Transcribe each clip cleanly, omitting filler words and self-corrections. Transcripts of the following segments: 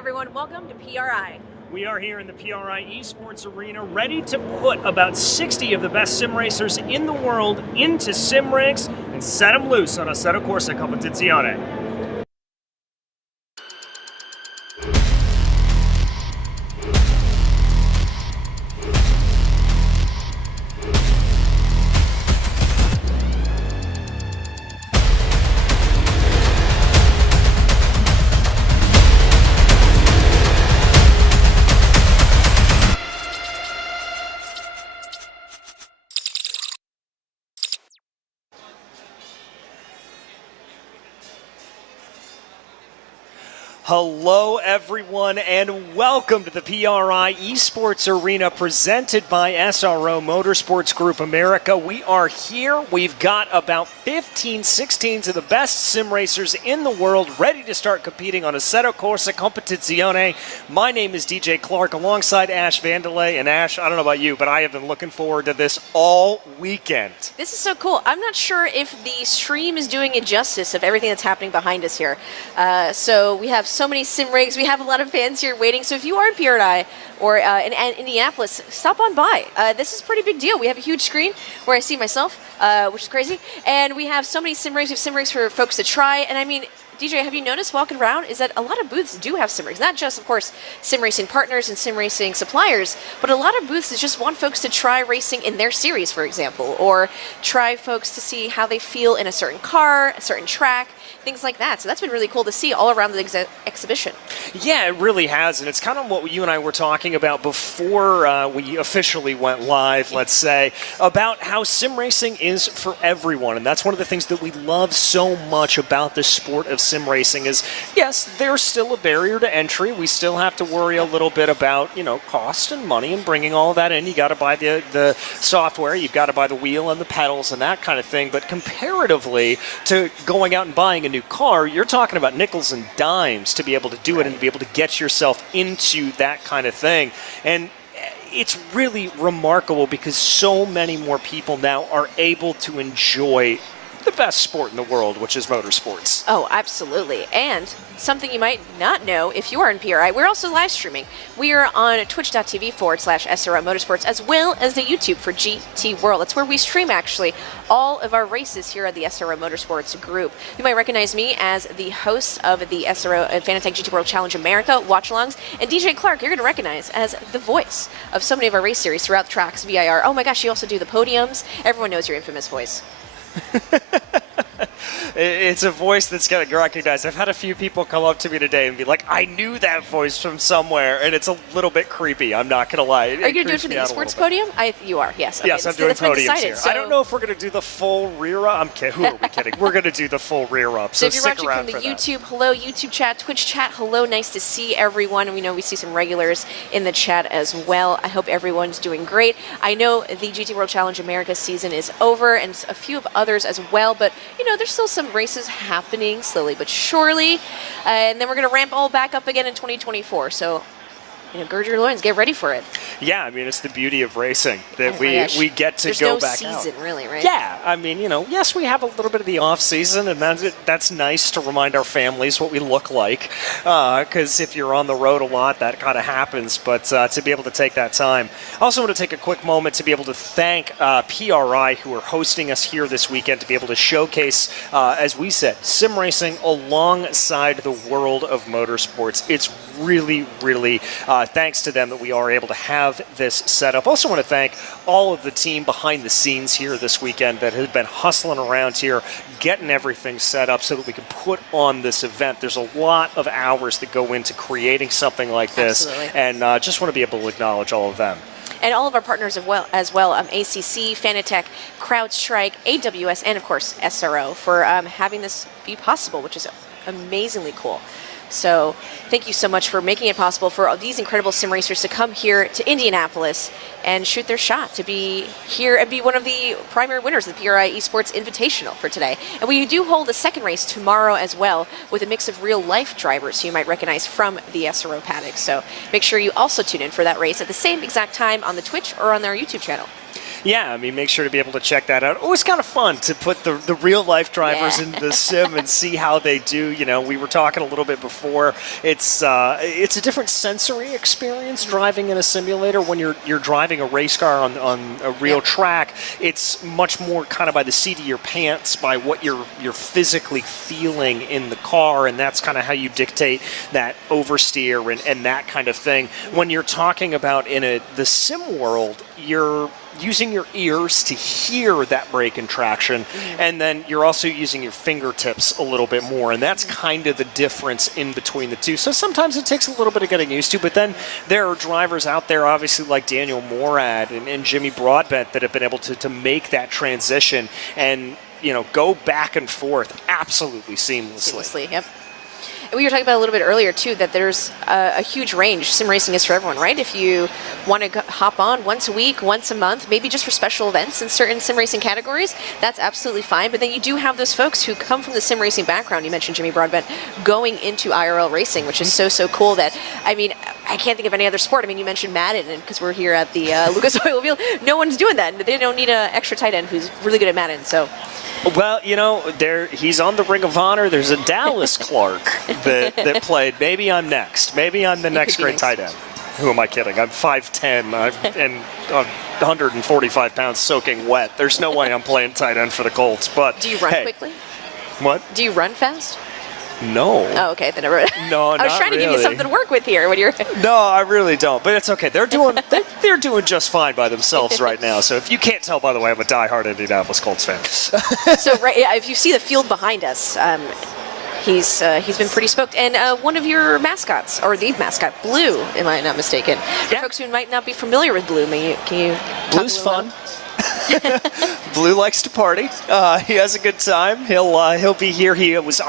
everyone, welcome to PRI. We are here in the PRI Esports Arena, ready to put about 60 of the best sim racers in the world into sim rigs and set them loose on Assetto Corsa Competizione. Hello everyone and welcome to the PRI Esports Arena presented by SRO Motorsports Group America. We are here. We've got about 15, 16 of the best sim racers in the world ready to start competing on Assetto Corsa Competizione. My name is DJ Clark alongside Ash Vandelay. And Ash, I don't know about you, but I have been looking forward to this all weekend. This is so cool. I'm not sure if the stream is doing it justice of everything that's happening behind us here. So we have so many sim rigs. We have a lot of fans here waiting. So if you are in PRI or in Indianapolis, stop on by. This is a pretty big deal. We have a huge screen where I see myself, which is crazy. And we have so many sim rigs. We have sim rigs for folks to try. And I mean, DJ, have you noticed walking around is that a lot of booths do have sim rigs? Not just, of course, sim racing partners and sim racing suppliers, but a lot of booths just want folks to try racing in their series, for example, or try folks to see how they feel in a certain car, a certain track, things like that. So that's been really cool to see all around the exhibition. Yeah, it really has, and it's kind of what you and I were talking about before we officially went live, let's say, about how sim racing is for everyone, and that's one of the things that we love so much about the sport of sim racing is, yes, there's still a barrier to entry. We still have to worry a little bit about, you know, cost and money and bringing all of that in. You got to buy the software, you've got to buy the wheel and the pedals and that kind of thing, but comparatively to going out and buying a new car, you're talking about nickels and dimes to be able to do it and to be able to get yourself into that kind of thing. And it's really remarkable because so many more people now are able to enjoy the best sport in the world, which is motorsports. Oh, absolutely. And something you might not know if you are in PRI, we're also live streaming. We are on twitch.tv/SRO Motorsports, as well as the YouTube for GT World. That's where we stream, actually, all of our races here at the SRO Motorsports Group. You might recognize me as the host of the SRO Fanatec GT World Challenge America watch-alongs, and DJ Clark, you're going to recognize as the voice of so many of our race series throughout the tracks, VIR. Oh my gosh, you also do the podiums. Everyone knows your infamous voice. It's a voice that's got to recognize. I've had a few people come up to me today and be like, I knew that voice from somewhere, and it's a little bit creepy. I'm not going to lie. Are you going to do it for the esports podium? You are, yes. Okay. Yes, I'm doing podiums here. So I don't know if we're going to do the full rear up. I'm kidding. Who are we kidding? We're going to do the full rear up. So if you're watching from the YouTube, hello, YouTube chat, Twitch chat, hello, nice to see everyone. We know we see some regulars in the chat as well. I hope everyone's doing great. I know the GT World Challenge America season is over, and a few of others as well, but, you know, there's still some races happening slowly but surely, and then we're going to ramp all back up again in 2024. So, you know, gird your loins, get ready for it. Yeah, I mean, it's the beauty of racing that we get to go back out. There's no season, really, right? Yeah, I mean, you know, yes, we have a little bit of the off season, and that's nice to remind our families what we look like, because if you're on the road a lot, that kind of happens. But to be able to take that time, I also want to take a quick moment to be able to thank PRI, who are hosting us here this weekend, to be able to showcase, as we said, sim racing alongside the world of motorsports. It's really, really thanks to them that we are able to have this set up. Also want to thank all of the team behind the scenes here this weekend that has been hustling around here, getting everything set up so that we can put on this event. There's a lot of hours that go into creating something like this. Absolutely. And just want to be able to acknowledge all of them. And all of our partners as well, ACC, Fanatec, CrowdStrike, AWS, and of course SRO for having this be possible, which is amazingly cool. So thank you so much for making it possible for these incredible sim racers to come here to Indianapolis and shoot their shot to be here and be one of the primary winners of the PRI Esports Invitational for today. And we do hold a second race tomorrow as well with a mix of real-life drivers who you might recognize from the SRO paddock. So make sure you also tune in for that race at the same exact time on the Twitch or on our YouTube channel. Yeah, I mean, make sure to be able to check that out. Oh, it's kind of fun to put the real life drivers Yeah. into the sim and see how they do. You know, we were talking a little bit before. It's a different sensory experience driving in a simulator. When you're driving a race car on a real track, it's much more kind of by the seat of your pants, by what you're physically feeling in the car, and that's kind of how you dictate that oversteer and that kind of thing. When you're talking about in the sim world, you're using your ears to hear that brake and traction, and then you're also using your fingertips a little bit more, and that's kind of the difference in between the two. So sometimes it takes a little bit of getting used to, but then there are drivers out there, obviously like Daniel Morad and Jimmy Broadbent, that have been able to make that transition and, you know, go back and forth absolutely seamlessly. Yep. And we were talking about a little bit earlier, too, that there's a huge range. Sim racing is for everyone, right? If you want to hop on once a week, once a month, maybe just for special events in certain sim racing categories, that's absolutely fine. But then you do have those folks who come from the sim racing background. You mentioned Jimmy Broadbent going into IRL racing, which is so cool that, I mean, I can't think of any other sport. I mean, you mentioned Madden, and because we're here at the Lucas Oil Field, no one's doing that. They don't need an extra tight end who's really good at Madden, so... Well, you know, he's on the Ring of Honor. There's a Dallas Clark that played. Maybe I'm next. Maybe I'm the next great tight end. Who am I kidding? I'm 5'10", and 145 pounds soaking wet. There's no way I'm playing tight end for the Colts. But do you run quickly? What? Do you run fast? No. Oh, okay. Then I No, was trying to give you something to work with here when you're. No, I really don't. But it's okay. They're doing just fine by themselves right now. So if you can't tell, by the way, I'm a diehard Indianapolis Colts fan. So if you see the field behind us, he's been pretty stoked. And one of your mascots, or the mascot, Blue, am I not mistaken? For folks who might not be familiar with Blue, can you? Blue's fun. Blue likes to party. He has a good time. He'll be here. He was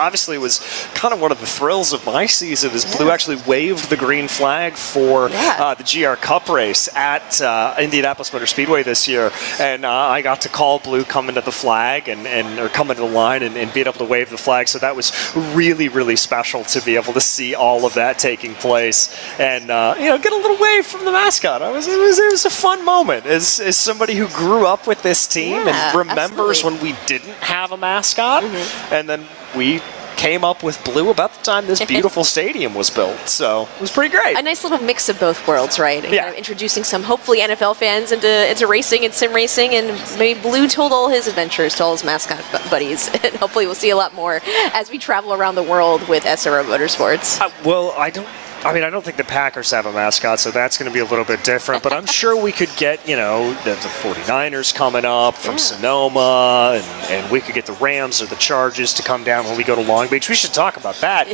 kind of one of the thrills of my season is Blue actually waved the green flag for the GR Cup race at Indianapolis Motor Speedway this year, and I got to call Blue come into the flag or come into the line and being able to wave the flag. So that was really, really special to be able to see all of that taking place and get a little wave from the mascot. It was a fun moment as somebody who grew up with this team and remembers when we didn't have a mascot, and then we came up with Blue about the time this beautiful stadium was built. So it was pretty great. A nice little mix of both worlds, right? And kind of introducing some hopefully NFL fans into racing and sim racing, and maybe Blue told all his adventures to all his mascot buddies, and hopefully we'll see a lot more as we travel around the world with SRO Motorsports. I don't think the Packers have a mascot, so that's going to be a little bit different. But I'm sure we could get, the 49ers coming up from Sonoma, and we could get the Rams or the Chargers to come down when we go to Long Beach. We should talk about that.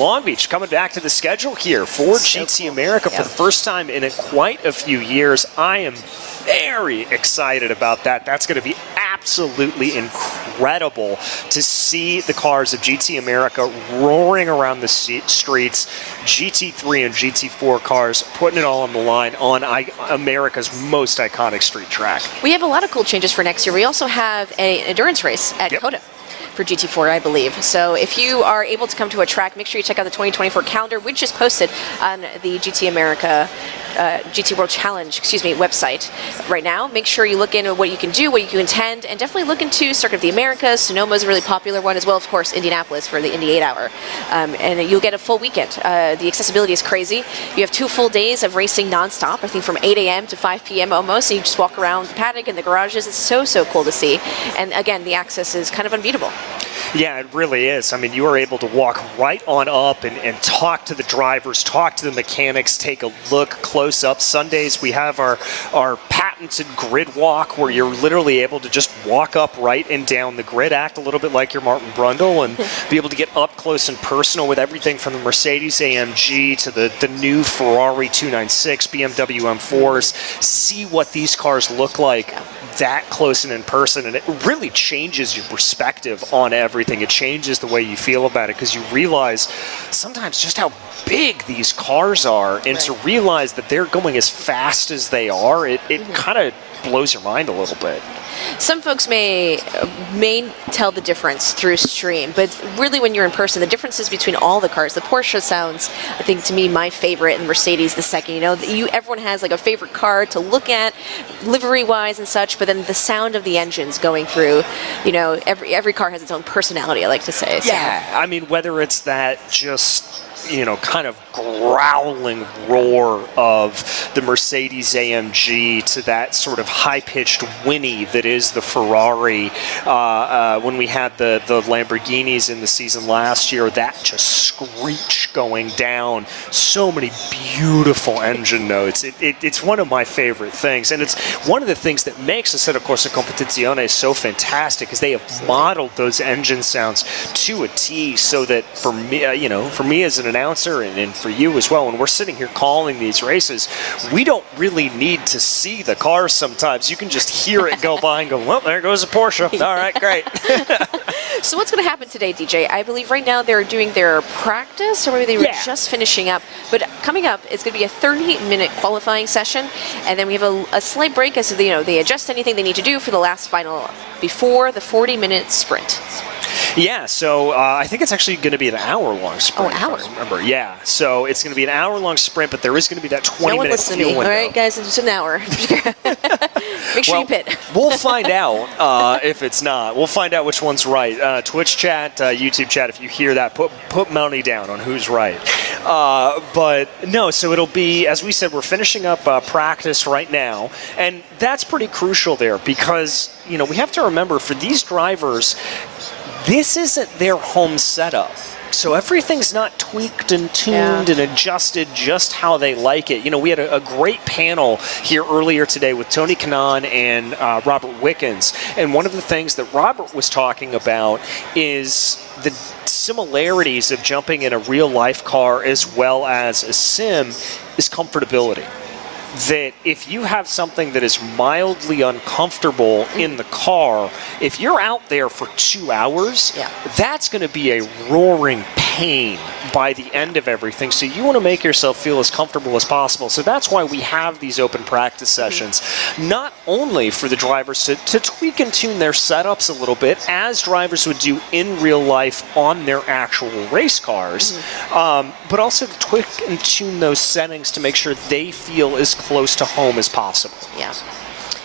Long Beach coming back to the schedule here for GT America for the first time in quite a few years. I am very excited about that. That's going to be absolutely incredible to see the cars of GT America roaring around the streets, GT3 and GT4 cars, putting it all on the line on America's most iconic street track. We have a lot of cool changes for next year. We also have an endurance race at COTA for GT4, I believe. So if you are able to come to a track, make sure you check out the 2024 calendar, which is posted on the GT America GT World Challenge, website right now. Make sure you look into what you can do, what you can attend, and definitely look into Circuit of the Americas. Sonoma is a really popular one as well, of course, Indianapolis for the Indy 8 Hour. And you'll get a full weekend. The accessibility is crazy. You have 2 full days of racing nonstop, I think from 8 a.m. to 5 p.m. almost. And you just walk around the paddock and the garages. It's so cool to see. And again, the access is kind of unbeatable. Yeah, it really is. I mean, you are able to walk right on up and talk to the drivers, talk to the mechanics, take a look close up. Sundays, we have our patented grid walk where you're literally able to just walk up right and down the grid, act a little bit like your Martin Brundle, and be able to get up close and personal with everything from the Mercedes AMG to the new Ferrari 296, BMW M4s, see what these cars look like that close and in person, and it really changes your perspective on everything. It changes the way you feel about it because you realize sometimes just how big these cars are, and to realize that they're going as fast as they are, it kind of blows your mind a little bit. Some folks may tell the difference through stream, but really when you're in person, the differences between all the cars. The Porsche sounds, I think, to me, my favorite, and Mercedes the second. You know, everyone has like a favorite car to look at, livery-wise and such, but then the sound of the engines going through, you know, every car has its own personality, I like to say. So. Yeah, I mean, whether it's that just, you know, kind of growling roar of the Mercedes AMG to that sort of high-pitched whinny that is the Ferrari. When we had the Lamborghinis in the season last year, that just screech going down. So many beautiful engine notes. It's one of my favorite things, and it's one of the things that makes Assetto Corsa Competizione so fantastic is they have modeled those engine sounds to a T, so that for me, you know, for me as an announcer and for you as well, when we're sitting here calling these races, we don't really need to see the cars sometimes. You can just hear it go by and go, well, there goes a Porsche. All right, great. So what's going to happen today, DJ? I believe right now they're doing their practice, or maybe they were just finishing up. But coming up, it's going to be a 30-minute qualifying session, and then we have a slight break as they adjust anything they need to do for the last final before the 40-minute sprint. Yeah, so I think it's actually going to be an hour-long sprint. Oh, an hour? If I remember. Yeah, so it's going to be an hour-long sprint, but there is going to be that 20-minute fuel window. All right, guys, it's just an hour. Make sure you pit. We'll find out if it's not. We'll find out which one's right. Twitch chat, YouTube chat, if you hear that, put money down on who's right. But no, so it'll be, as we said, we're finishing up practice right now, and that's pretty crucial there because, you know, we have to remember for these drivers, this isn't their home setup. So everything's not tweaked and tuned and adjusted just how they like it. You know, we had a great panel here earlier today with Tony Kanaan and Robert Wickens. And one of the things that Robert was talking about is the similarities of jumping in a real-life car as well as a sim is comfortability. That if you have something that is mildly uncomfortable in the car, if you're out there for 2 hours, that's going to be a roaring pain by the end of everything. So you want to make yourself feel as comfortable as possible. So that's why we have these open practice sessions, not only for the drivers to tweak and tune their setups a little bit, as drivers would do in real life on their actual race cars, but also to tweak and tune those settings to make sure they feel as close to home as possible. Yeah.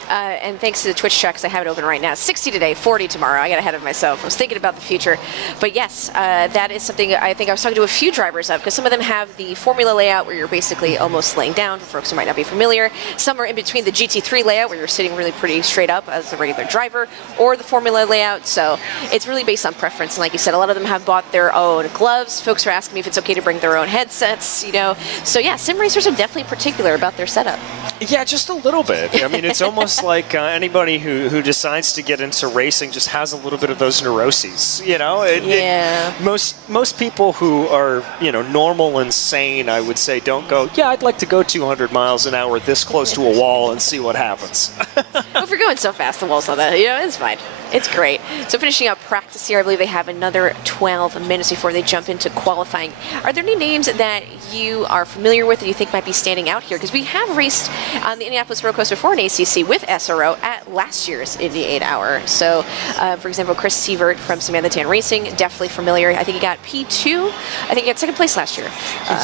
And thanks to the Twitch chat, because I have it open right now. 60 today, 40 tomorrow. I got ahead of myself. I was thinking about the future. But yes, that is something I think I was talking to a few drivers of, because some of them have the Formula layout where you're basically almost laying down, for folks who might not be familiar. Some are in between the GT3 layout where you're sitting really pretty straight up as a regular driver, or the Formula layout. So it's really based on preference. And like you said, a lot of them have bought their own gloves. Folks are asking me if it's okay to bring their own headsets, you know. So yeah, sim racers are definitely particular about their setup. Yeah, just a little bit. I mean, it's almost like anybody who decides to get into racing just has a little bit of those neuroses, you know? Most people who are, you know, normal and sane, I would say, don't go, yeah, I'd like to go 200 miles an hour this close to a wall and see what happens. Well, if you're going so fast, the wall's not that, you know, it's fine. It's great. So finishing up practice here, I believe they have another 12 minutes before they jump into qualifying. Are there any names that you are familiar with that you think might be standing out here? Because we have raced on the Indianapolis Road Course before an ACC with SRO at last year's Indy 8-Hour. So, for example, Chris Sievert from Samantha Tan Racing, definitely familiar. I think he got P2. I think he got second place last year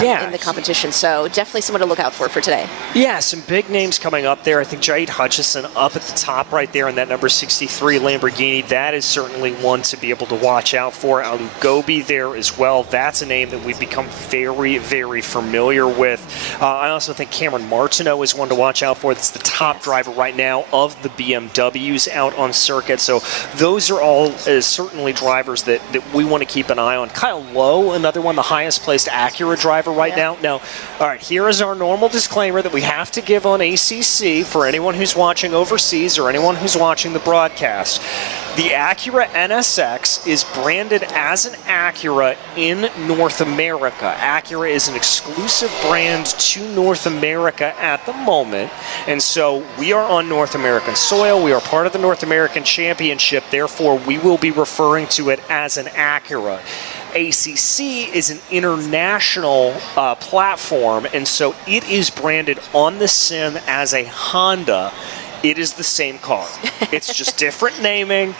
in the competition. So definitely someone to look out for today. Yeah, some big names coming up there. I think Jade Hutchison up at the top right there in that number 63 Lamborghini. That is certainly one to be able to watch out for. Alu Gobi there as well. That's a name that we've become very, very familiar with. I also think Cameron Martineau is one to watch out for. That's the top driver right now of the BMWs out on circuit. So those are all certainly drivers that we want to keep an eye on. Kyle Lowe, another one, the highest placed Acura driver right now. Now, all right, here is our normal disclaimer that we have to give on ACC for anyone who's watching overseas or anyone who's watching the broadcast. The Acura NSX is branded as an Acura in North America. Acura is an exclusive brand to North America at the moment, and so we are on North American soil. We are part of the North American Championship, therefore we will be referring to it as an Acura. ACC is an international platform, and so it is branded on the sim as a Honda. It is the same car. It's just different naming.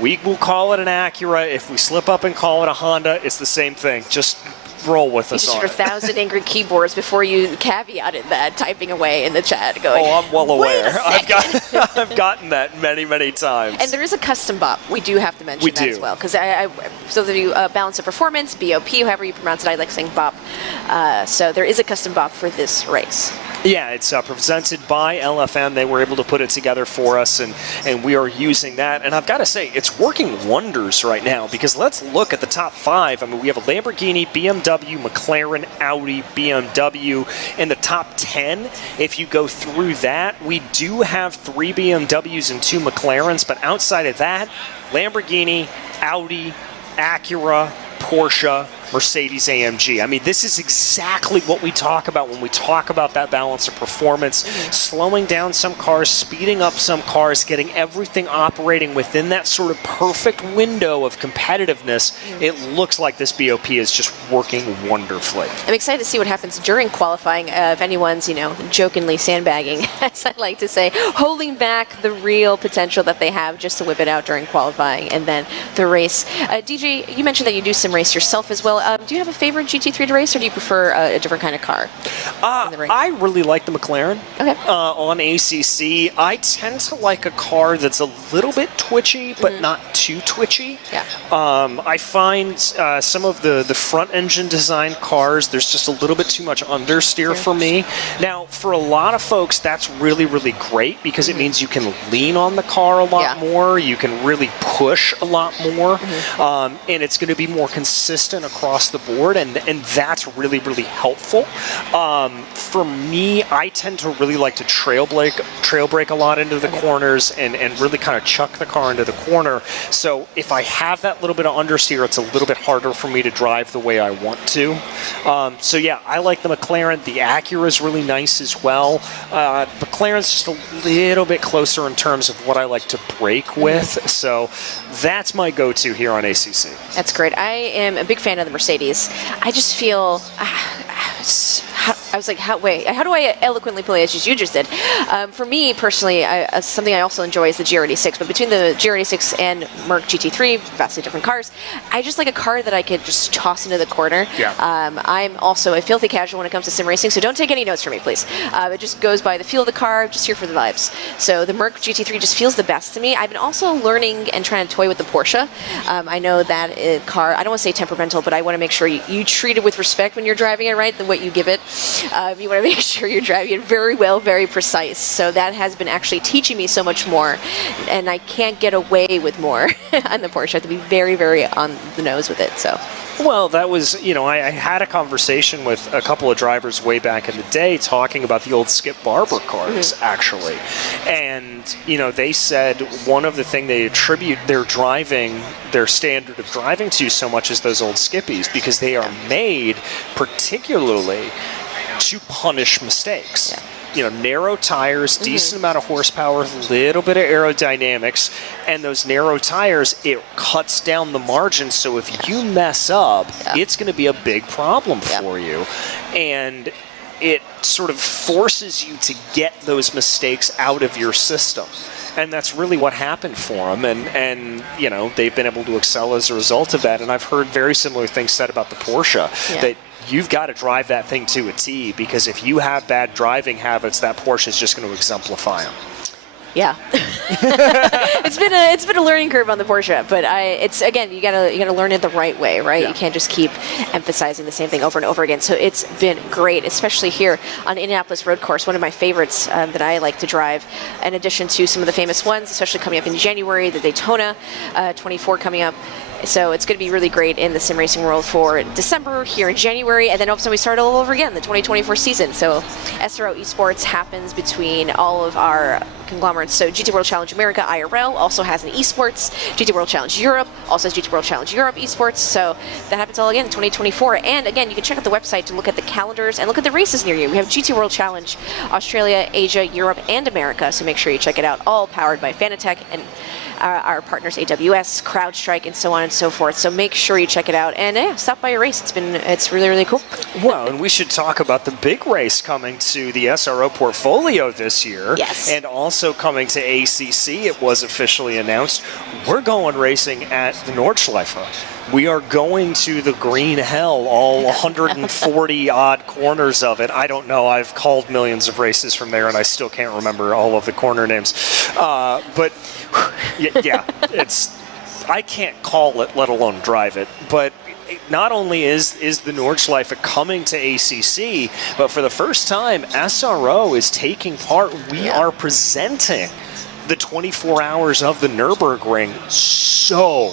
We will call it an Acura. If we slip up and call it a Honda, it's the same thing. Just roll with us on it. 1,000 angry keyboards before you caveated that, typing away in the chat, going, oh, I'm well "Wait aware. a second." I've gotten that many, many times. And there is a custom bop. We do have to mention that as well. Because so that you balance of performance, BOP, however you pronounce it, I like saying bop. So there is a custom bop for this race. Yeah, it's presented by LFM. They were able to put it together for us, and we are using that. And I've got to say, it's working wonders right now, because let's look at the top 5. I mean, we have a Lamborghini, BMW, McLaren, Audi, BMW. In the top 10, if you go through that, we do have 3 BMWs and 2 McLarens, but outside of that, Lamborghini, Audi, Acura, Porsche, Mercedes-AMG. I mean, this is exactly what we talk about when we talk about that balance of performance, slowing down some cars, speeding up some cars, getting everything operating within that sort of perfect window of competitiveness. It looks like this BOP is just working wonderfully. I'm excited to see what happens during qualifying, if anyone's, jokingly sandbagging, as I like to say, holding back the real potential that they have just to whip it out during qualifying and then the race. DJ, you mentioned that you do sim race yourself as well. Do you have a favorite GT3 to race, or do you prefer a different kind of car? I really like the McLaren. Okay. On ACC. I tend to like a car that's a little bit twitchy, but not too twitchy. Yeah. I find some of the front engine design cars, there's just a little bit too much understeer for me. Now, for a lot of folks, that's really, really great, because it means you can lean on the car a lot more. You can really push a lot more. And it's going to be more consistent across the board, and that's really, really helpful. For me, I tend to really like to trail brake a lot into the corners and really kind of chuck the car into the corner. So if I have that little bit of understeer, it's a little bit harder for me to drive the way I want to. So yeah, I like the McLaren. The Acura is really nice as well. McLaren's just a little bit closer in terms of what I like to brake with. So that's my go-to here on ACC. That's great. I am a big fan of the Mercedes. I just feel... I was like, how do I eloquently play as you just did? For me, personally, something I also enjoy is the GR86, but between the GR86 and Merc GT3, vastly different cars, I just like a car that I could just toss into the corner. Yeah. I'm also a filthy casual when it comes to sim racing, so don't take any notes from me, please. It just goes by the feel of the car, just here for the vibes. So the Merc GT3 just feels the best to me. I've been also learning and trying to toy with the Porsche. I know that car, I don't want to say temperamental, but I want to make sure you treat it with respect when you're driving it, right? What you give it. You want to make sure you're driving it very well, very precise. So that has been actually teaching me so much more, and I can't get away with more on the Porsche. I have to be very, very on the nose with it. So. Well, that was, I had a conversation with a couple of drivers way back in the day talking about the old Skip Barber cars, actually. And, they said one of the things they attribute their standard of driving to so much is those old Skippies, because they are made particularly to punish mistakes. Yeah. Narrow tires, decent amount of horsepower, little bit of aerodynamics, and those narrow tires, it cuts down the margin, so if you mess up, it's going to be a big problem for you. And it sort of forces you to get those mistakes out of your system. And that's really what happened for them, and they've been able to excel as a result of that. And I've heard very similar things said about the Porsche, that you've got to drive that thing to a T, because if you have bad driving habits, that Porsche is just going to exemplify them. Yeah, it's been a learning curve on the Porsche, but it's again you gotta learn it the right way, right? Yeah. You can't just keep emphasizing the same thing over and over again. So it's been great, especially here on Indianapolis Road Course, one of my favorites that I like to drive. In addition to some of the famous ones, especially coming up in January, the Daytona 24 coming up. So it's going to be really great in the sim racing world for December, here in January, and then all of a sudden we start all over again, the 2024 season. So SRO Esports happens between all of our conglomerates. So GT World Challenge America IRL also has an esports. GT World Challenge Europe also has GT World Challenge Europe esports. So that happens all again in 2024. And again, you can check out the website to look at the calendars and look at the races near you. We have GT World Challenge Australia, Asia, Europe, and America. So make sure you check it out. All powered by Fanatec and our partners AWS, CrowdStrike, and so on and so forth. So make sure you check it out and stop by a race. It's really, really cool. Well, and we should talk about the big race coming to the SRO portfolio this year. Yes. And also coming to ACC, it was officially announced. We're going racing at the Nordschleife. We are going to the green hell, all 140 odd corners of it. I don't know. I've called millions of races from there, and I still can't remember all of the corner names. But yeah, I can't call it, let alone drive it. But not only is the Nordschleife coming to ACC, but for the first time, SRO is taking part. We are presenting the 24 hours of the Nürburgring. So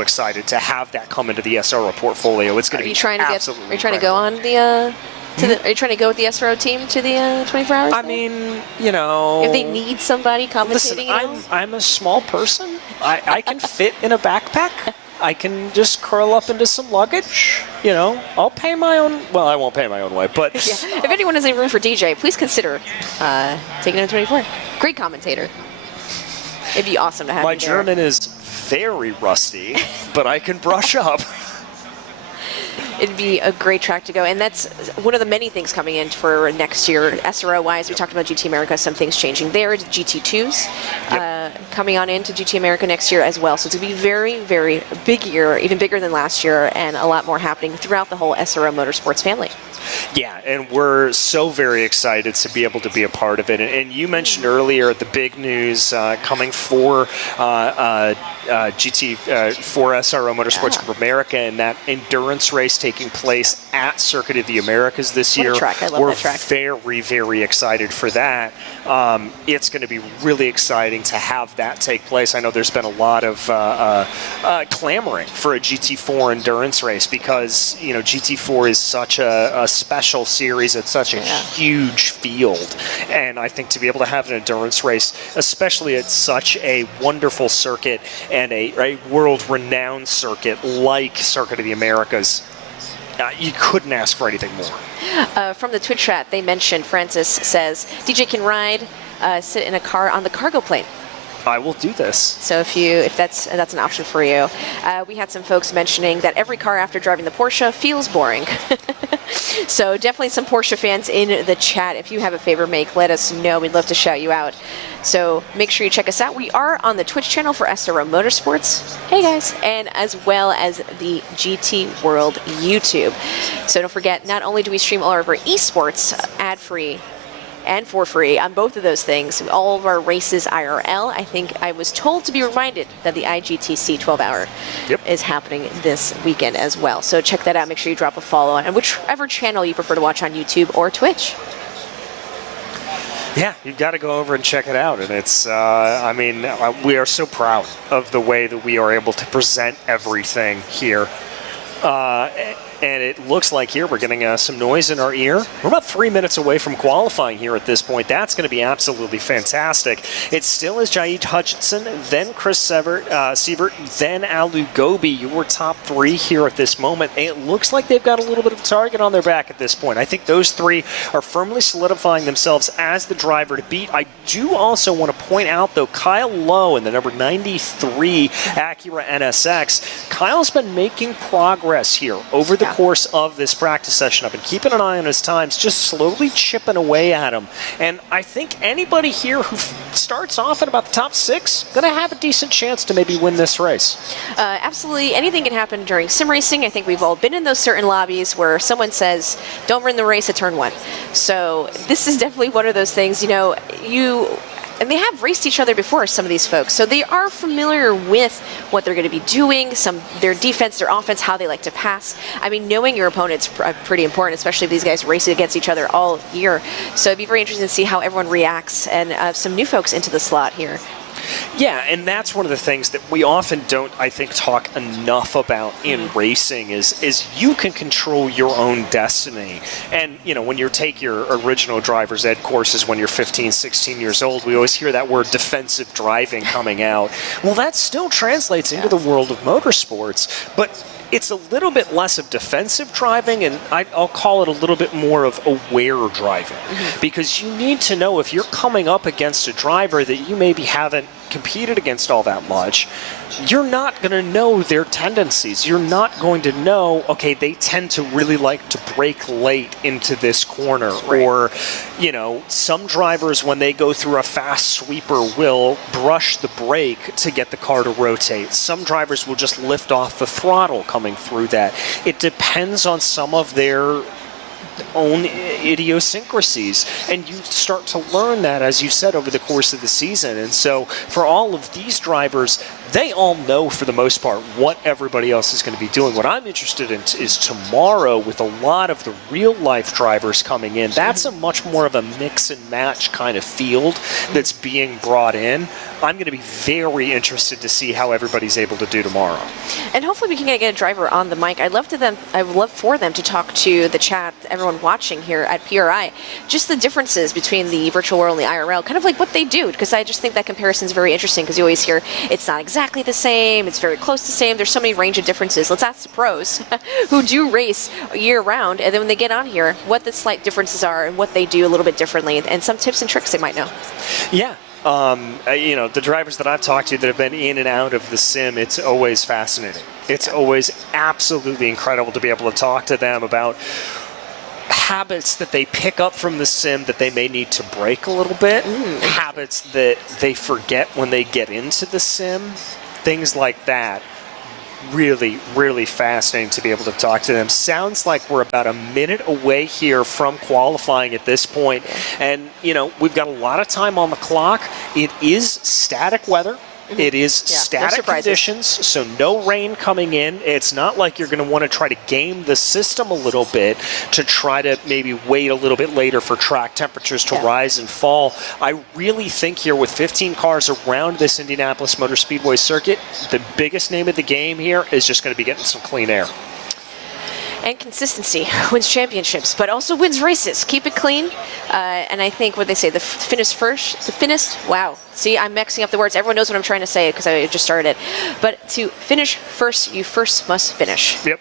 excited to have that come into the SRO portfolio. It's going to be absolutely Are you trying to go on the... are you trying to go with the SRO team to the 24 hours? I mean, you know... If they need somebody commentating, listen, I'm a small person. I can fit in a backpack. I can just curl up into some luggage. You know, I'll pay my own... Well, I won't pay my own way, but... Yeah. If anyone has any room for DJ, please consider taking him to 24. Great commentator. It'd be awesome to have My you there. German is very rusty, but I can brush up. It'd be a great track to go, and that's one of the many things coming in for next year. SRO-wise, we talked about GT America, some things changing there. GT2s coming on into GT America next year as well. So it's going to be very, very big year, even bigger than last year, and a lot more happening throughout the whole SRO Motorsports family. Yeah, and we're so very excited to be able to be a part of it. And you mentioned earlier the big news coming for GT for SRO Motorsports Group America, and that endurance race taking place at Circuit of the Americas this year. What a track. I love that track. We're very, very excited for that. It's going to be really exciting to have that take place. I know there's been a lot of clamoring for a GT4 endurance race because, you know, GT4 is such a special series. It's such a huge field. And I think to be able to have an endurance race, especially at such a wonderful circuit and a world-renowned circuit like Circuit of the Americas, you couldn't ask for anything more. From the Twitch chat, they mentioned, Francis says, DJ can ride, sit in a car on the cargo plane. I will do this. So if that's an option for you. We had some folks mentioning that every car after driving the Porsche feels boring. So definitely some Porsche fans in the chat. If you have a favorite make, let us know. We'd love to shout you out. So make sure you check us out. We are on the Twitch channel for SRO Motorsports. Hey guys. And as well as the GT World YouTube. So don't forget, not only do we stream all of our esports ad-free and for free on both of those things, all of our races IRL. I think I was told to be reminded that the IGTC 12-hour is happening this weekend as well. So check that out. Make sure you drop a follow on whichever channel you prefer to watch on YouTube or Twitch. Yeah, you've got to go over and check it out. And it's, I mean, we are so proud of the way that we are able to present everything here. And it looks like here we're getting some noise in our ear. We're about 3 minutes away from qualifying here at this point. That's going to be absolutely fantastic. It still is Jaid Hutchinson, then Chris Sievert, then Alu Gobi, your top three here at this moment. It looks like they've got a little bit of a target on their back at this point. I think those three are firmly solidifying themselves as the driver to beat. I do also want to point out, though, Kyle Lowe in the number 93 Acura NSX. Kyle's been making progress here over the course of this practice session. I've been keeping an eye on his times, just slowly chipping away at him. And I think anybody here who starts off at about the top six going to have a decent chance to maybe win this race. Absolutely. Anything can happen during sim racing. I think we've all been in those certain lobbies where someone says, don't run the race at turn one. So this is definitely one of those things, you know, and they have raced each other before, some of these folks. So they are familiar with what they're going to be doing, their defense, their offense, how they like to pass. I mean, knowing your opponent's pretty important, especially if these guys race against each other all year. So it'd be very interesting to see how everyone reacts, and some new folks into the slot here. Yeah, and that's one of the things that we often don't, I think, talk enough about in racing is you can control your own destiny. And, you know, when you take your original driver's ed courses when you're 15, 16 years old, we always hear that word defensive driving coming out. Well, that still translates into the world of motorsports, but it's a little bit less of defensive driving, and I'll call it a little bit more of aware driving, because you need to know if you're coming up against a driver that you maybe haven't competed against all that much, you're not going to know their tendencies. You're not going to know, okay, they tend to really like to brake late into this corner. Right. Or, you know, some drivers, when they go through a fast sweeper, will brush the brake to get the car to rotate. Some drivers will just lift off the throttle coming through that. It depends on some of their own idiosyncrasies, and you start to learn that, as you said, over the course of the season. And so for all of these drivers, they all know for the most part what everybody else is going to be doing. What I'm interested in is tomorrow, with a lot of the real life drivers coming in. That's a much more of a mix and match kind of field that's being brought in. I'm going to be very interested to see how everybody's able to do tomorrow. And hopefully we can get a driver on the mic. I'd love for them to talk to the chat, everyone watching here at PRI, just the differences between the virtual world and the IRL, kind of like what they do, because I just think that comparison is very interesting, because you always hear it's not exactly the same, it's very close to the same, there's so many range of differences. Let's ask the pros who do race year round, and then when they get on here, what the slight differences are and what they do a little bit differently, and some tips and tricks they might know. Yeah. You know, the drivers that I've talked to that have been in and out of the sim, it's always fascinating. It's always absolutely incredible to be able to talk to them about habits that they pick up from the sim that they may need to break a little bit, habits that they forget when they get into the sim, things like that. Really, really fascinating to be able to talk to them. Sounds like we're about a minute away here from qualifying at this point. And, you know, we've got a lot of time on the clock. It is static weather. It is static conditions, so no rain coming in. It's not like you're going to want to try to game the system a little bit to try to maybe wait a little bit later for track temperatures to rise and fall. I really think here with 15 cars around this Indianapolis Motor Speedway circuit, the biggest name of the game here is just going to be getting some clean air. And consistency wins championships, but also wins races. Keep it clean. And I think what they say, the fittest, wow. See, I'm mixing up the words. Everyone knows what I'm trying to say because I just started it. But to finish first, you first must finish. Yep.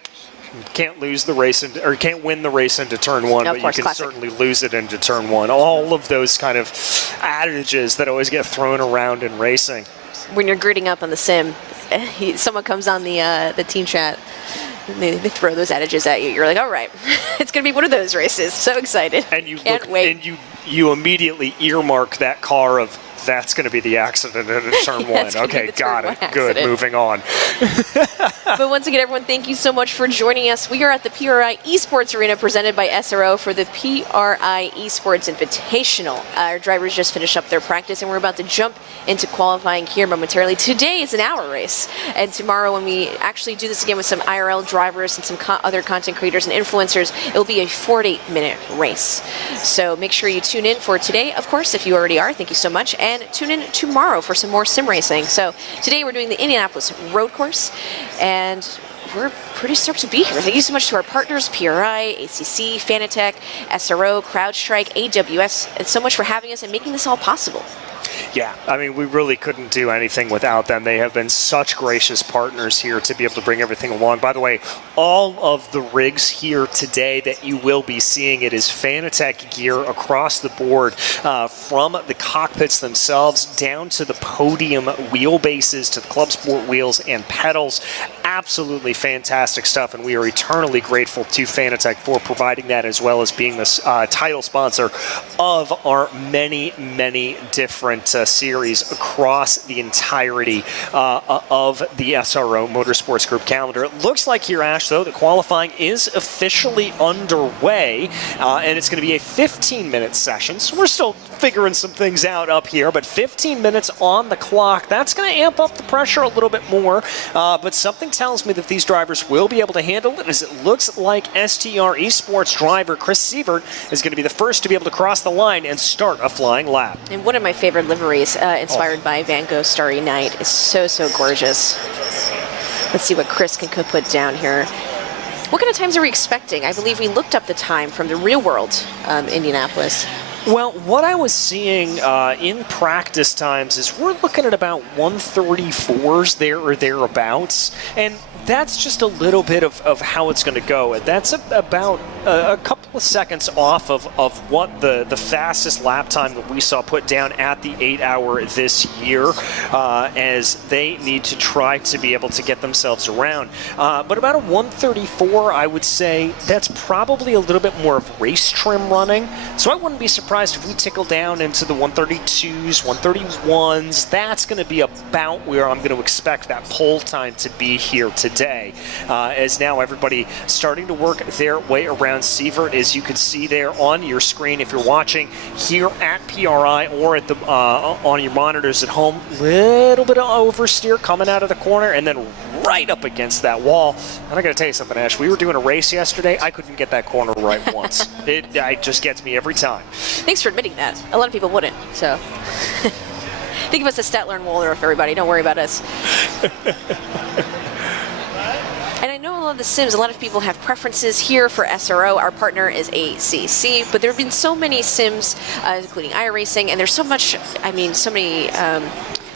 Can't lose the race, or can't win the race into turn one, but you can certainly lose it into turn one. All of those kind of adages that always get thrown around in racing. When you're girding up on the sim, someone comes on the team chat. They throw those adages at you. You're like, all right, it's going to be one of those races. So excited. And you can't wait. And you immediately earmark that car of, that's going to be the accident in turn one. Okay, got it. Good, moving on. But once again, everyone, thank you so much for joining us. We are at the PRI Esports Arena presented by SRO for the PRI Esports Invitational. Our drivers just finished up their practice, and we're about to jump into qualifying here momentarily. Today is an hour race, and tomorrow when we actually do this again with some IRL drivers and some other content creators and influencers, it will be a 48-minute race. So make sure you tune in for today, of course, if you already are. Thank you so much. And tune in tomorrow for some more sim racing. So today we're doing the Indianapolis road course, and we're pretty stoked to be here. Thank you so much to our partners, PRI, ACC, Fanatec, SRO, CrowdStrike, AWS, and so much for having us and making this all possible. Yeah, I mean, we really couldn't do anything without them. They have been such gracious partners here to be able to bring everything along. By the way, all of the rigs here today that you will be seeing, it is Fanatec gear across the board, from the cockpits themselves down to the podium wheelbases, to the Club Sport wheels and pedals. Absolutely fantastic stuff, and we are eternally grateful to Fanatec for providing that, as well as being the title sponsor of our many, many different series across the entirety of the SRO Motorsports Group calendar. It looks like here, Ash, though, that qualifying is officially underway, and it's going to be a 15-minute session. So we're still figuring some things out up here, but 15 minutes on the clock. That's going to amp up the pressure a little bit more, but something tells me that these drivers will be able to handle it, as it looks like STR Esports driver Chris Sievert is going to be the first to be able to cross the line and start a flying lap. And one of my favorite liveries, inspired by Van Gogh Starry Night, is so gorgeous. Let's see what Chris can put down here. What kind of times are we expecting? I believe we looked up the time from the real world Indianapolis. Well, what I was seeing in practice times is we're looking at about 1:34s there or thereabouts, and that's just a little bit of how it's going to go. That's about a couple couple of seconds off of what the fastest lap time that we saw put down at the 8-hour this year, as they need to try to be able to get themselves around. But about a 134, I would say that's probably a little bit more of race trim running. So I wouldn't be surprised if we tickle down into the 132s, 131s. That's going to be about where I'm going to expect that pole time to be here today, as now everybody starting to work their way around Sievert, as you can see there on your screen if you're watching here at PRI or at the on your monitors at home. Little bit of oversteer coming out of the corner and then right up against that wall. And I got to tell you something, Ash. We were doing a race yesterday. I couldn't get that corner right once. It just gets me every time. Thanks for admitting that. A lot of people wouldn't. So think of us as Statler and Waldorf, everybody. Don't worry about us. And I know a lot of the sims, a lot of people have preferences here for SRO. Our partner is ACC, but there have been so many sims, including iRacing, and there's so much, so many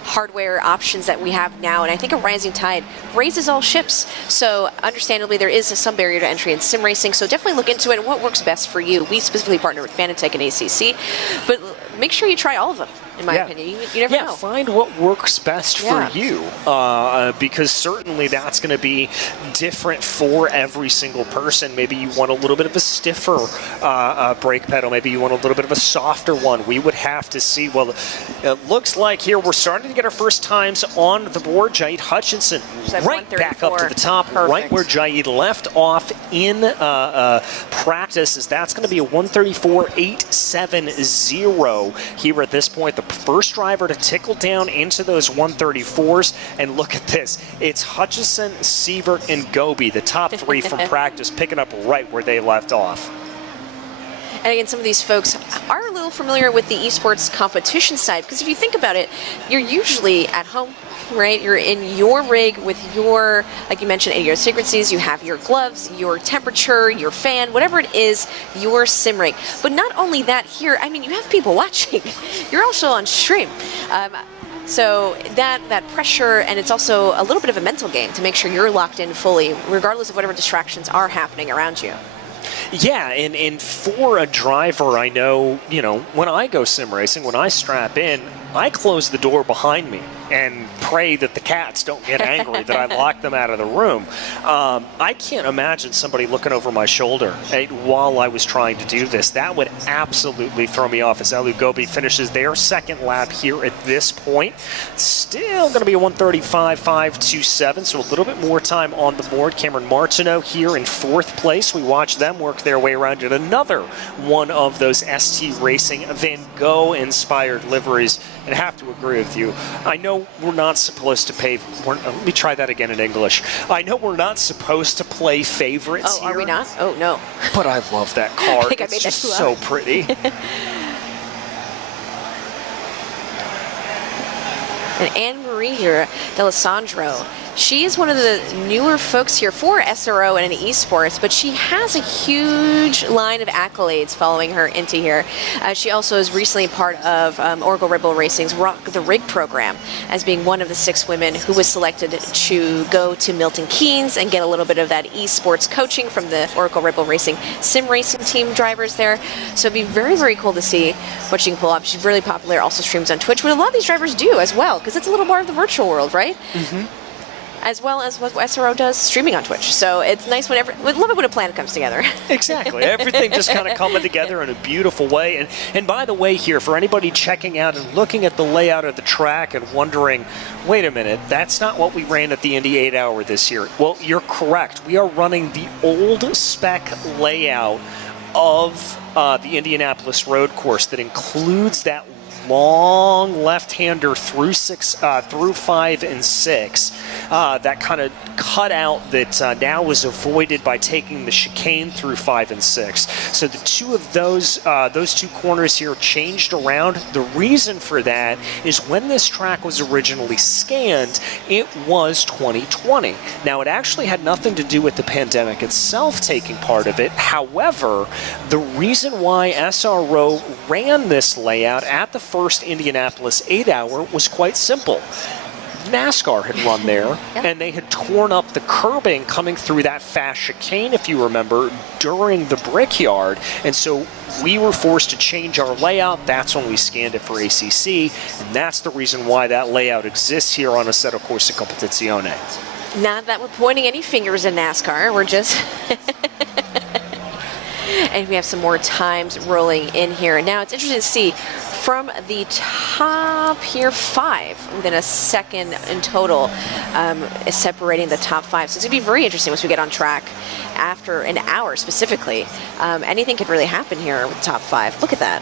hardware options that we have now, and I think a rising tide raises all ships. So understandably, there is some barrier to entry in sim racing, so definitely look into it and what works best for you. We specifically partner with Fanatec and ACC, but make sure you try all of them, in my opinion. You never know. Find what works best for you, because certainly that's going to be different for every single person. Maybe you want a little bit of a stiffer brake pedal. Maybe you want a little bit of a softer one. We would have to see. Well, it looks like here we're starting to get our first times on the board. Jaid Hutchinson right back up to the top, right where Jaid left off in practice, as that's going to be a 134.870 here at this point. The first driver to tickle down into those 134s, and look at this. It's Hutchison, Sievert, and Gobi, the top three from practice, picking up right where they left off. And again, some of these folks are a little familiar with the esports competition side, because if you think about it, you're usually at home, right? You're in your rig with your, like you mentioned, idiosyncrasies. You have your gloves, your temperature, your fan, whatever it is, your sim rig. But not only that here, you have people watching. You're also on stream. So that pressure, and it's also a little bit of a mental game to make sure you're locked in fully, regardless of whatever distractions are happening around you. Yeah, and for a driver, I know, when I go sim racing, when I strap in, I close the door behind me and pray that the cats don't get angry, that I lock them out of the room. I can't imagine somebody looking over my shoulder while I was trying to do this. That would absolutely throw me off, as Elu Gobi finishes their second lap here at this point. Still going to be a 135.527, so a little bit more time on the board. Cameron Martineau here in fourth place. We watch them work their way around in another one of those ST Racing Van Gogh-inspired liveries. And I have to agree with you. I know we're not supposed to pay. Let me try that again in English. I know we're not supposed to play favorites here. Are we not? Oh, no. But I love that car. I think it's I made just that so pretty. And Anne-Marie here, D'Alessandro, she is one of the newer folks here for SRO and in esports, but she has a huge line of accolades following her into here. She also is recently part of Oracle Red Bull Racing's Rock the Rig program, as being one of the 6 women who was selected to go to Milton Keynes and get a little bit of that esports coaching from the Oracle Red Bull Racing sim racing team drivers there. So it'd be very, very cool to see what she can pull off. She's really popular, also streams on Twitch, which a lot of these drivers do as well, because it's a little part of the virtual world, right? Mm-hmm. As well as what SRO does streaming on Twitch. So it's nice we love it when a plan comes together. Exactly. Everything just kind of coming together in a beautiful way. And by the way here, for anybody checking out and looking at the layout of the track and wondering, wait a minute, that's not what we ran at the Indy 8-hour this year. Well, you're correct. We are running the old spec layout of the Indianapolis road course that includes that long left-hander through 5 and 6. That kind of cutout that now is avoided by taking the chicane through 5 and 6. So the two of those two corners here changed around. The reason for that is when this track was originally scanned, it was 2020. Now, it actually had nothing to do with the pandemic itself taking part of it. However, the reason why SRO ran this layout at the first Indianapolis 8-hour was quite simple. NASCAR had run there, and they had torn up the curbing coming through that fast chicane, if you remember, during the Brickyard. And so we were forced to change our layout. That's when we scanned it for ACC, and that's the reason why that layout exists here on Assetto Corsa Competizione. Not that we're pointing any fingers in NASCAR. We're just... And we have some more times rolling in here. Now, it's interesting to see from the top here, 5 within a second in total is separating the top 5. So it's going to be very interesting once we get on track after an hour specifically. Anything could really happen here with the top 5. Look at that.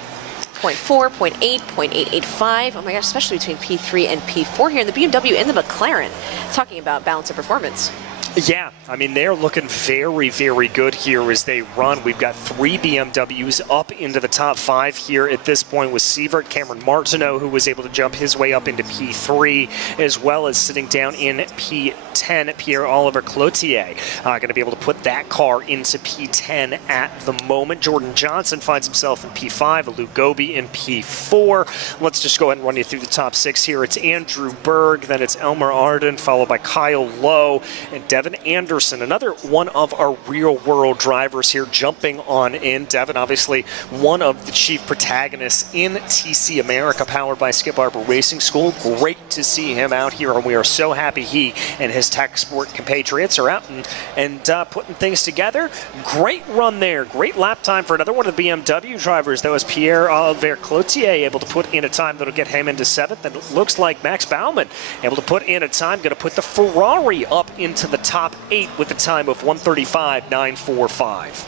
0.4, 0.8, 0.885. Oh my gosh, especially between P3 and P4 here in the BMW and the McLaren. Talking about balance of performance. Yeah, I mean, they're looking very, very good here as they run. We've got 3 BMWs up into the top 5 here at this point with Sievert, Cameron Martineau, who was able to jump his way up into P3, as well as sitting down in P10, Pierre-Oliver Cloutier. Going to be able to put that car into P10 at the moment. Jordan Johnson finds himself in P5, Luke Gobi in P4. Let's just go ahead and run you through the top 6 here. It's Andrew Berg, then it's Elmer Arden, followed by Kyle Lowe, and Devin Anderson, another one of our real-world drivers here, jumping on in. Devin, obviously, one of the chief protagonists in TC America, powered by Skip Barber Racing School. Great to see him out here, and we are so happy he and his tech sport compatriots are out and putting things together. Great run there. Great lap time for another one of the BMW drivers. That was Pierre-Oliver Cloutier, able to put in a time that'll get him into 7th. And it looks like Max Baumann able to put in a time, going to put the Ferrari up into the top 8 with a time of 1:35.945.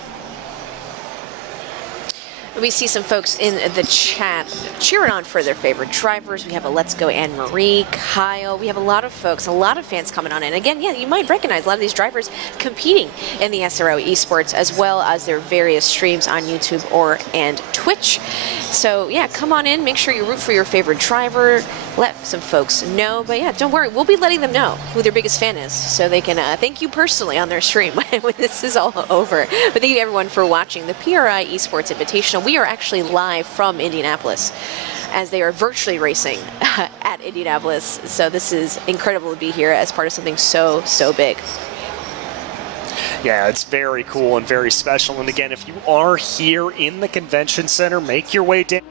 We see some folks in the chat cheering on for their favorite drivers. We have a Let's Go Anne-Marie, Kyle. We have a lot of folks, a lot of fans coming on in. Again, yeah, you might recognize a lot of these drivers competing in the SRO Esports, as well as their various streams on YouTube and Twitch. So yeah, come on in. Make sure you root for your favorite driver. Let some folks know. But yeah, don't worry. We'll be letting them know who their biggest fan is, so they can thank you personally on their stream when this is all over. But thank you everyone for watching the PRI Esports Invitational. We are actually live from Indianapolis as they are virtually racing at Indianapolis. So this is incredible to be here as part of something so, so big. Yeah, it's very cool and very special. And again, if you are here in the convention center, make your way down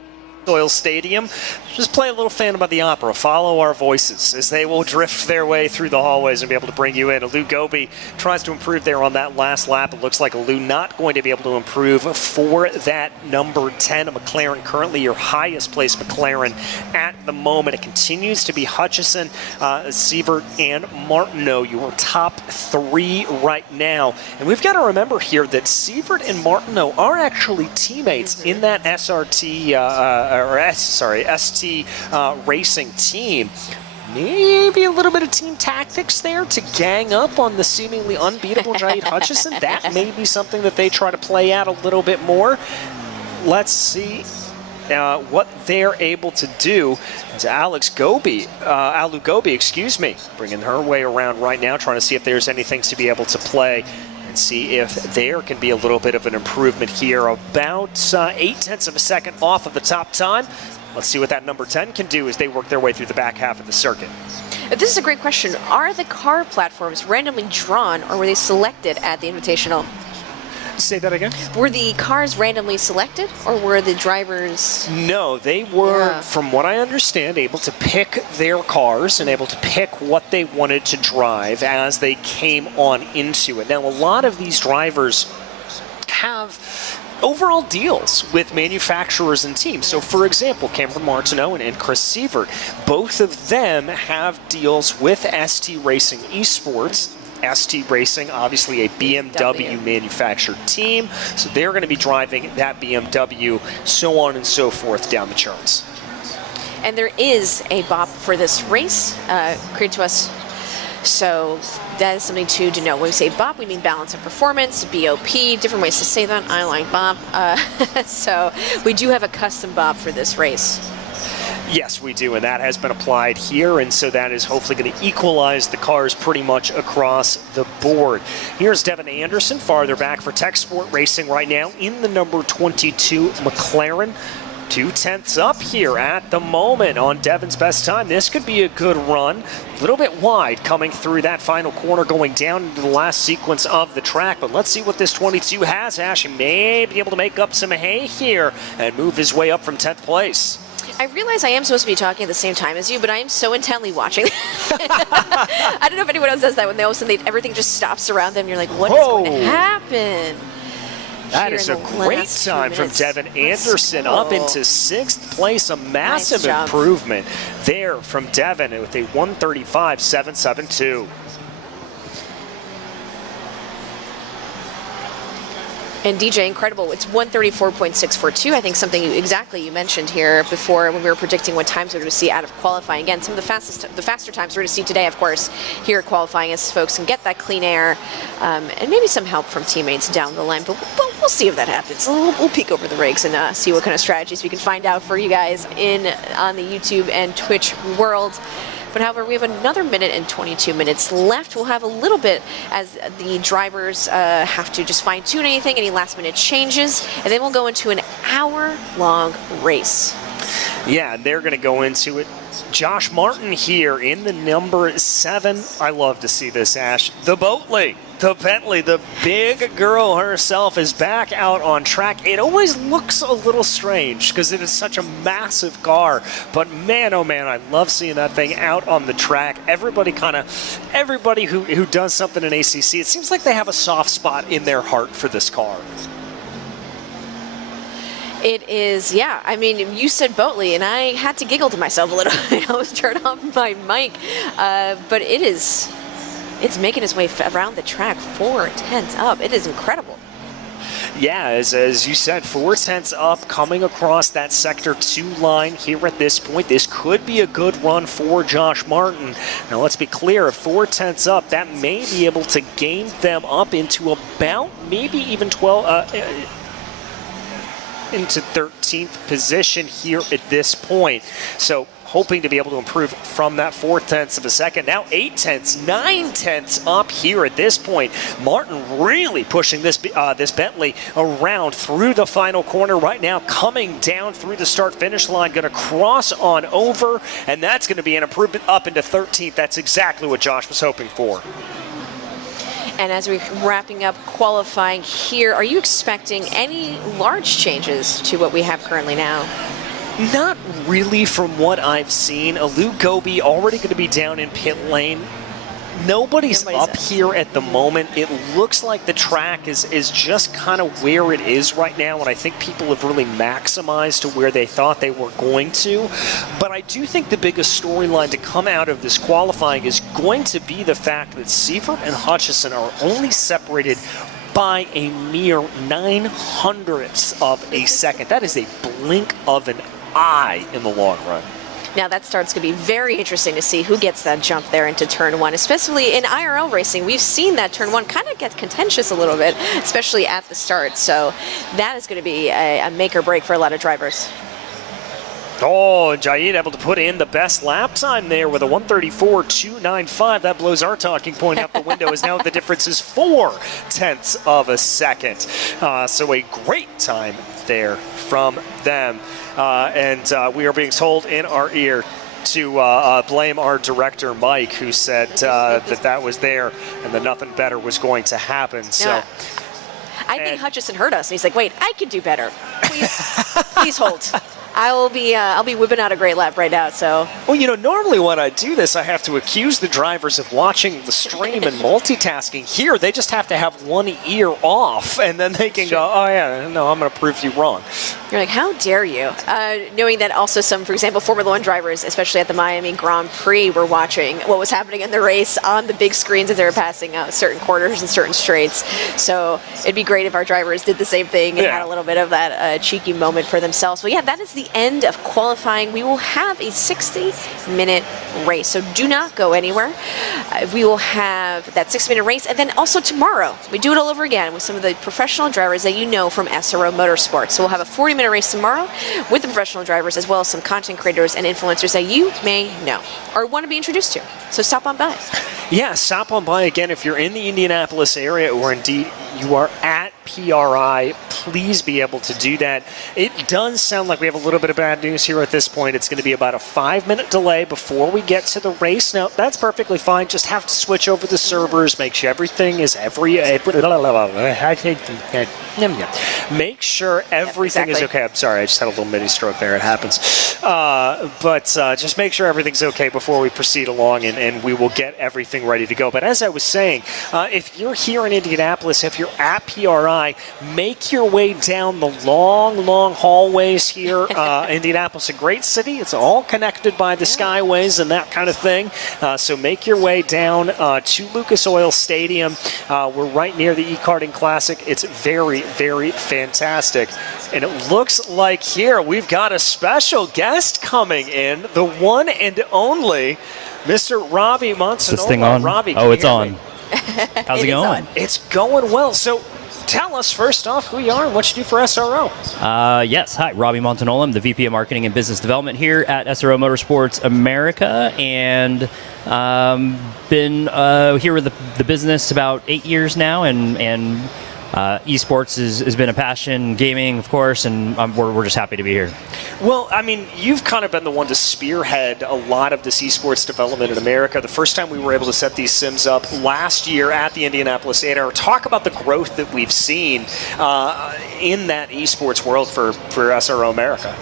Doyle Stadium. Just play a little Phantom of the Opera. Follow our voices as they will drift their way through the hallways and be able to bring you in. Lou Gobi tries to improve there on that last lap. It looks like Lou not going to be able to improve for that number 10. A McLaren, currently your highest placed McLaren at the moment. It continues to be Hutchison, Sievert, and Martineau, your top 3 right now. And we've got to remember here that Sievert and Martineau are actually teammates in that ST racing team. Maybe a little bit of team tactics there to gang up on the seemingly unbeatable Jahid Hutchison. That may be something that they try to play out a little bit more. Let's see what they're able to do. It's Alu Gobi, bringing her way around right now, trying to see if there's anything to be able to play. See if there can be a little bit of an improvement here. About 0.8 of a second off of the top time. Let's see what that number 10 can do as they work their way through the back half of the circuit. This is a great question. Are the car platforms randomly drawn, or were they selected at the Invitational? Say that again? Were the cars randomly selected, or were the drivers... No, they were, from what I understand, able to pick their cars and able to pick what they wanted to drive as they came on into it. Now, a lot of these drivers have overall deals with manufacturers and teams. So, for example, Cameron Martineau and Chris Sievert, both of them have deals with ST Racing Esports. ST Racing, obviously a BMW manufactured team, so they're going to be driving that BMW, so on and so forth down the charts. And there is a BOP for this race created to us, so that is something to know. When we say BOP, we mean balance of performance, BOP, different ways to say that. I like BOP. So we do have a custom BOP for this race. Yes, we do, and that has been applied here, and so that is hopefully going to equalize the cars pretty much across the board. Here's Devin Anderson farther back for Tech Sport Racing right now in the number 22 McLaren. 2/10 up here at the moment on Devon's best time. This could be a good run. A little bit wide coming through that final corner, going down into the last sequence of the track. But let's see what this 22 has. Ash may be able to make up some hay here and move his way up from 10th place. I realize I am supposed to be talking at the same time as you, but I am so intently watching. I don't know if anyone else does that when they all of a sudden everything just stops around them. You're like, what is going to happen? That is a great time from Devon Anderson up into 6th place. A massive improvement there from Devon with a 135.772. And DJ, incredible. It's 134.642. I think something you mentioned here before when we were predicting what times we're going to see out of qualifying. Again, some of the faster times we're going to see today, of course, here at qualifying, as folks can get that clean air and maybe some help from teammates down the line. But we'll see if that happens. We'll peek over the rigs and see what kind of strategies we can find out for you guys on the YouTube and Twitch world. But however, we have another minute and 22 minutes left. We'll have a little bit as the drivers have to just fine-tune any last-minute changes, and then we'll go into an hour-long race. Yeah, they're going to go into it. Josh Martin here in the number 7. I love to see this, Ash. The Boatley, the Bentley, the big girl herself is back out on track. It always looks a little strange because it is such a massive car. But man, oh man, I love seeing that thing out on the track. Everybody who does something in ACC, it seems like they have a soft spot in their heart for this car. It is, yeah. I mean, you said Boatley, and I had to giggle to myself a little. I almost turned off my mic. But it's making its way around the track 4/10 up. It is incredible. Yeah, as you said, 4/10 up, coming across that Sector 2 line here at this point. This could be a good run for Josh Martin. Now, let's be clear, 4/10 up, that may be able to gain them up into about maybe even 12... into 13th position here at this point. So hoping to be able to improve from that 4/10 of a second. Now 8/10, 9/10 up here at this point. Martin really pushing this Bentley around through the final corner right now, coming down through the start-finish line, going to cross on over, and that's going to be an improvement up into 13th. That's exactly what Josh was hoping for. And as we're wrapping up qualifying here, are you expecting any large changes to what we have currently now? Not really from what I've seen. Alou Gobi already going to be down in pit lane. Nobody's up here at the moment. It looks like the track is just kind of where it is right now, and I think people have really maximized to where they thought they were going to. But I do think the biggest storyline to come out of this qualifying is going to be the fact that Seifert and Hutchison are only separated by a mere 900ths of a second. That is a blink of an eye in the long run. Now that start's going to be very interesting to see who gets that jump there into turn 1, especially in IRL racing. We've seen that turn 1 kind of get contentious a little bit, especially at the start. So that is going to be a make or break for a lot of drivers. Oh, Jaid able to put in the best lap time there with a 134.295. That blows our talking point out the window, as now the difference is 4/10 of a second. So a great time there from them. And we are being told in our ear to blame our director, Mike, who said that was there and that nothing better was going to happen. So. Yeah. I think Hutchison heard us, and he's like, wait, I could do better. Please hold. I'll be whipping out a great lap right now, so. Well, you know, normally when I do this, I have to accuse the drivers of watching the stream and multitasking. Here, they just have to have one ear off, and then they can go, oh, yeah, no, I'm going to prove you wrong. You're like, how dare you? Knowing that also some, for example, Formula One drivers, especially at the Miami Grand Prix, were watching what was happening in the race on the big screens as they were passing out certain corners and certain straights. So it'd be great if our drivers did the same thing and had a little bit of that cheeky moment for themselves. But yeah, that is the end of qualifying. We will have a 60-minute race, so do not go anywhere. We will have that 60-minute race, and then also tomorrow we do it all over again with some of the professional drivers that you know from SRO Motorsports. So we'll have a 40-minute race tomorrow with the professional drivers, as well as some content creators and influencers that you may know or want to be introduced to. So stop on by. Yeah, stop on by again if you're in the Indianapolis area, or indeed you are at PRI. please be able to do that. It does sound like we have a little bit of bad news here at this point. It's going to be about a 5-minute delay before we get to the race. Now, that's perfectly fine. Just have to switch over the servers, make sure everything is make sure everything is okay. I'm sorry, I just had a little mini stroke there. It happens. But just make sure everything's okay before we proceed along, and we will get everything ready to go. But as I was saying, if you're here in Indianapolis, if you're at PRI, make your way down the long hallways here. Indianapolis, a great city. It's all connected by the skyways and that kind of thing. So make your way down to Lucas Oil Stadium. We're right near the e-karting classic. It's very, very fantastic. And it looks like here we've got a special guest coming in, the one and only Mr. Robbie Montanola. Is this thing on? Robbie, oh, it's on. How's it going? It's going well. So tell us first off who you are and what you do for SRO. Yes, hi, Robbie Montanola. I'm the VP of Marketing and Business Development here at SRO Motorsports America, and been here with the business about 8 years now, and esports has been a passion, gaming, of course, and we're just happy to be here. Well, I mean, you've kind of been the one to spearhead a lot of this esports development in America. The first time we were able to set these sims up last year at the Indianapolis 8 Hour. Talk about the growth that we've seen in that esports world for SRO America.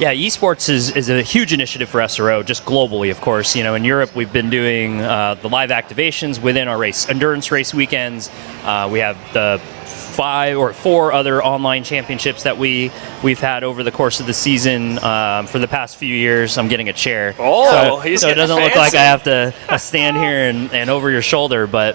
Yeah, esports is a huge initiative for SRO, just globally, of course. You know, in Europe, we've been doing the live activations within our endurance race weekends. We have the 5 or 4 other online championships that we've had over the course of the season for the past few years. I'm getting a chair. Oh, so it doesn't look like I have to stand here and over your shoulder, but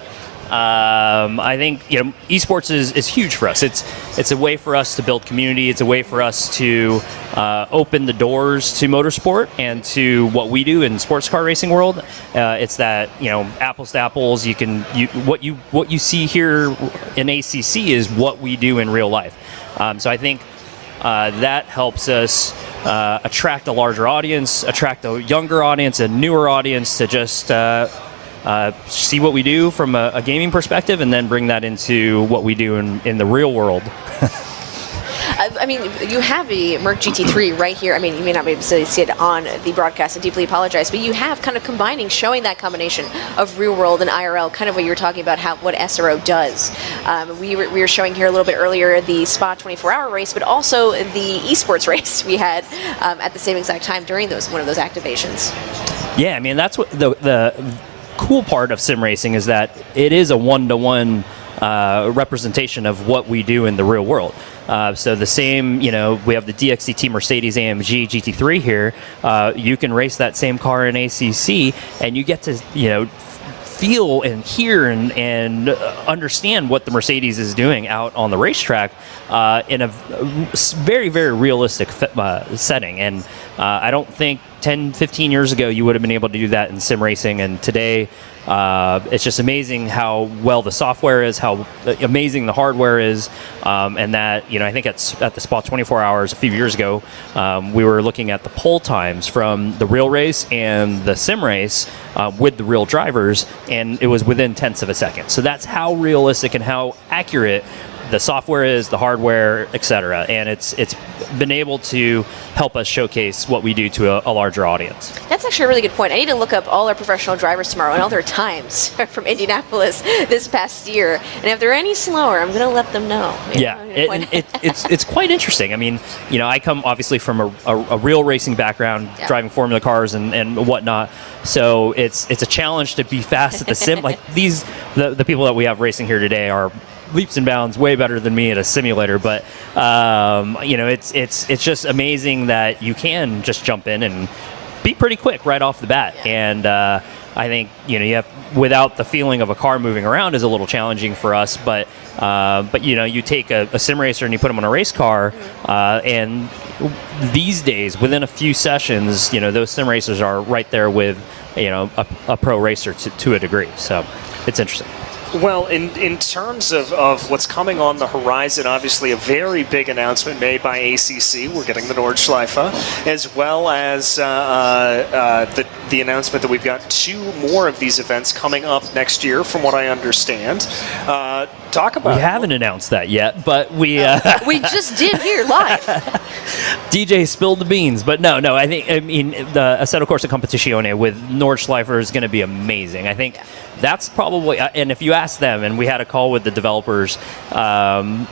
I think esports is huge for us. It's a way for us to build community. It's a way for us to open the doors to motorsport and to what we do in sports car racing world. It's that apples to apples. What you see here in ACC is what we do in real life. So I think that helps us attract a larger audience, attract a younger audience, a newer audience to just see what we do from a gaming perspective, and then bring that into what we do in the real world. I mean, you have a Merc GT3 right here. I mean, you may not be able to see it on the broadcast. I deeply apologize, but you have kind of showing that combination of real world and IRL, kind of what you were talking about, what SRO does. We were showing here a little bit earlier the Spa 24-hour race, but also the esports race we had at the same exact time during one of those activations. Yeah, I mean, that's what the cool part of sim racing is, that it is a one-to-one representation of what we do in the real world. So the same, we have the DXDT Mercedes AMG GT3 here. You can race that same car in ACC, and you get to, feel and hear and understand what the Mercedes is doing out on the racetrack in a very, very realistic setting. And I don't think 10, 15 years ago you would have been able to do that in sim racing. And today, it's just amazing how well the software is, how amazing the hardware is, and that, I think at the Spa 24 Hours a few years ago, we were looking at the pole times from the real race and the sim race with the real drivers, and it was within tenths of a second. So that's how realistic and how accurate the software is, the hardware, etc. And it's been able to help us showcase what we do to a larger audience. That's actually a really good point. I need to look up all our professional drivers tomorrow and all their times from Indianapolis this past year. And if they're any slower, I'm going to let them know. It's quite interesting. I mean, I come obviously from a real racing background, driving Formula cars and whatnot. So it's a challenge to be fast at the sim. Like the people that we have racing here today are leaps and bounds way better than me at a simulator, but it's just amazing that you can just jump in and be pretty quick right off the bat. And I think you have, without the feeling of a car moving around is a little challenging for us, but you take a sim racer and you put them on a race car, and these days within a few sessions those sim racers are right there with a pro racer to a degree. So it's interesting. Well, in terms of what's coming on the horizon, obviously a very big announcement made by ACC. We're getting the Nordschleife, as well as the announcement that we've got 2 more of these events coming up next year, from what I understand. Talk about. We haven't announced that yet, but we just did here live. DJ spilled the beans, but no. I mean the Assetto Corsa Competizione with Nordschleifer is going to be amazing. I think that's probably, and if you ask them, and we had a call with the developers, that's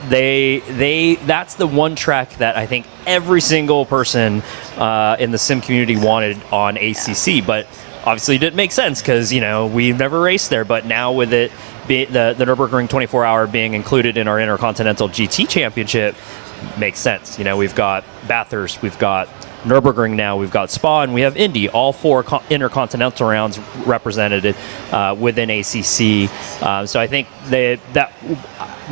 the one track that I think every single person in the sim community wanted on ACC, but obviously it didn't make sense because we've never raced there. But now with it, the Nürburgring 24-hour being included in our Intercontinental GT Championship makes sense. We've got Bathurst, we've got Nürburgring now, we've got Spa, and we have Indy. All 4 intercontinental rounds represented within ACC. So I think that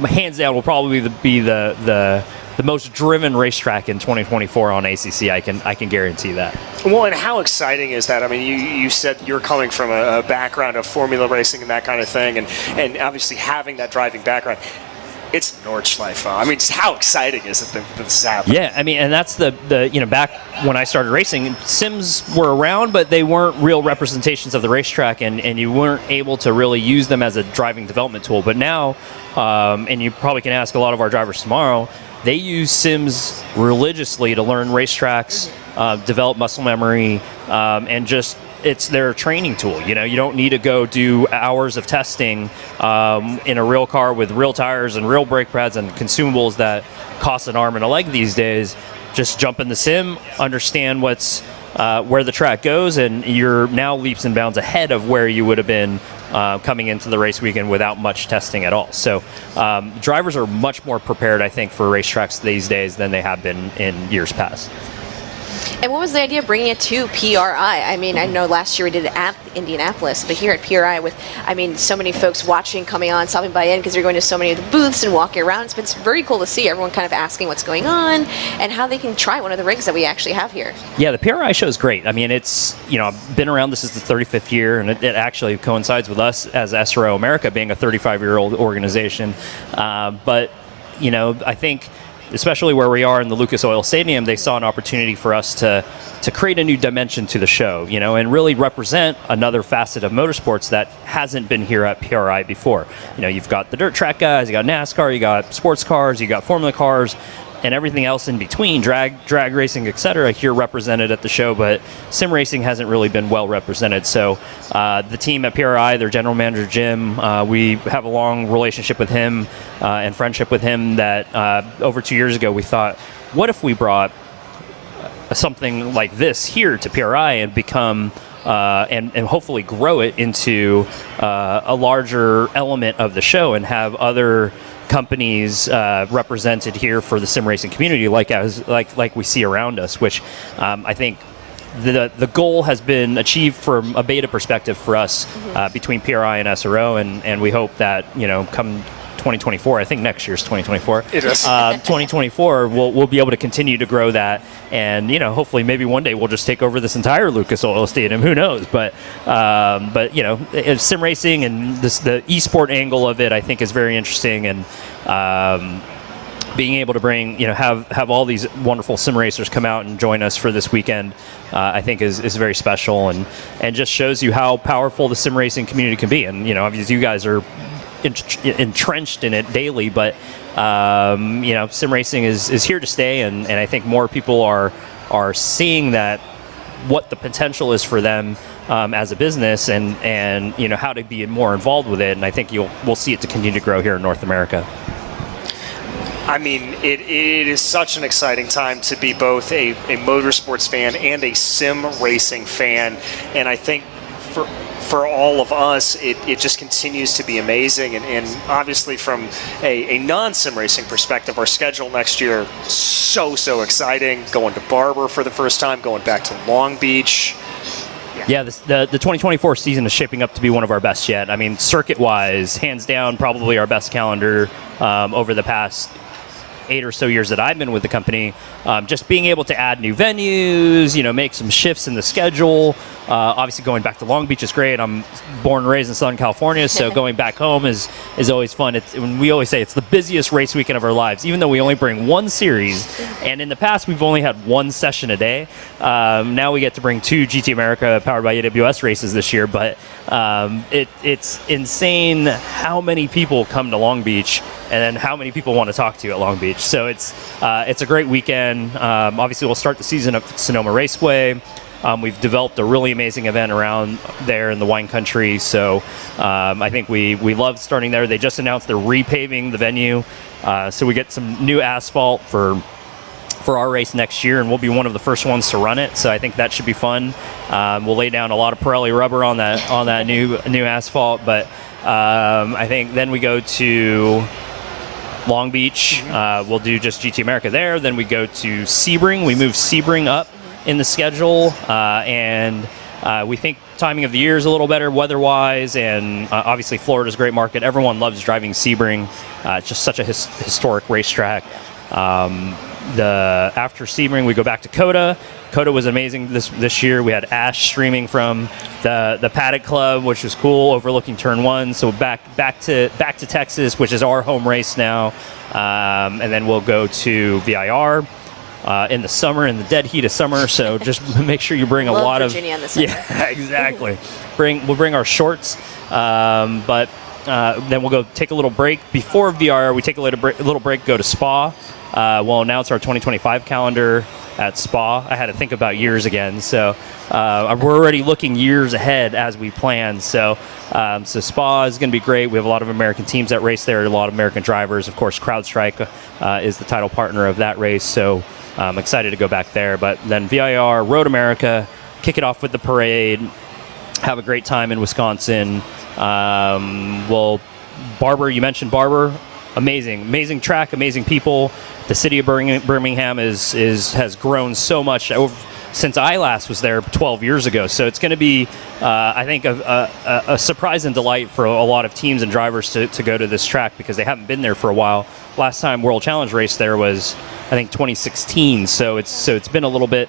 hands down will probably be the most driven racetrack in 2024 on ACC. I can guarantee that. Well, and how exciting is that? I mean, you said you're coming from a background of Formula racing and that kind of thing, and obviously having that driving background. It's Nordschleife. I mean, just how exciting is it that this is happening? Yeah, I mean, and that's the back when I started racing, sims were around, but they weren't real representations of the racetrack, and you weren't able to really use them as a driving development tool. But now, and you probably can ask a lot of our drivers tomorrow, they use sims religiously to learn racetracks, develop muscle memory, and just it's their training tool. You don't need to go do hours of testing in a real car with real tires and real brake pads and consumables that cost an arm and a leg these days. Just jump in the sim, understand what's where the track goes, and you're now leaps and bounds ahead of where you would have been coming into the race weekend without much testing at all. So drivers are much more prepared, I think, for racetracks these days than they have been in years past. And what was the idea of bringing it to PRI? I mean, I know last year we did it at Indianapolis, but here at PRI with, so many folks watching, coming on, stopping by in because you're going to so many of the booths and walking around. It's been very cool to see everyone kind of asking what's going on and how they can try one of the rigs that we actually have here. Yeah, the PRI show is great. I mean, it's, I've been around, this is the 35th year, and it actually coincides with us as SRO America being a 35-year-old organization. But, I think, especially where we are in the Lucas Oil Stadium, they saw an opportunity for us to create a new dimension to the show, and really represent another facet of motorsports that hasn't been here at PRI before. You've got the dirt track guys, you got NASCAR, you got sports cars, you got Formula cars, and everything else in between, drag racing, etc., here represented at the show, but sim racing hasn't really been well represented. So the team at PRI, their general manager, Jim, we have a long relationship with him and friendship with him that over 2 years ago we thought, what if we brought something like this here to PRI and become and hopefully grow it into a larger element of the show and have other companies represented here for the sim racing community, like we see around us, which I think the goal has been achieved from a beta perspective for us between PRI and SRO, and we hope that come 2024, I think next year's 2024. It is. 2024, we'll be able to continue to grow that, and hopefully maybe one day we'll just take over this entire Lucas Oil Stadium. Who knows? But sim racing and the esport angle of it, I think, is very interesting, and being able to bring have all these wonderful sim racers come out and join us for this weekend, I think is very special, and just shows you how powerful the sim racing community can be. And obviously you guys are entrenched in it daily, but sim racing is here to stay, and I think more people are seeing that what the potential is for them as a business, and how to be more involved with it, and I think we'll see it to continue to grow here in North America. I mean, it is such an exciting time to be both a motorsports fan and a sim racing fan, and I think for all of us, it just continues to be amazing. And obviously from a non-sim racing perspective, our schedule next year, so exciting. Going to Barber for the first time, going back to Long Beach. Yeah, the 2024 season is shaping up to be one of our best yet. I mean, circuit-wise, hands down, probably our best calendar over the past 8 or so years that I've been with the company. Just being able to add new venues, make some shifts in the schedule, Obviously, going back to Long Beach is great. I'm born and raised in Southern California, so going back home is always fun. We always say it's the busiest race weekend of our lives, even though we only bring one series. And in the past, we've only had one session a day. Now we get to bring 2 GT America powered by AWS races this year, but it's insane how many people come to Long Beach and then how many people want to talk to you at Long Beach. So it's a great weekend. Obviously, we'll start the season at Sonoma Raceway. We've developed a really amazing event around there in the wine country, so I think we love starting there. They just announced they're repaving the venue, so we get some new asphalt for our race next year, and we'll be one of the first ones to run it. So I think that should be fun. We'll lay down a lot of Pirelli rubber on that new asphalt, but I think then we go to Long Beach. We'll do just GT America there. Then we go to Sebring. We move Sebring up in the schedule, and we think timing of the year is a little better weather-wise, and obviously Florida's a great market. Everyone loves driving Sebring. It's just such a historic racetrack. After Sebring, we go back to Coda. Coda was amazing this year. We had Ash streaming from the Paddock Club, which was cool, overlooking Turn 1. So back to Texas, which is our home race now, and then we'll go to VIR. In the summer, in the dead heat of summer, so just make sure you bring a lot Virginia in the summer. Yeah, exactly. We'll bring our shorts, but then we'll go take a little break before VR. We take a little break, go to Spa. We'll announce our 2025 calendar at Spa. I had to think about years again, so we're already looking years ahead as we plan. So Spa is going to be great. We have a lot of American teams that race there, a lot of American drivers. Of course, CrowdStrike is the title partner of that race, so I'm excited to go back there. But then VIR, Road America, kick it off with the parade, have a great time in Wisconsin. Barber, you mentioned Barber, amazing track, amazing people. The city of Birmingham has grown so much since I last was there 12 years ago. So it's going to be, I think, a surprise and delight for a lot of teams and drivers to go to this track because they haven't been there for a while. Last time World Challenge race there was, I think, 2016. So it's been a little bit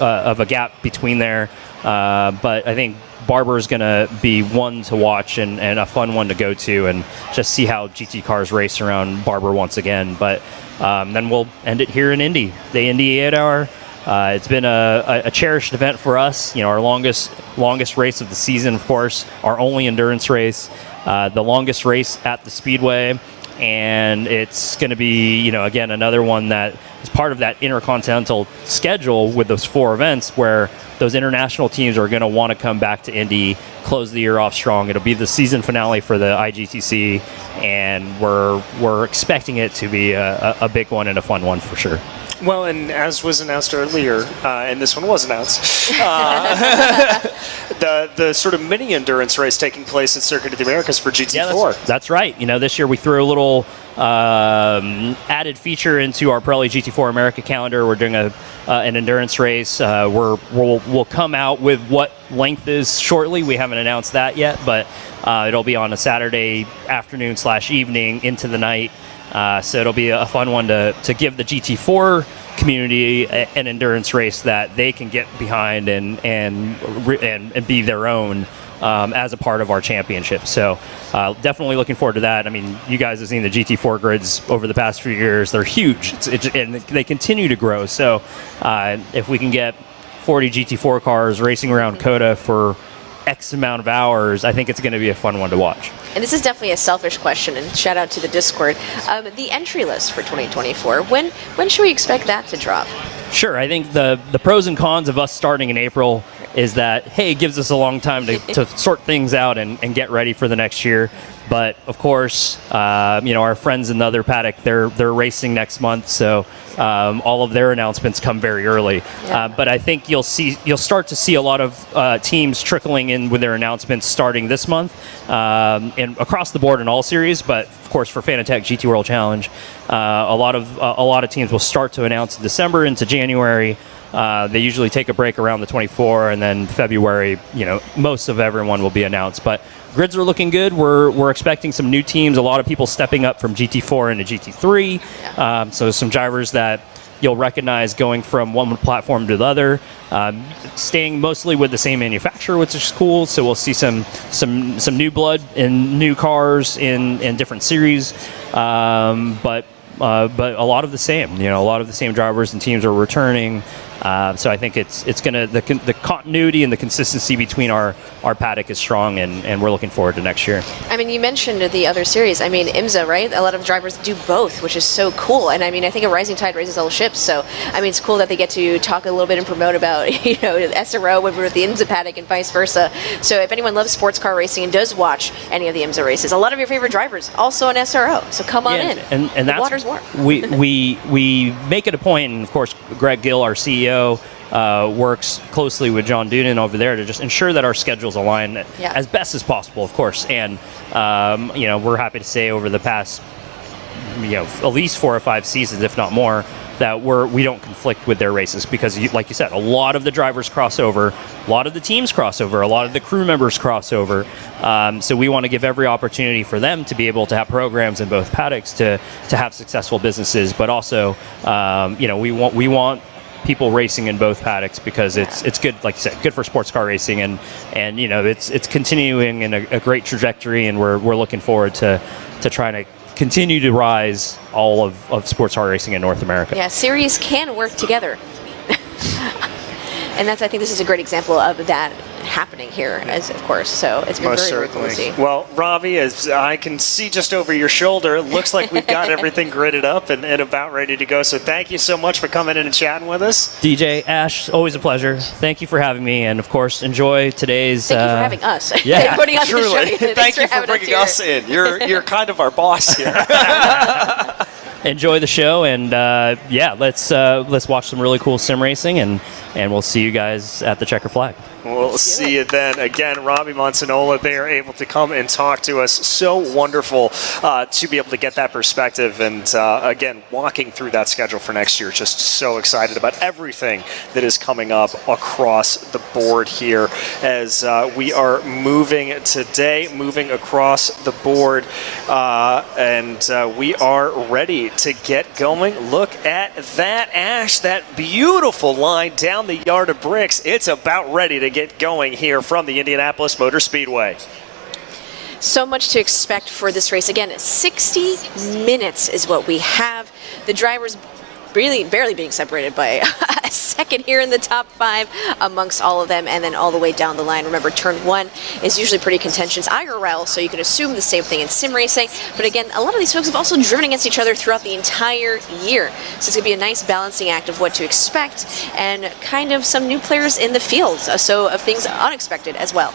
of a gap between there. But I think Barber is going to be one to watch and a fun one to go to and just see how GT cars race around Barber once again. But then we'll end it here in Indy, the Indy 8-hour. It's been a cherished event for us. You know, our longest race of the season, of course, our only endurance race, the longest race at the Speedway. And it's going to be, again, another one that is part of that intercontinental schedule with those 4 events where those international teams are going to want to come back to Indy, close the year off strong. It'll be the season finale for the IGTC, and we're expecting it to be a big one and a fun one for sure. Well, and as was announced earlier, and this one was announced, the sort of mini endurance race taking place at Circuit of the Americas for GT4. Yeah, that's right. This year we threw a little added feature into our Pirelli GT4 America calendar. We're doing an endurance race. We'll come out with what length is shortly. We haven't announced that yet, but it'll be on a Saturday afternoon / evening into the night. So it'll be a fun one to give the GT4 community an endurance race that they can get behind and be their own as a part of our championship. So definitely looking forward to that. I mean, you guys have seen the GT4 grids over the past few years. They're huge, and they continue to grow. So if we can get 40 GT4 cars racing around Coda for X amount of hours, I think it's going to be a fun one to watch. And this is definitely a selfish question, and shout out to the Discord. The entry list for 2024, when should we expect that to drop? Sure. I think the pros and cons of us starting in April is that, hey, it gives us a long time to sort things out and get ready for the next year. But of course, our friends in the other paddock, they're racing next month, so all of their announcements come very early. Yeah. But I think you'll start to see a lot of teams trickling in with their announcements starting this month, and across the board in all series. But of course, for Fanatec GT World Challenge, a lot of teams will start to announce in December into January. They usually take a break around the 24, and then February, most of everyone will be announced. But grids are looking good. We're expecting some new teams, a lot of people stepping up from GT4 into GT3. Yeah. So some drivers that you'll recognize going from one platform to the other, staying mostly with the same manufacturer, which is cool. So we'll see some new blood in new cars in different series, but a lot of the same. A lot of the same drivers and teams are returning. So I think it's gonna the continuity and the consistency between our paddock is strong, and we're looking forward to next year. I mean, you mentioned the other series. I mean, IMSA, right? A lot of drivers do both, which is so cool. And I mean, I think a rising tide raises all ships. So I mean, it's cool that they get to talk a little bit and promote about SRO when we're at the IMSA paddock and vice versa. So if anyone loves sports car racing and does watch any of the IMSA races, a lot of your favorite drivers also on SRO. So come on in. And the that's water's warm. we make it a point, and of course, Greg Gill, our CEO. Works closely with John Doonan over there to just ensure that our schedules align as best as possible, of course. And we're happy to say over the past at least 4 or 5 seasons, if not more, that we don't conflict with their races because, like you said, a lot of the drivers cross over, a lot of the teams cross over, a lot of the crew members cross over. So we want to give every opportunity for them to be able to have programs in both paddocks to have successful businesses, but also we want people racing in both paddocks because it's good, like you said, good for sports car racing, and it's continuing in a great trajectory, and we're looking forward to trying to continue to rise all of sports car racing in North America. Yeah, series can work together. And I think this is a great example of that happening here, as of course. So it's been Most very certainly. cool to see. Well, Ravi, as I can see just over your shoulder, it looks like we've got everything gridded up and about ready to go. So thank you so much for coming in and chatting with us. DJ, Ash, always a pleasure. Thank you for having me, and of course, enjoy today's. Thank you for having us. Yeah, putting on truly. The show. Thank you for having bringing us in. You're kind of our boss here. Enjoy the show, and let's watch some really cool sim racing, and we'll see you guys at the Checker Flag. We'll see you then. Again, Robbie Monsinola, they are able to come and talk to us. So wonderful to be able to get that perspective. And again, walking through that schedule for next year, just so excited about everything that is coming up across the board here as we are moving across the board. And we are ready to get going. Look at that, Ash, that beautiful line down the yard of bricks. It's about ready to get going here from the Indianapolis Motor Speedway. So much to expect for this race. Again, 60 minutes is what we have. The drivers really barely being separated by a second here in the top 5 amongst all of them, and then all the way down the line. Remember, turn 1 is usually pretty contentious IRL, so you can assume the same thing in sim racing. But again, a lot of these folks have also driven against each other throughout the entire year. So it's going to be a nice balancing act of what to expect and kind of some new players in the field, so of things unexpected as well.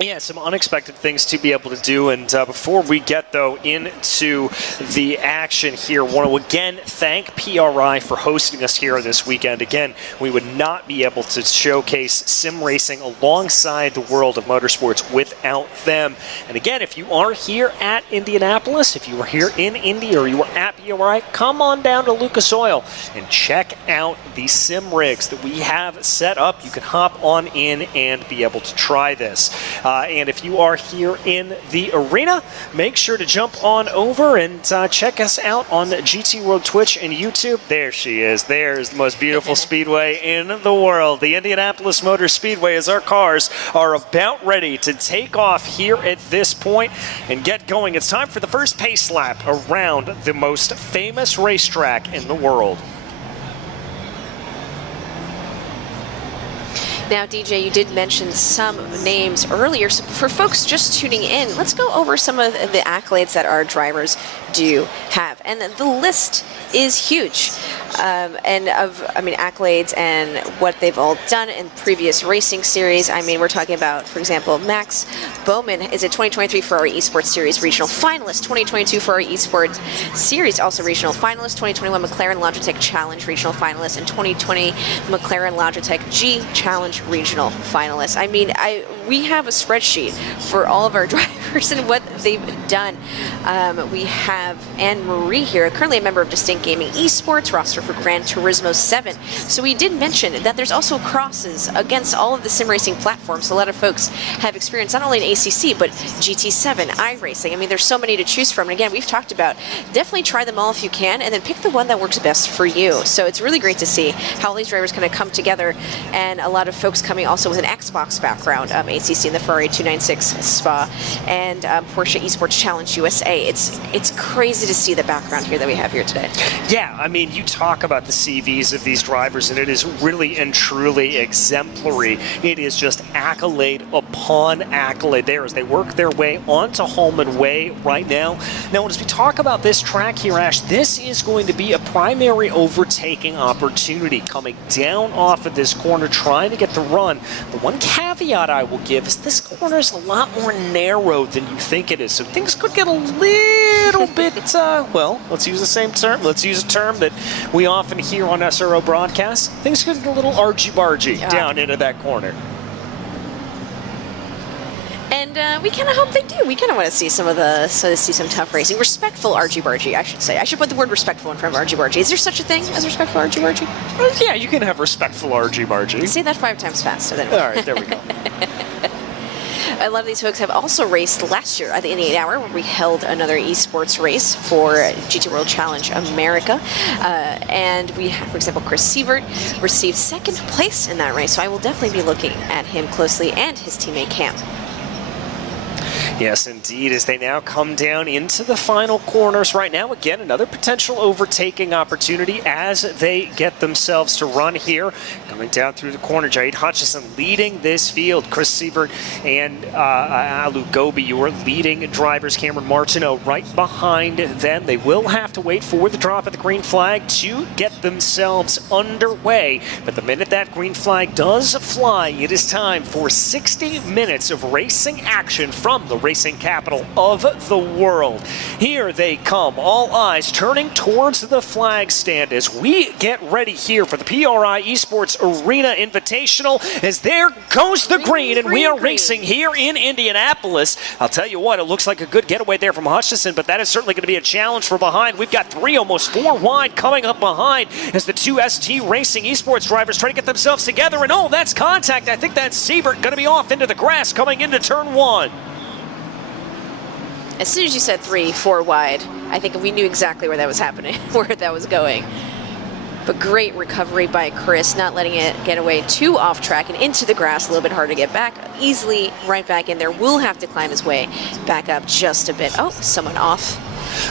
Yeah, some unexpected things to be able to do. And before we get, though, into the action here, I want to again thank PRI for hosting us here this weekend. Again, we would not be able to showcase sim racing alongside the world of motorsports without them. And again, if you are here at Indianapolis, if you are here in Indy, or you are at PRI, come on down to Lucas Oil and check out the sim rigs that we have set up. You can hop on in and be able to try this. And if you are here in the arena, make sure to jump on over and check us out on GT World Twitch and YouTube. There she is. There's the most beautiful speedway in the world. The Indianapolis Motor Speedway, as our cars are about ready to take off here at this point and get going. It's time for the first pace lap around the most famous racetrack in the world. Now, DJ, you did mention some names earlier. So for folks just tuning in, let's go over some of the accolades that our drivers do have. And the list is huge. Accolades and what they've all done in previous racing series. I mean, we're talking about, for example, Max Bowman is a 2023 Ferrari Esports Series regional finalist, 2022 Ferrari Esports Series also regional finalist, 2021 McLaren Logitech Challenge regional finalist, and 2020 McLaren Logitech G Challenge regional finalist. I mean, we have a spreadsheet for all of our drivers and what they've done. We have Anne Marie here, currently a member of Distinct Gaming Esports roster for Gran Turismo 7. So we did mention that there's also crosses against all of the sim racing platforms. So a lot of folks have experience not only in ACC, but GT7, iRacing. I mean, there's so many to choose from. And again, we've talked about definitely try them all if you can, and then pick the one that works best for you. So it's really great to see how all these drivers kind of come together, and a lot of folks coming also with an Xbox background, ACC in the Ferrari 296 Spa, and Porsche Esports Challenge USA. It's crazy to see the background here that we have here today. Yeah, I mean, you talk about the CVs of these drivers, and it is really and truly exemplary. It is just accolade upon accolade there as they work their way onto Holman Way right now. Now, as we talk about this track here, Ash, this is going to be a primary overtaking opportunity coming down off of this corner, trying to get the run. The one caveat I will give is this corner is a lot more narrow than you think it is, so things could get a little bit, well, let's use the same term. Let's use a term that we often hear on SRO broadcasts. Things could get a little argy-bargy down into that corner. And we kind of hope they do. We kind of want to see some tough racing. Respectful argy-bargy, I should say. I should put the word respectful in front of argy-bargy. Is there such a thing as respectful argy-bargy? Yeah, you can have respectful argy-bargy. Say that 5 times faster. Then. All right, there we go. A lot of these folks have also raced last year at the 88 Hour, where we held another esports race for GT World Challenge America. And we have, for example, Chris Sievert received 2nd place in that race. So I will definitely be looking at him closely, and his teammate Cam. Yes, indeed, as they now come down into the final corners right now. Again, another potential overtaking opportunity as they get themselves to run here. Coming down through the corner, Jade Hutchison leading this field. Chris Sievert and Alu Gobi, your leading drivers. Cameron Martineau right behind them. They will have to wait for the drop of the green flag to get themselves underway. But the minute that green flag does fly, it is time for 60 minutes of racing action from the racing capital of the world. Here they come, all eyes turning towards the flag stand as we get ready here for the PRI Esports Arena Invitational, as there goes the green, and we are racing here in Indianapolis. I'll tell you what, it looks like a good getaway there from Hutchison, but that is certainly going to be a challenge for behind. We've got 3, almost 4 wide coming up behind as the 2 ST Racing Esports drivers try to get themselves together, and oh, that's contact. I think that's Sievert going to be off into the grass coming into turn 1. As soon as you said 3, 4 wide, I think we knew exactly where that was happening, where that was going. But great recovery by Chris, not letting it get away too off track and into the grass. A little bit hard to get back. Easily right back in there. Will have to climb his way back up just a bit. Oh, someone off.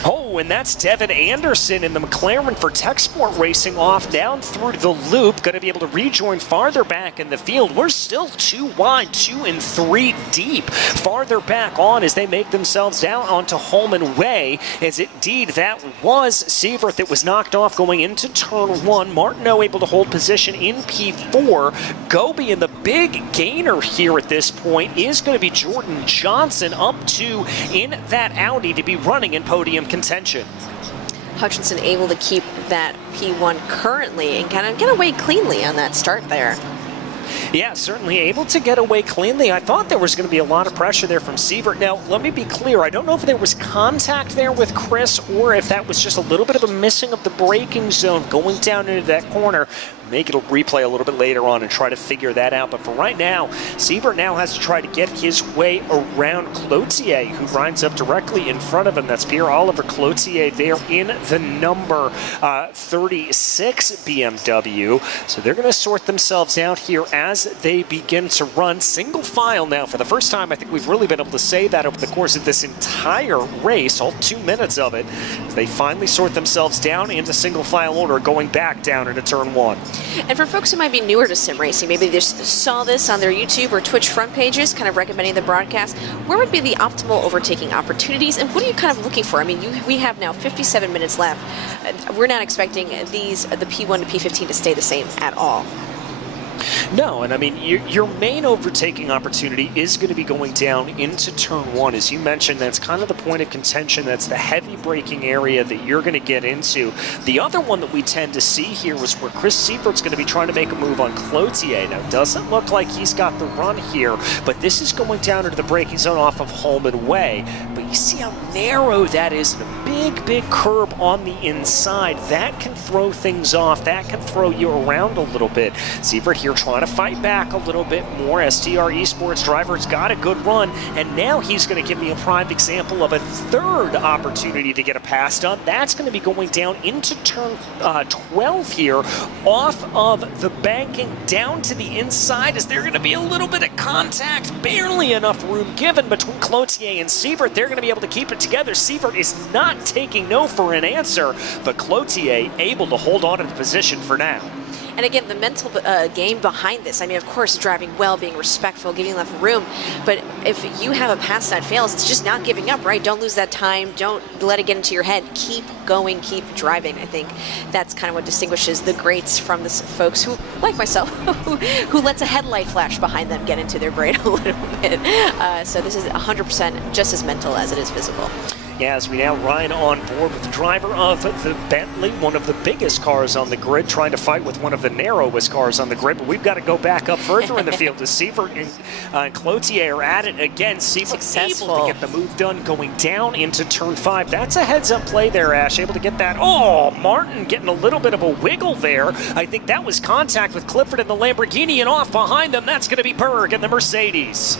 Oh, and that's Devin Anderson in the McLaren for Tech Sport Racing off down through the loop. Going to be able to rejoin farther back in the field. We're still 2 wide, 2 and 3 deep. Farther back on as they make themselves down onto Holman Way. As indeed that was Sievert that was knocked off going into turn 1. Martineau able to hold position in P4. Gobi, and the big gainer here at this point is going to be Jordan Johnson, up 2 in that Audi to be running in podium contention. Hutchinson able to keep that P1 currently and kind of get away cleanly on that start there. Yeah, certainly able to get away cleanly. I thought there was going to be a lot of pressure there from Sievert. Now, let me be clear. I don't know if there was contact there with Chris or if that was just a little bit of a missing of the braking zone going down into that corner. Make it a replay a little bit later on and try to figure that out. But for right now, Sievert now has to try to get his way around Cloutier, who rides up directly in front of him. That's Pierre-Oliver Cloutier there in the number 36 BMW. So they're going to sort themselves out here as they begin to run single file now. For the first time, I think we've really been able to say that over the course of this entire race, all 2 minutes of it, as they finally sort themselves down into single file order, going back down into turn 1. And for folks who might be newer to sim racing, maybe they just saw this on their YouTube or Twitch front pages, kind of recommending the broadcast, where would be the optimal overtaking opportunities, and what are you kind of looking for? I mean, we have now 57 minutes left. We're not expecting the P1 to P15 to stay the same at all. No, and I mean, your main overtaking opportunity is going to be going down into turn one. As you mentioned, that's kind of the point of contention. That's the heavy braking area that you're going to get into. The other one that we tend to see here was where Chris Sievert's going to be trying to make a move on Cloutier. Now, doesn't look like he's got the run here, but this is going down into the braking zone off of Holman Way. But you see how narrow that is, and a big, big curb on the inside. That can throw things off. That can throw you around a little bit. Sievert here trying to fight back a little bit more. STR Esports driver's got a good run, and now he's going to give me a prime example of a third opportunity to get a pass done. That's going to be going down into turn 12 here, off of the banking down to the inside. Is there going to be a little bit of contact? Barely enough room given between Cloutier and Sievert. They're going to be able to keep it together. Sievert is not taking no for an answer, but Cloutier able to hold on to the position for now. And again, the mental game behind this, I mean, of course, driving well, being respectful, giving enough room, but if you have a pass that fails, it's just not giving up, right? Don't lose that time. Don't let it get into your head. Keep going, keep driving. I think that's kind of what distinguishes the greats from the folks who, like myself, who lets a headlight flash behind them get into their brain a little bit. So this is 100% just as mental as it is physical. Yeah, as we now ride on board with the driver of the Bentley, one of the biggest cars on the grid, trying to fight with one of the narrowest cars on the grid. But we've got to go back up further in the field as Sievert and Cloutier are at it again. Sievert able to get the move done going down into turn 5. That's a heads-up play there, Ash. Able to get that. Oh, Martin getting a little bit of a wiggle there. I think that was contact with Clifford and the Lamborghini, and off behind them, that's going to be Berg and the Mercedes.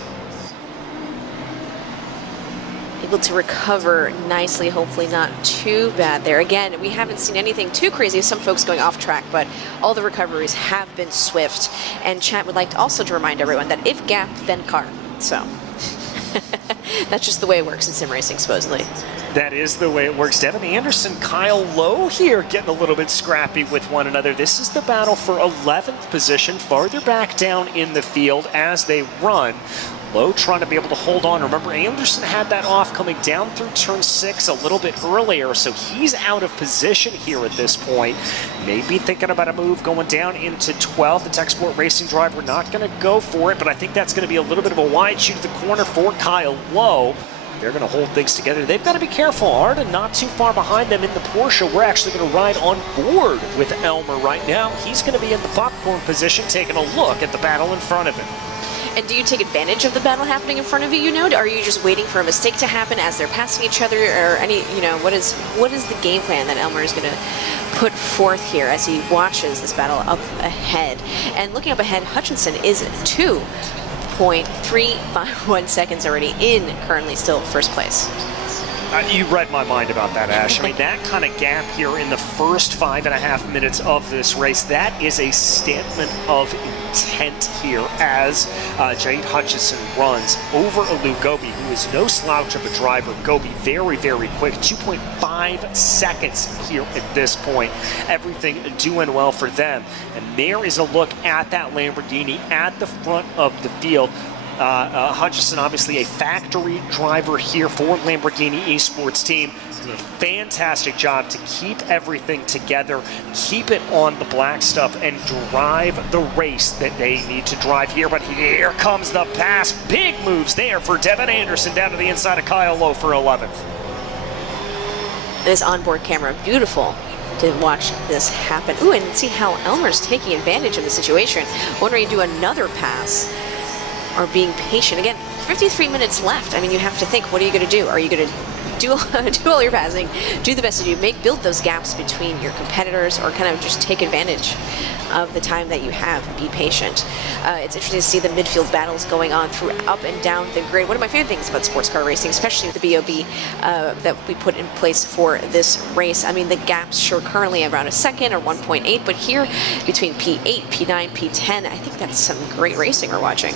Able to recover nicely, hopefully not too bad there. Again, we haven't seen anything too crazy, some folks going off track, but all the recoveries have been swift. And chat would like to also to remind everyone that if gap, then car. So that's just the way it works in sim racing, supposedly. That is the way it works. Devin Anderson, Kyle Lowe here getting a little bit scrappy with one another. This is the battle for 11th position, farther back down in the field as they run. Lowe trying to be able to hold on. Remember, Anderson had that off coming down through turn 6 a little bit earlier, so he's out of position here at this point. Maybe thinking about a move going down into 12. The Tech Sport Racing driver not going to go for it, but I think that's going to be a little bit of a wide shoot to the corner for Kyle Lowe. They're going to hold things together. They've got to be careful. Arda not too far behind them in the Porsche. We're actually going to ride on board with Elmer right now. He's going to be in the popcorn position, taking a look at the battle in front of him. And do you take advantage of the battle happening in front of you, or are you just waiting for a mistake to happen as they're passing each other, or any, what is the game plan that Elmer is going to put forth here as he watches this battle up ahead? And looking up ahead, Hutchinson is 2.351 seconds already in, currently still first place. You read my mind about that, Ash. I mean, that kind of gap here in the first 5.5 minutes of this race, that is a statement of intent here as Jade Hutchison runs over Alu Gobi, who is no slouch of a driver. Gobi very, very quick, 2.5 seconds here at this point. Everything doing well for them. And there is a look at that Lamborghini at the front of the field. Hutchison, obviously a factory driver here for Lamborghini Esports team. Doing a fantastic job to keep everything together, keep it on the black stuff, and drive the race that they need to drive here. But here comes the pass. Big moves there for Devin Anderson down to the inside of Kyle Lowe for 11th. This onboard camera, beautiful to watch this happen. Ooh, and see how Elmer's taking advantage of the situation. Wondering to do another pass. Or being patient. Again, 53 minutes left. I mean, you have to think, what are you going to do? Are you going to do all your passing, do the best you do, build those gaps between your competitors, or kind of just take advantage of the time that you have, be patient. It's interesting to see the midfield battles going on through up and down the grid. One of my favorite things about sports car racing, especially with the BOB that we put in place for this race. I mean, the gaps sure currently around a second or 1.8, but here between P8, P9, P10, I think that's some great racing we're watching.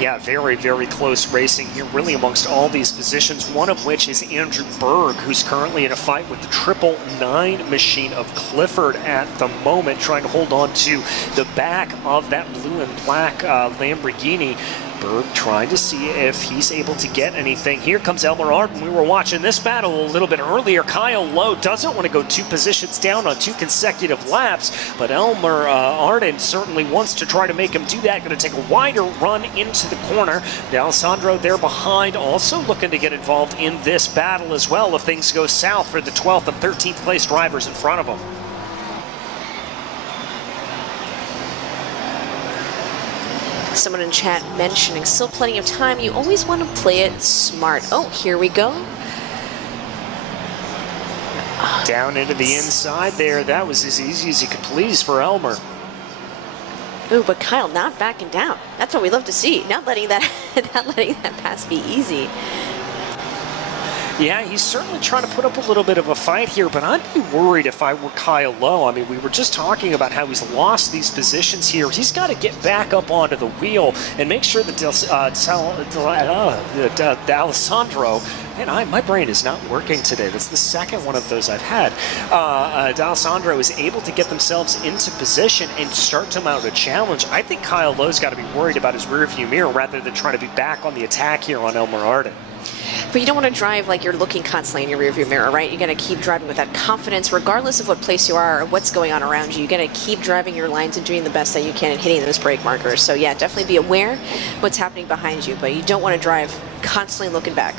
Yeah, very, very close racing here, really amongst all these positions, one of which is Andrew Berg, who's currently in a fight with the 999 machine of Clifford at the moment, trying to hold on to the back of that blue and black Lamborghini. Berg trying to see if he's able to get anything. Here comes Elmer Arden. We were watching this battle a little bit earlier. Kyle Lowe doesn't want to go 2 positions down on 2 consecutive laps, but Elmer Arden certainly wants to try to make him do that. Going to take a wider run into the corner. D'Alessandro there behind, also looking to get involved in this battle as well if things go south for the 12th and 13th place drivers in front of him. Someone in chat mentioning still plenty of time. You always want to play it smart. Oh, here we go. Down into the inside there. That was as easy as you could please for Elmer. Ooh, but Kyle not backing down. That's what we love to see. Not letting that pass be easy. Yeah, he's certainly trying to put up a little bit of a fight here, but I'd be worried if I were Kyle Lowe. I mean, we were just talking about how he's lost these positions here. He's got to get back up onto the wheel and make sure that D'Alessandro, man, my brain is not working today. That's the second one of those I've had. D'Alessandro is able to get themselves into position and start to mount a challenge. I think Kyle Lowe's got to be worried about his rearview mirror rather than trying to be back on the attack here on Elmer Arden. But you don't want to drive like you're looking constantly in your rearview mirror, right? You got to keep driving with that confidence, regardless of what place you are or what's going on around you. You got to keep driving your lines and doing the best that you can and hitting those brake markers. So yeah, definitely be aware what's happening behind you, but you don't want to drive constantly looking back.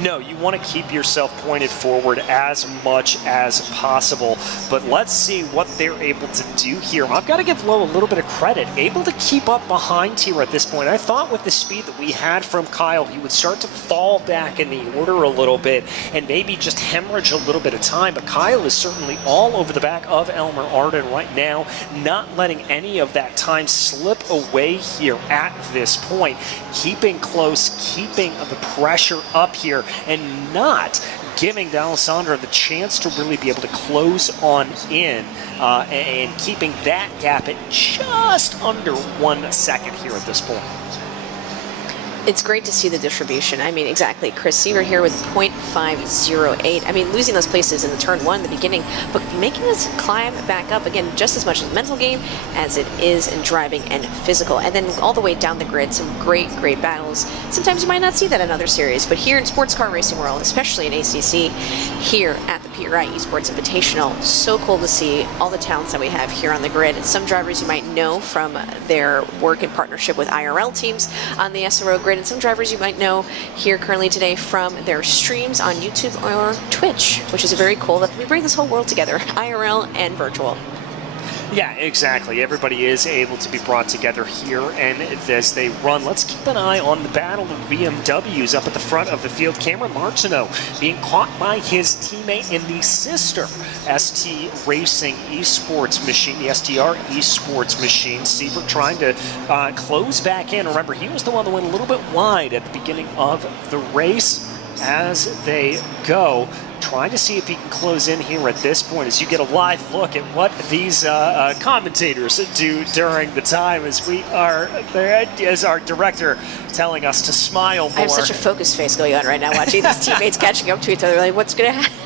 No, you want to keep yourself pointed forward as much as possible. But let's see what they're able to do here. I've got to give Lowe a little bit of credit. Able to keep up behind here at this point. I thought with the speed that we had from Kyle, he would start to fall back in the order a little bit and maybe just hemorrhage a little bit of time. But Kyle is certainly all over the back of Elmer Arden right now, not letting any of that time slip away here at this point. Keeping close, keeping the pressure up here, and not giving D'Alessandro the chance to really be able to close on in and keeping that gap at just under 1 second here at this point. It's great to see the distribution. I mean, exactly. Chris Seaver here with 0.508. I mean, losing those places in the turn 1 in the beginning, but making us climb back up, again, just as much as a mental game as it is in driving and physical. And then all the way down the grid, some great, great battles. Sometimes you might not see that in other series, but here in sports car racing world, especially in ACC, here at the PRI Esports Invitational, so cool to see all the talents that we have here on the grid. Some drivers you might know from their work in partnership with IRL teams on the SRO grid, and some drivers you might know here currently today from their streams on YouTube or Twitch, which is very cool that we bring this whole world together, IRL and virtual. Yeah, exactly. Everybody is able to be brought together here, and as they run, let's keep an eye on the battle of BMWs up at the front of the field. Cameron Martineau being caught by his teammate in the sister ST Racing Esports machine, the STR Esports machine. Sievert trying to close back in. Remember, he was the one that went a little bit wide at the beginning of the race. As they go, trying to see if he can close in here at this point as you get a live look at what these commentators do during the time as we are there, as our director telling us to smile more. I have such a focus face going on right now watching these teammates catching up to each other, like what's going to happen?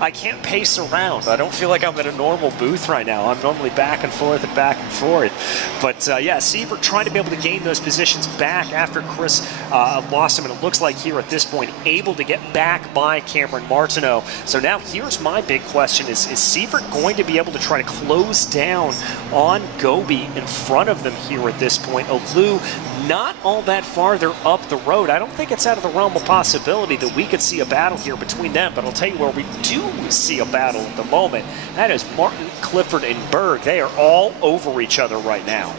I can't pace around. I don't feel like I'm in a normal booth right now. I'm normally back and forth and back and forth. But yeah, Sievert trying to be able to gain those positions back after Chris lost him. And it looks like here at this point, able to get back by Cameron Martineau. So now here's my big question. Is Sievert going to be able to try to close down on Gobi in front of them here at this point? Alou not all that farther up the road. I don't think it's out of the realm of possibility that we could see a battle here between them. But I'll tell you where we do see a battle at the moment. That is Martin, Clifford, and Berg. They are all over each other right now.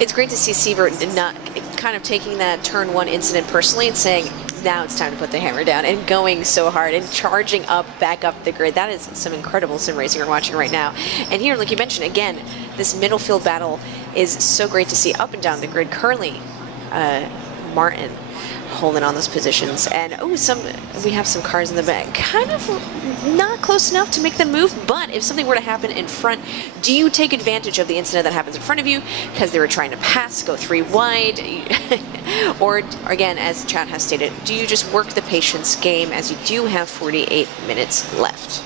It's great to see Sievert not kind of taking that turn 1 incident personally and saying, now it's time to put the hammer down, and going so hard and charging up back up the grid. That is some incredible sim racing we're watching right now. And here, like you mentioned, again, this middle field battle is so great to see up and down the grid. Currently, Martin holding on those positions, and we have some cars in the back, kind of not close enough to make them move. But if something were to happen in front, do you take advantage of the incident that happens in front of you because they were trying to pass, go 3 wide, or again, as chat has stated, do you just work the patience game as you do have 48 minutes left?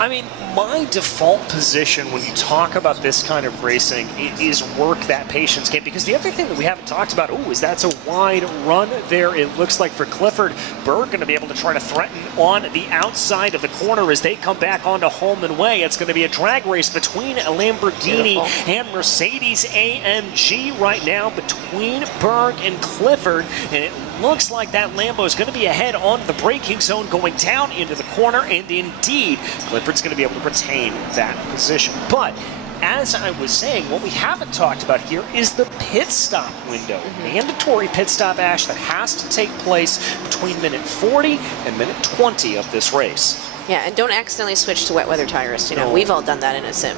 I mean, my default position when you talk about this kind of racing is work that patience game, because the other thing that we haven't talked about, is that's a wide run there, it looks like, for Clifford. Berg going to be able to try to threaten on the outside of the corner as they come back onto home and way. It's going to be a drag race between a Lamborghini and Mercedes-AMG right now, between Berg and Clifford, and it looks like that Lambo is going to be ahead on the braking zone going down into the corner, and indeed, Clifford's going to be able to retain that position. But as I was saying, what we haven't talked about here is the pit stop window. Mandatory pit stop, Ash, that has to take place between minute 40 and minute 20 of this race. Yeah, and don't accidentally switch to wet weather tires. You know, we've all done that in a sim.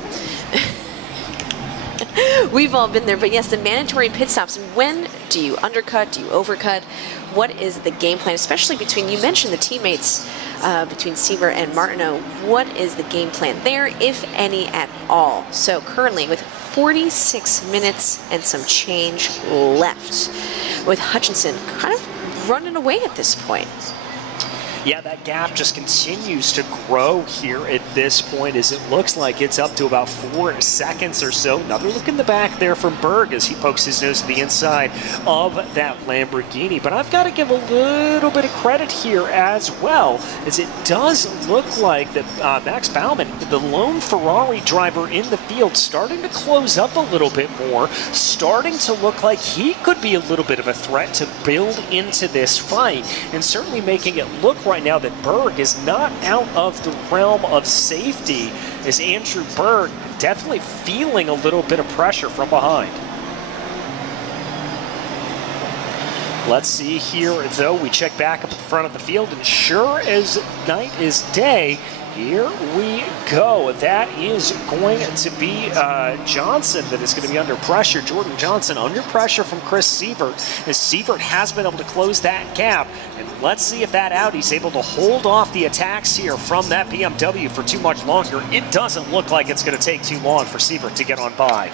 We've all been there, but yes, the mandatory pit stops. When do you undercut? Do you overcut? What is the game plan, especially between, you mentioned the teammates between Seaver and Martineau. What is the game plan there, if any at all? So currently, with 46 minutes and some change left, with Hutchinson kind of running away at this point. Yeah, that gap just continues to grow here at this point, as it looks like it's up to about 4 seconds or so. Another look in the back there from Berg as he pokes his nose to the inside of that Lamborghini. But I've got to give a little bit of credit here as well, as it does look like that Max Baumann, the lone Ferrari driver in the field, starting to close up a little bit more, starting to look like he could be a little bit of a threat to build into this fight, and certainly making it look right now that Berg is not out of the realm of safety, as Andrew Berg definitely feeling a little bit of pressure from behind. Let's see here, though. We check back up at the front of the field, and sure as night is day, here we go. That is going to be Johnson that is going to be under pressure. Jordan Johnson under pressure from Chris Sievert, as Sievert has been able to close that gap. And let's see if that Audi's able to hold off the attacks here from that BMW for too much longer. It doesn't look like it's going to take too long for Sievert to get on by.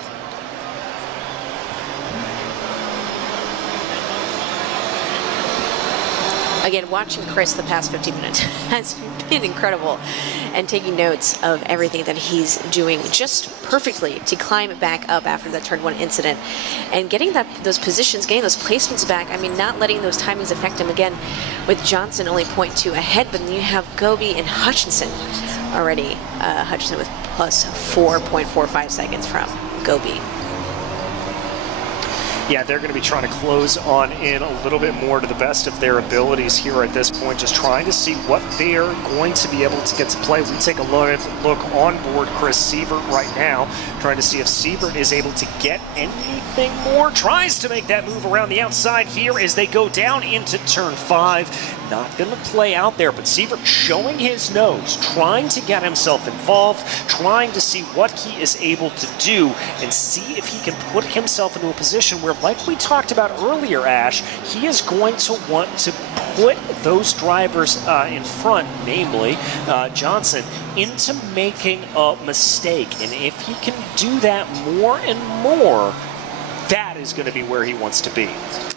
Again, watching Chris the past 15 minutes has been incredible, and taking notes of everything that he's doing just perfectly to climb back up after that turn 1 incident, and getting those positions, getting those placements back. I mean, not letting those timings affect him. Again, with Johnson only 0.2 ahead, but then you have Gobi and Hutchinson already. Hutchinson with plus 4.45 seconds from Gobi. Yeah, they're going to be trying to close on in a little bit more to the best of their abilities here at this point, just trying to see what they're going to be able to get to play. We take a look on board Chris Sievert right now, trying to see if Sievert is able to get anything more. Tries to make that move around the outside here as they go down into turn 5. Not going to play out there, but Sievert showing his nose, trying to get himself involved, trying to see what he is able to do, and see if he can put himself into a position where, like we talked about earlier, Ash, he is going to want to put those drivers in front, namely Johnson, into making a mistake. And if he can do that more and more, that is going to be where he wants to be.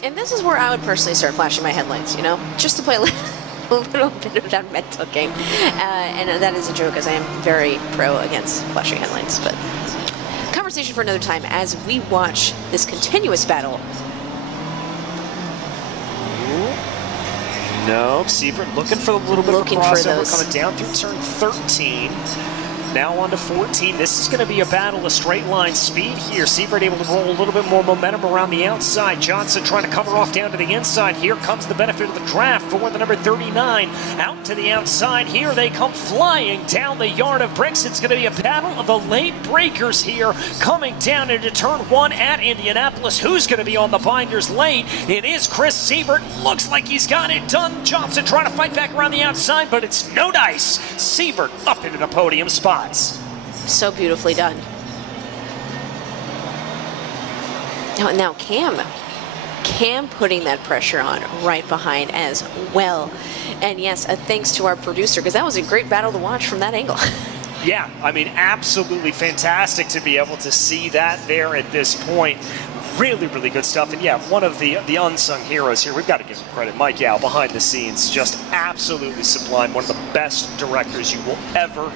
And this is where I would personally start flashing my headlights, you know, just to play a little bit of that mental game. And that is a joke, as I am very pro against flashing headlights. But conversation for another time as we watch this continuous battle. No, Sievert looking for a little bit of a crossover, coming down through turn 13. Now on to 14. This is going to be a battle of straight line speed here. Sievert able to roll a little bit more momentum around the outside. Johnson trying to cover off down to the inside. Here comes the benefit of the draft for the number 39. Out to the outside. Here they come flying down the yard of bricks. It's going to be a battle of the late breakers here, coming down into turn 1 at Indianapolis. Who's going to be on the binders late? It is Chris Sievert. Looks like he's got it done. Johnson trying to fight back around the outside, but it's no dice. Sievert up into the podium spot. So beautifully done. Now Cam putting that pressure on right behind as well. And yes, a thanks to our producer, because that was a great battle to watch from that angle. Yeah, I mean, absolutely fantastic to be able to see that there at this point. Really, really good stuff. And yeah, one of the unsung heroes here, we've got to give him credit. Mike Yao, behind the scenes, just absolutely sublime. One of the best directors you will ever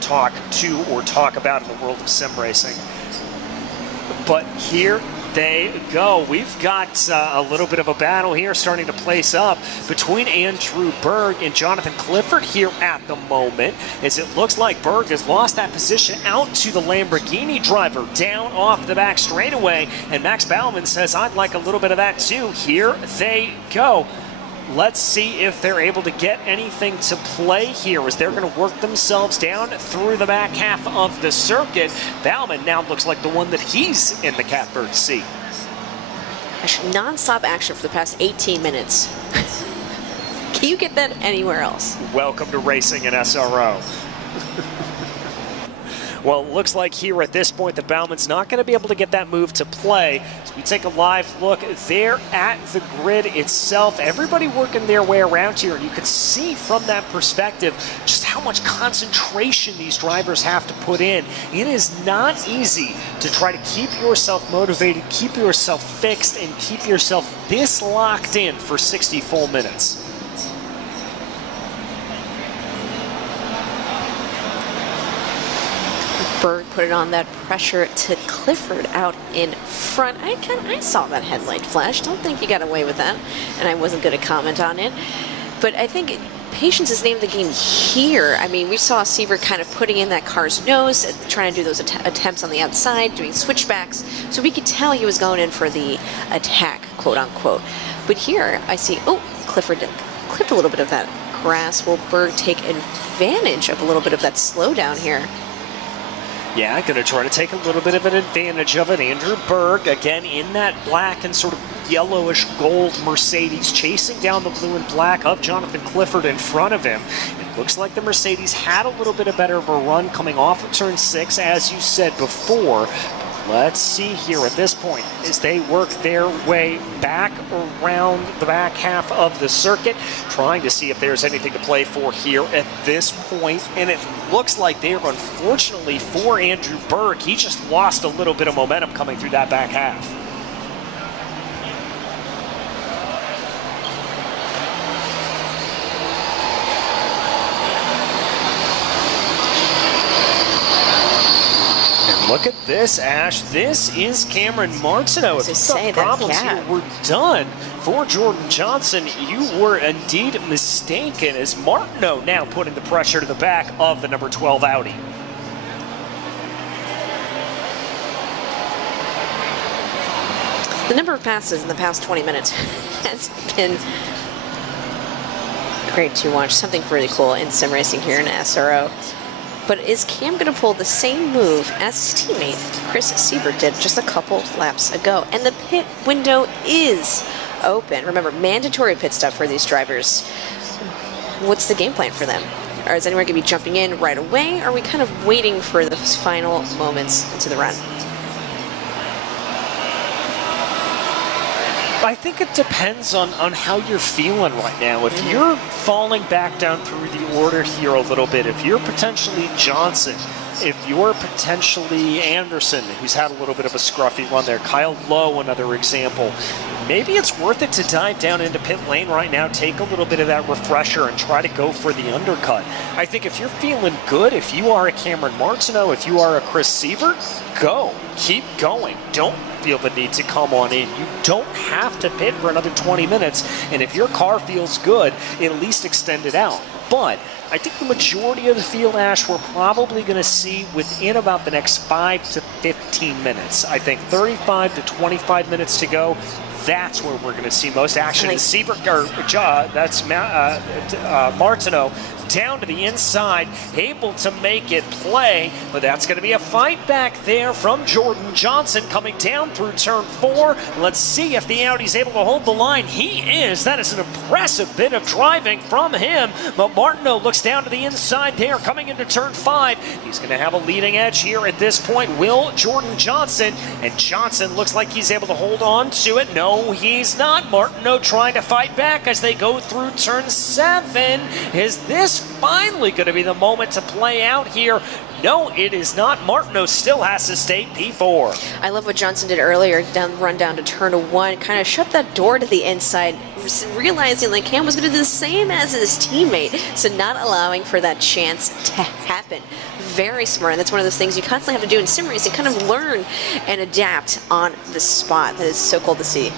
talk to or talk about in the world of sim racing. But here they go. We've got a little bit of a battle here starting to place up between Andrew Berg and Jonathan Clifford here at the moment, as it looks like Berg has lost that position out to the Lamborghini driver down off the back straightaway, and Max Baumann says, I'd like a little bit of that too. Here they go. Let's see if they're able to get anything to play here, as they're going to work themselves down through the back half of the circuit. Baumann now looks like the one that he's in the catbird seat. Non-stop action for the past 18 minutes. Can you get that anywhere else? Welcome to racing in SRO. Well, it looks like here at this point that Baumann's not going to be able to get that move to play. So we take a live look there at the grid itself. Everybody working their way around here, and you can see from that perspective just how much concentration these drivers have to put in. It is not easy to try to keep yourself motivated, keep yourself fixed, and keep yourself this locked in for 60 full minutes. Berg put it on, that pressure to Clifford out in front. I saw that headlight flash. Don't think you got away with that. And I wasn't going to comment on it. But I think patience is the name of the game here. I mean, we saw Seaver kind of putting in that car's nose, trying to do those attempts on the outside, doing switchbacks. So we could tell he was going in for the attack, quote unquote. But here I see, oh, Clifford clipped a little bit of that grass. Will Berg take advantage of a little bit of that slowdown here? Yeah, going to try to take a little bit of an advantage of it. Andrew Berg, again, in that black and sort of yellowish gold Mercedes, chasing down the blue and black of Jonathan Clifford in front of him. It looks like the Mercedes had a little bit of better of a run coming off of turn 6, as you said before. Let's see here at this point as they work their way back around the back half of the circuit, trying to see if there's anything to play for here at this point. And it looks like they're, unfortunately for Andrew Berg, he just lost a little bit of momentum coming through that back half. Look at this, Ash. This is Cameron Martineau. If you thought problems here were done for Jordan Johnson, you were indeed mistaken, as Martineau now putting the pressure to the back of the number 12 Audi. The number of passes in the past 20 minutes has been great to watch. Something really cool in sim racing here in SRO. But is Cam going to pull the same move as his teammate Chris Seaver did just a couple laps ago? And the pit window is open. Remember, mandatory pit stop for these drivers. What's the game plan for them? Or is anyone going to be jumping in right away? Or are we kind of waiting for those final moments into the run? I think it depends on how you're feeling right now. If you're falling back down through the order here a little bit, if you're potentially Johnson, if you're potentially Anderson, who's had a little bit of a scruffy run there, Kyle Lowe, another example, maybe it's worth it to dive down into pit lane right now, take a little bit of that refresher and try to go for the undercut. I think if you're feeling good, if you are a Cameron Martineau, if you are a Chris Seaver, go. Keep going. Don't feel the need to come on in. You don't have to pit for another 20 minutes, and if your car feels good, at least extend it out. But I think the majority of the field, Ash, we're probably going to see within about the next 5 to 15 minutes. I think 35 to 25 minutes to go. That's where we're going to see most action. And that's Martineau down to the inside, able to make it play, but that's going to be a fight back there from Jordan Johnson coming down through turn 4. Let's see if the Audi's able to hold the line. He is. That is an impressive bit of driving from him, but Martineau looks down to the inside there coming into turn 5. He's going to have a leading edge here at this point. Will Jordan Johnson, and Johnson looks like he's able to hold on to it. No, he's not. Martineau trying to fight back as they go through turn 7. Is this this finally going to be the moment to play out here? No, it is not. Martineau still has to stay P4. I love what Johnson did earlier, run down to turn 1, kind of shut that door to the inside, realizing like Cam was going to do the same as his teammate, so not allowing for that chance to happen. Very smart, and that's one of those things you constantly have to do in sim racing, kind of learn and adapt on the spot. That is so cool to see.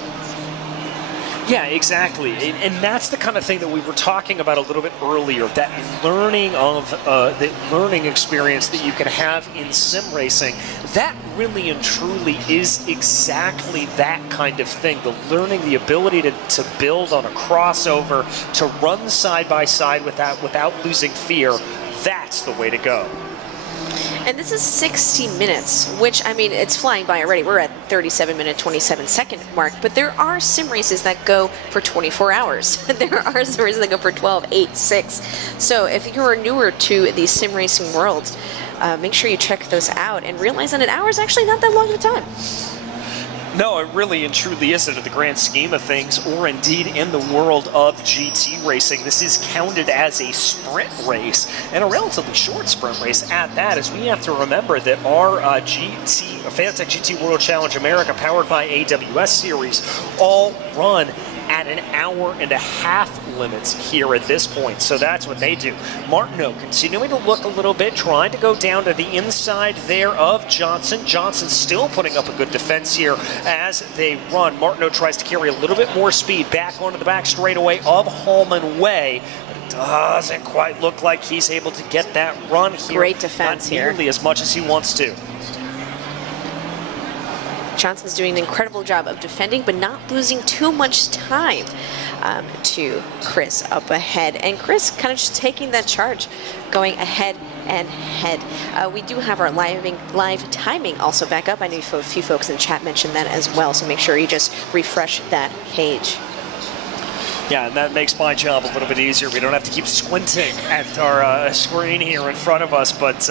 Yeah, exactly. And that's the kind of thing that we were talking about a little bit earlier, that learning of the learning experience that you can have in sim racing. That really and truly is exactly that kind of thing. The learning, the ability to build on a crossover, to run side by side without losing fear. That's the way to go. And this is 60 minutes, which, I mean, it's flying by already. We're at 37-minute, 27-second mark, but there are sim races that go for 24 hours. There are sim races that go for 12, 8, 6. So if you're newer to the sim racing world, make sure you check those out and realize that an hour is actually not that long of a time. No, it really and truly isn't in the grand scheme of things, or indeed in the world of GT racing. This is counted as a sprint race, and a relatively short sprint race at that, as we have to remember that our Fanatec GT World Challenge America, powered by AWS Series, all run at an hour and a half limits here at this point. So that's what they do. Martineau continuing to look a little bit, trying to go down to the inside there of Johnson. Johnson still putting up a good defense here as they run. Martineau tries to carry a little bit more speed back onto the back straightaway of Hallman Way. But it doesn't quite look like he's able to get that run here. Great defense here. Not nearly as much as he wants to. Johnson's doing an incredible job of defending, but not losing too much time to Chris up ahead. And Chris kind of just taking that charge, going ahead and head. We do have our live timing also back up. I know a few folks in the chat mentioned that as well, so make sure you just refresh that page. Yeah, and that makes my job a little bit easier. We don't have to keep squinting at our screen here in front of us. But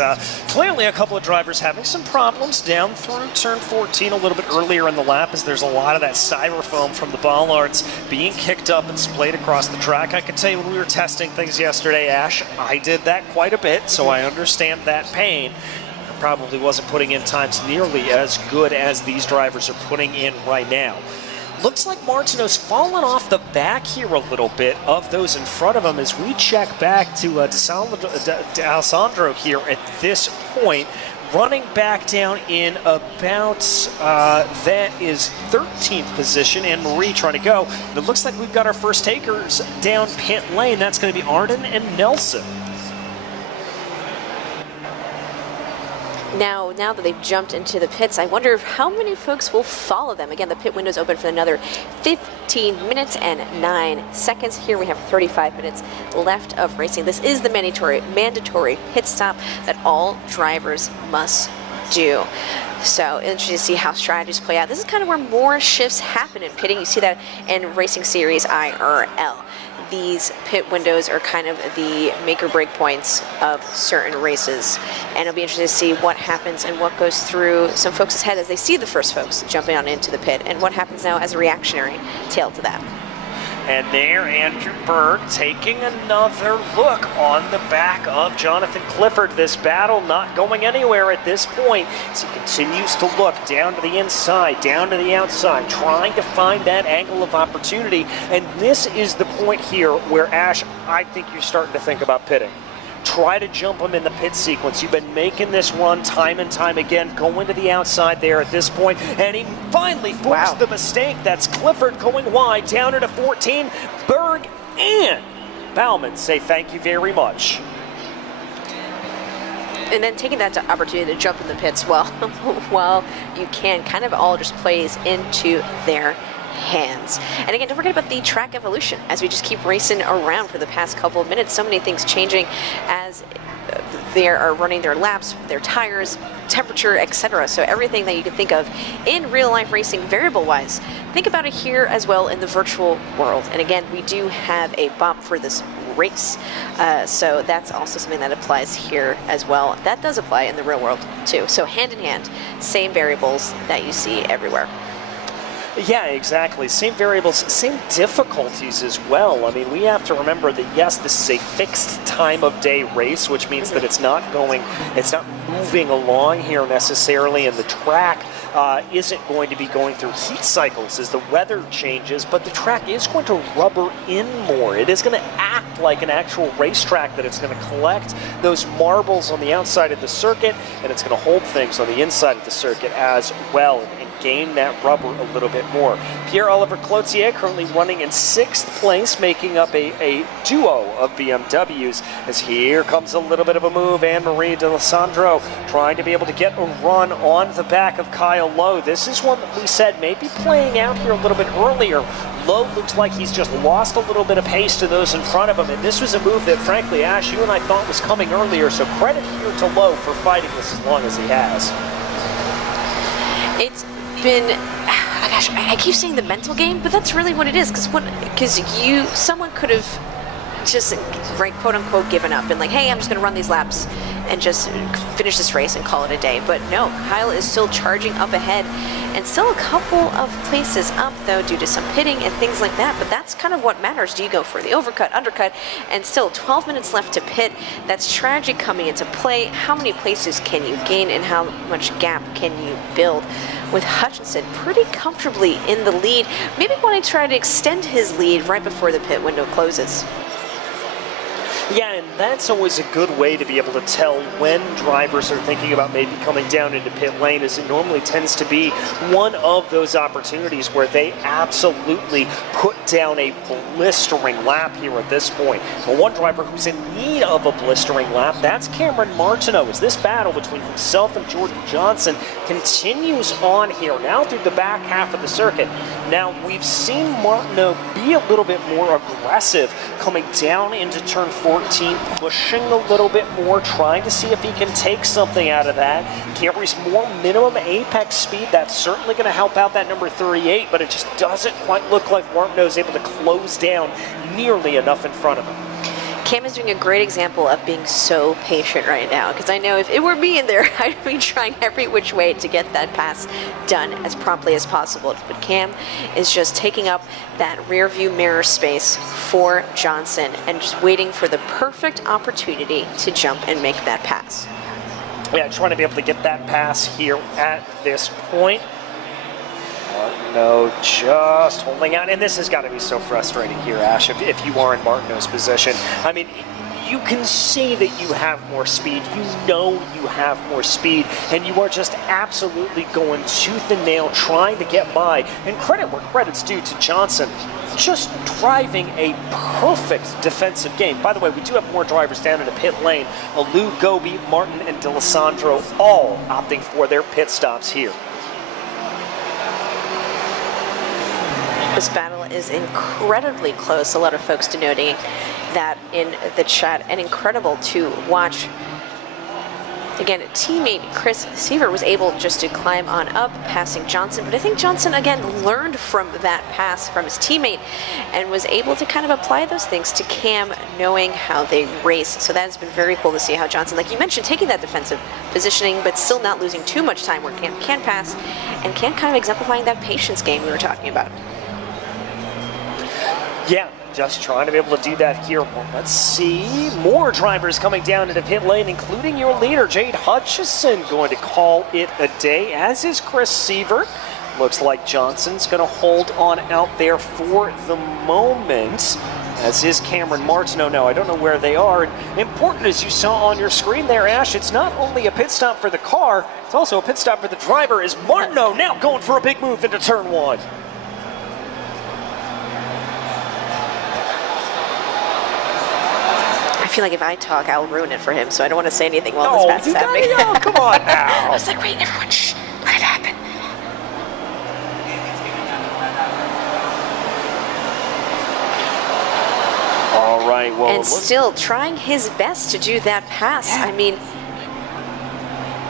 clearly a couple of drivers having some problems down through turn 14 a little bit earlier in the lap, as there's a lot of that styrofoam from the bollards being kicked up and splayed across the track. I can tell you when we were testing things yesterday, Ash, I did that quite a bit, so I understand that pain. I probably wasn't putting in times nearly as good as these drivers are putting in right now. Looks like Martineau's fallen off the back here a little bit of those in front of him as we check back to D'Alessandro here at this point, running back down in about, that is 13th position, and Marie trying to go. And it looks like we've got our first takers down pit lane. That's going to be Arden and Nelson. Now that they've jumped into the pits, I wonder how many folks will follow them. Again, the pit window's open for another 15 minutes and 9 seconds. Here we have 35 minutes left of racing. This is the mandatory pit stop that all drivers must do. So interesting to see how strategies play out. This is kind of where more shifts happen in pitting. You see that in Racing Series IRL. These pit windows are kind of the make or break points of certain races, and it'll be interesting to see what happens and what goes through some folks' head as they see the first folks jumping on into the pit, and what happens now as a reactionary tail to that. And there, Andrew Berg taking another look on the back of Jonathan Clifford. This battle not going anywhere at this point as he continues to look down to the inside, down to the outside, trying to find that angle of opportunity. And this is the point here where, Ash, I think you're starting to think about pitting. Try to jump him in the pit sequence. You've been making this run time and time again, going to the outside there at this point, and he finally forced the mistake. That's Clifford going wide, down into 14. Berg and Bauman say thank you very much. And then taking that opportunity to jump in the pits, well, you can, kind of all just plays into their hands. And again, don't forget about the track evolution as we just keep racing around for the past couple of minutes. So many things changing as they are running their laps, their tires, temperature, etc. So everything that you can think of in real life racing variable wise, think about it here as well in the virtual world. And again, we do have a bump for this race. So that's also something that applies here as well. That does apply in the real world too. So hand in hand, same variables that you see everywhere. Yeah, exactly. Same variables, same difficulties as well. I mean, we have to remember that, yes, this is a fixed time of day race, which means that it's not moving along here necessarily, and the track isn't going to be going through heat cycles as the weather changes, but the track is going to rubber in more. It is going to act like an actual racetrack, that it's going to collect those marbles on the outside of the circuit, and it's going to hold things on the inside of the circuit as well, and gain that rubber a little bit more. Pierre-Olivier Cloutier currently running in 6th place, making up a duo of BMWs, as here comes a little bit of a move. Anne-Marie D'Alessandro trying to be able to get a run on the back of Kyle Lowe. This is one that we said may be playing out here a little bit earlier. Lowe looks like he's just lost a little bit of pace to those in front of him, and this was a move that, frankly, Ash, you and I thought was coming earlier, so credit here to Lowe for fighting this as long as he has. It's been, gosh, I keep saying the mental game, but that's really what it is. Because someone could have just, right, quote unquote, given up and like, hey, I'm just going to run these laps and just finish this race and call it a day. But no, Kyle is still charging up ahead, and still a couple of places up though due to some pitting and things like that. But that's kind of what matters. Do you go for the overcut, undercut, and still 12 minutes left to pit? That's tragic coming into play. How many places can you gain, and how much gap can you build? With Hutchinson pretty comfortably in the lead, maybe wanting to try to extend his lead right before the pit window closes. Yeah, and that's always a good way to be able to tell when drivers are thinking about maybe coming down into pit lane, as it normally tends to be one of those opportunities where they absolutely put down a blistering lap here at this point. But one driver who's in need of a blistering lap, that's Cameron Martineau, as this battle between himself and Jordan Johnson continues on here, now through the back half of the circuit. Now, we've seen Martineau be a little bit more aggressive coming down into turn 14, pushing a little bit more, trying to see if he can take something out of that. Carries more minimum apex speed. That's certainly going to help out that number 38, but it just doesn't quite look like Martineau's able to close down nearly enough in front of him. Cam is doing a great example of being so patient right now, because I know if it were me in there, I'd be trying every which way to get that pass done as promptly as possible. But Cam is just taking up that rear view mirror space for Johnson and just waiting for the perfect opportunity to jump and make that pass. Yeah, trying to be able to get that pass here at this point. Martineau just holding out, and this has got to be so frustrating here, Ash, if you are in Martineau's position. I mean, you can see that you have more speed, you know you have more speed, and you are just absolutely going tooth and nail trying to get by. And credit where credit's due to Johnson, just driving a perfect defensive game. By the way, we do have more drivers down in the pit lane. Alou, Gobi, Martin, and D'Alessandro all opting for their pit stops here. This battle is incredibly close. A lot of folks denoting that in the chat, and incredible to watch. Again, teammate Chris Seaver was able just to climb on up, passing Johnson, but I think Johnson, again, learned from that pass from his teammate and was able to kind of apply those things to Cam, knowing how they race. So that has been very cool to see how Johnson, like you mentioned, taking that defensive positioning, but still not losing too much time where Cam can pass, and Cam kind of exemplifying that patience game we were talking about. Yeah, just trying to be able to do that here. Well, let's see. More drivers coming down into pit lane, including your leader, Jade Hutchison, going to call it a day, as is Chris Seaver. Looks like Johnson's going to hold on out there for the moment, as is Cameron Martineau. Now, I don't know where they are. And important, as you saw on your screen there, Ash, it's not only a pit stop for the car, it's also a pit stop for the driver, as Martineau now going for a big move into turn 1. I feel like if I talk, I'll ruin it for him, so I don't want to say anything while this pass is happening. Oh, come on now. I was like, wait, everyone, shh, let it happen. All right, well. And still trying his best to do that pass. Yeah. I mean,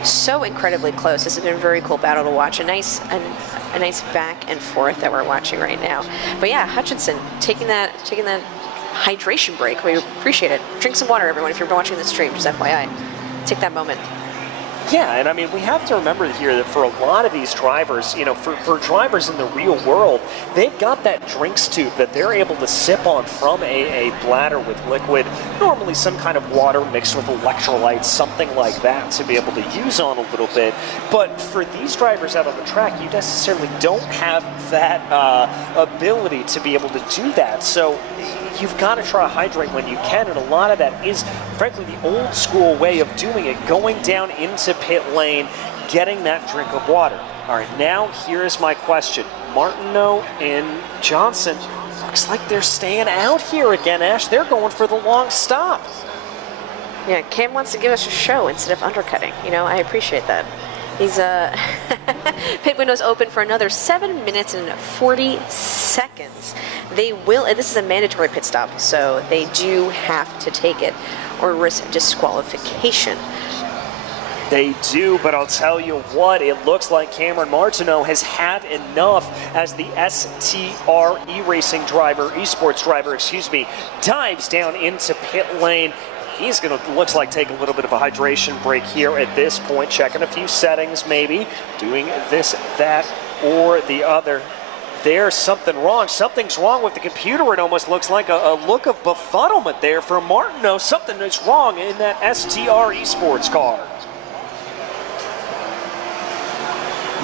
so incredibly close. This has been a very cool battle to watch. A nice back and forth that we're watching right now. But yeah, Hutchinson taking that hydration break. We appreciate it. Drink some water, everyone, if you're watching the stream, just FYI. Take that moment. Yeah, and I mean, we have to remember here that for a lot of these drivers, you know, for drivers in the real world, they've got that drinks tube that they're able to sip on from a bladder with liquid, normally some kind of water mixed with electrolytes, something like that, to be able to use on a little bit. But for these drivers out on the track, you necessarily don't have that ability to be able to do that. So you've got to try to hydrate when you can, and a lot of that is, frankly, the old school way of doing it, going down into pit lane, getting that drink of water. All right, now here's my question. Martineau and Johnson, looks like they're staying out here again, Ash. They're going for the long stop. Yeah, Cam wants to give us a show instead of undercutting. You know, I appreciate that. He's pit window's open for another 7 minutes and 40 seconds. They will, and this is a mandatory pit stop, so they do have to take it or risk disqualification. They do, but I'll tell you what, it looks like Cameron Martineau has had enough as the SRO esports driver, dives down into pit lane. He's going to, looks like, take a little bit of a hydration break here at this point, checking a few settings maybe, doing this, that, or the other. There's something wrong. Something's wrong with the computer. It almost looks like a look of befuddlement there for Martineau. Something is wrong in that SRO esports car.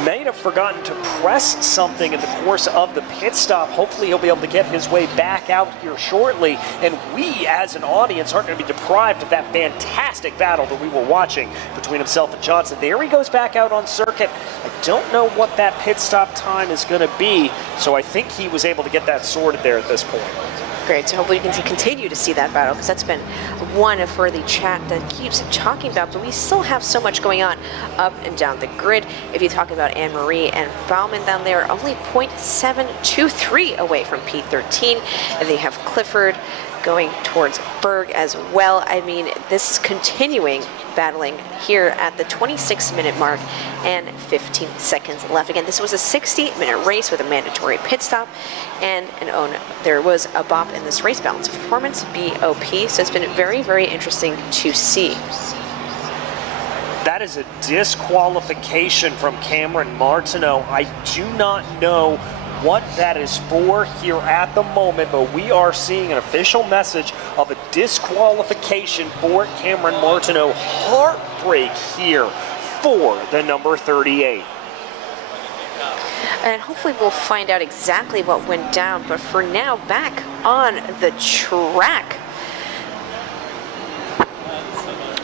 May have forgotten to press something in the course of the pit stop. Hopefully he'll be able to get his way back out here shortly, and we as an audience aren't going to be deprived of that fantastic battle that we were watching between himself and Johnson. There he goes back out on circuit. I don't know what that pit stop time is going to be, so I think he was able to get that sorted there at this point. Great, so hopefully we can continue to see that battle, because that's been one for the chat that keeps talking about, but we still have so much going on up and down the grid. If you talk about Anne-Marie and Bauman down there, only 0.723 away from P13, and they have Clifford going towards Berg as well. I mean, this is continuing battling here at the 26-minute mark and 15 seconds left. Again, this was a 60-minute race with a mandatory pit stop, and there was a BOP in this race, balance of performance, BOP, so it's been very, very interesting to see. That is a disqualification from Cameron Martineau. I do not know what that is for here at the moment, but we are seeing an official message of a disqualification for Cameron Martineau. Heartbreak here for the number 38. And hopefully we'll find out exactly what went down, but for now, back on the track.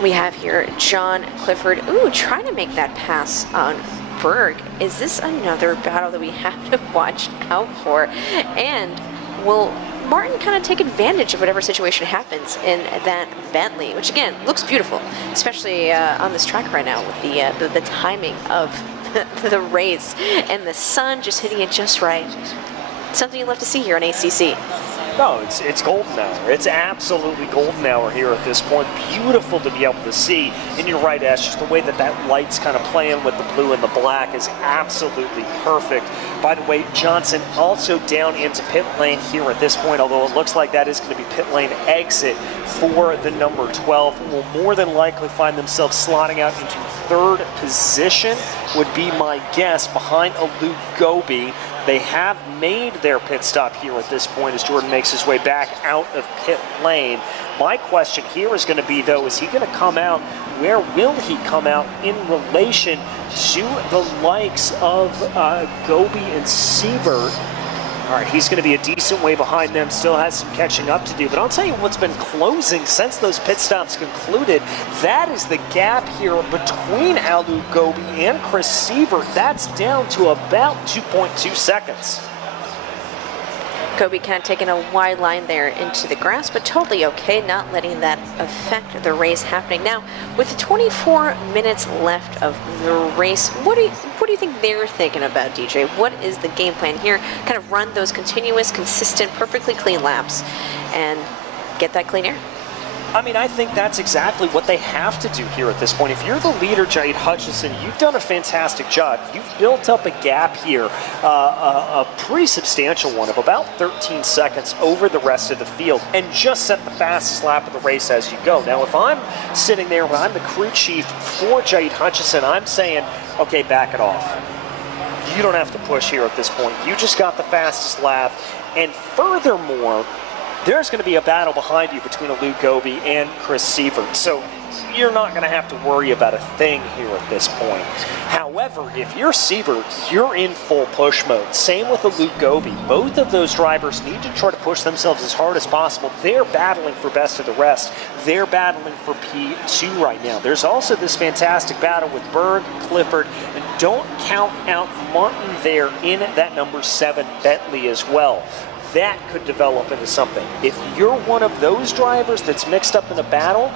We have here John Clifford, trying to make that pass on Berg. Is this another battle that we have to watch out for? And will Martin kind of take advantage of whatever situation happens in that Bentley, which again looks beautiful, especially on this track right now with the timing of the race and the sun just hitting it just right. Something you love to see here on ACC. No, it's golden hour. It's absolutely golden hour here at this point. Beautiful to be able to see. And you're right, Ash, just the way that light's kind of playing with the blue and the black is absolutely perfect. By the way, Johnson also down into pit lane here at this point, although it looks like that is going to be pit lane exit for the number 12. Will more than likely find themselves slotting out into third position, would be my guess, behind Alou Gobi. They have made their pit stop here at this point as Jordan makes his way back out of pit lane. My question here is going to be, though, is he going to come out? Where will he come out in relation to the likes of Gobi and Sievert? All right, he's going to be a decent way behind them, still has some catching up to do. But I'll tell you what's been closing since those pit stops concluded. That is the gap here between Alou Gobi and Chris Sievert. That's down to about 2.2 seconds. Gobi kind of taking a wide line there into the grass, but totally okay, not letting that affect the race happening. Now, with 24 minutes left of the race, what do you think they're thinking about, DJ? What is the game plan here? Kind of run those continuous, consistent, perfectly clean laps and get that clean air. I mean, I think that's exactly what they have to do here at this point. If you're the leader, Jade Hutchison, you've done a fantastic job. You've built up a gap here, a pretty substantial one of about 13 seconds over the rest of the field, and just set the fastest lap of the race as you go. Now, if I'm sitting there, when I'm the crew chief for Jade Hutchison, I'm saying, okay, back it off. You don't have to push here at this point. You just got the fastest lap, and furthermore, there's going to be a battle behind you between Luke Gobi and Chris Sievert. So you're not going to have to worry about a thing here at this point. However, if you're Sievert, you're in full push mode. Same with the Luke Gobi. Both of those drivers need to try to push themselves as hard as possible. They're battling for best of the rest. They're battling for P2 right now. There's also this fantastic battle with Berg, Clifford, and don't count out Martin there in that number 7 Bentley as well. That could develop into something. If you're one of those drivers that's mixed up in a battle,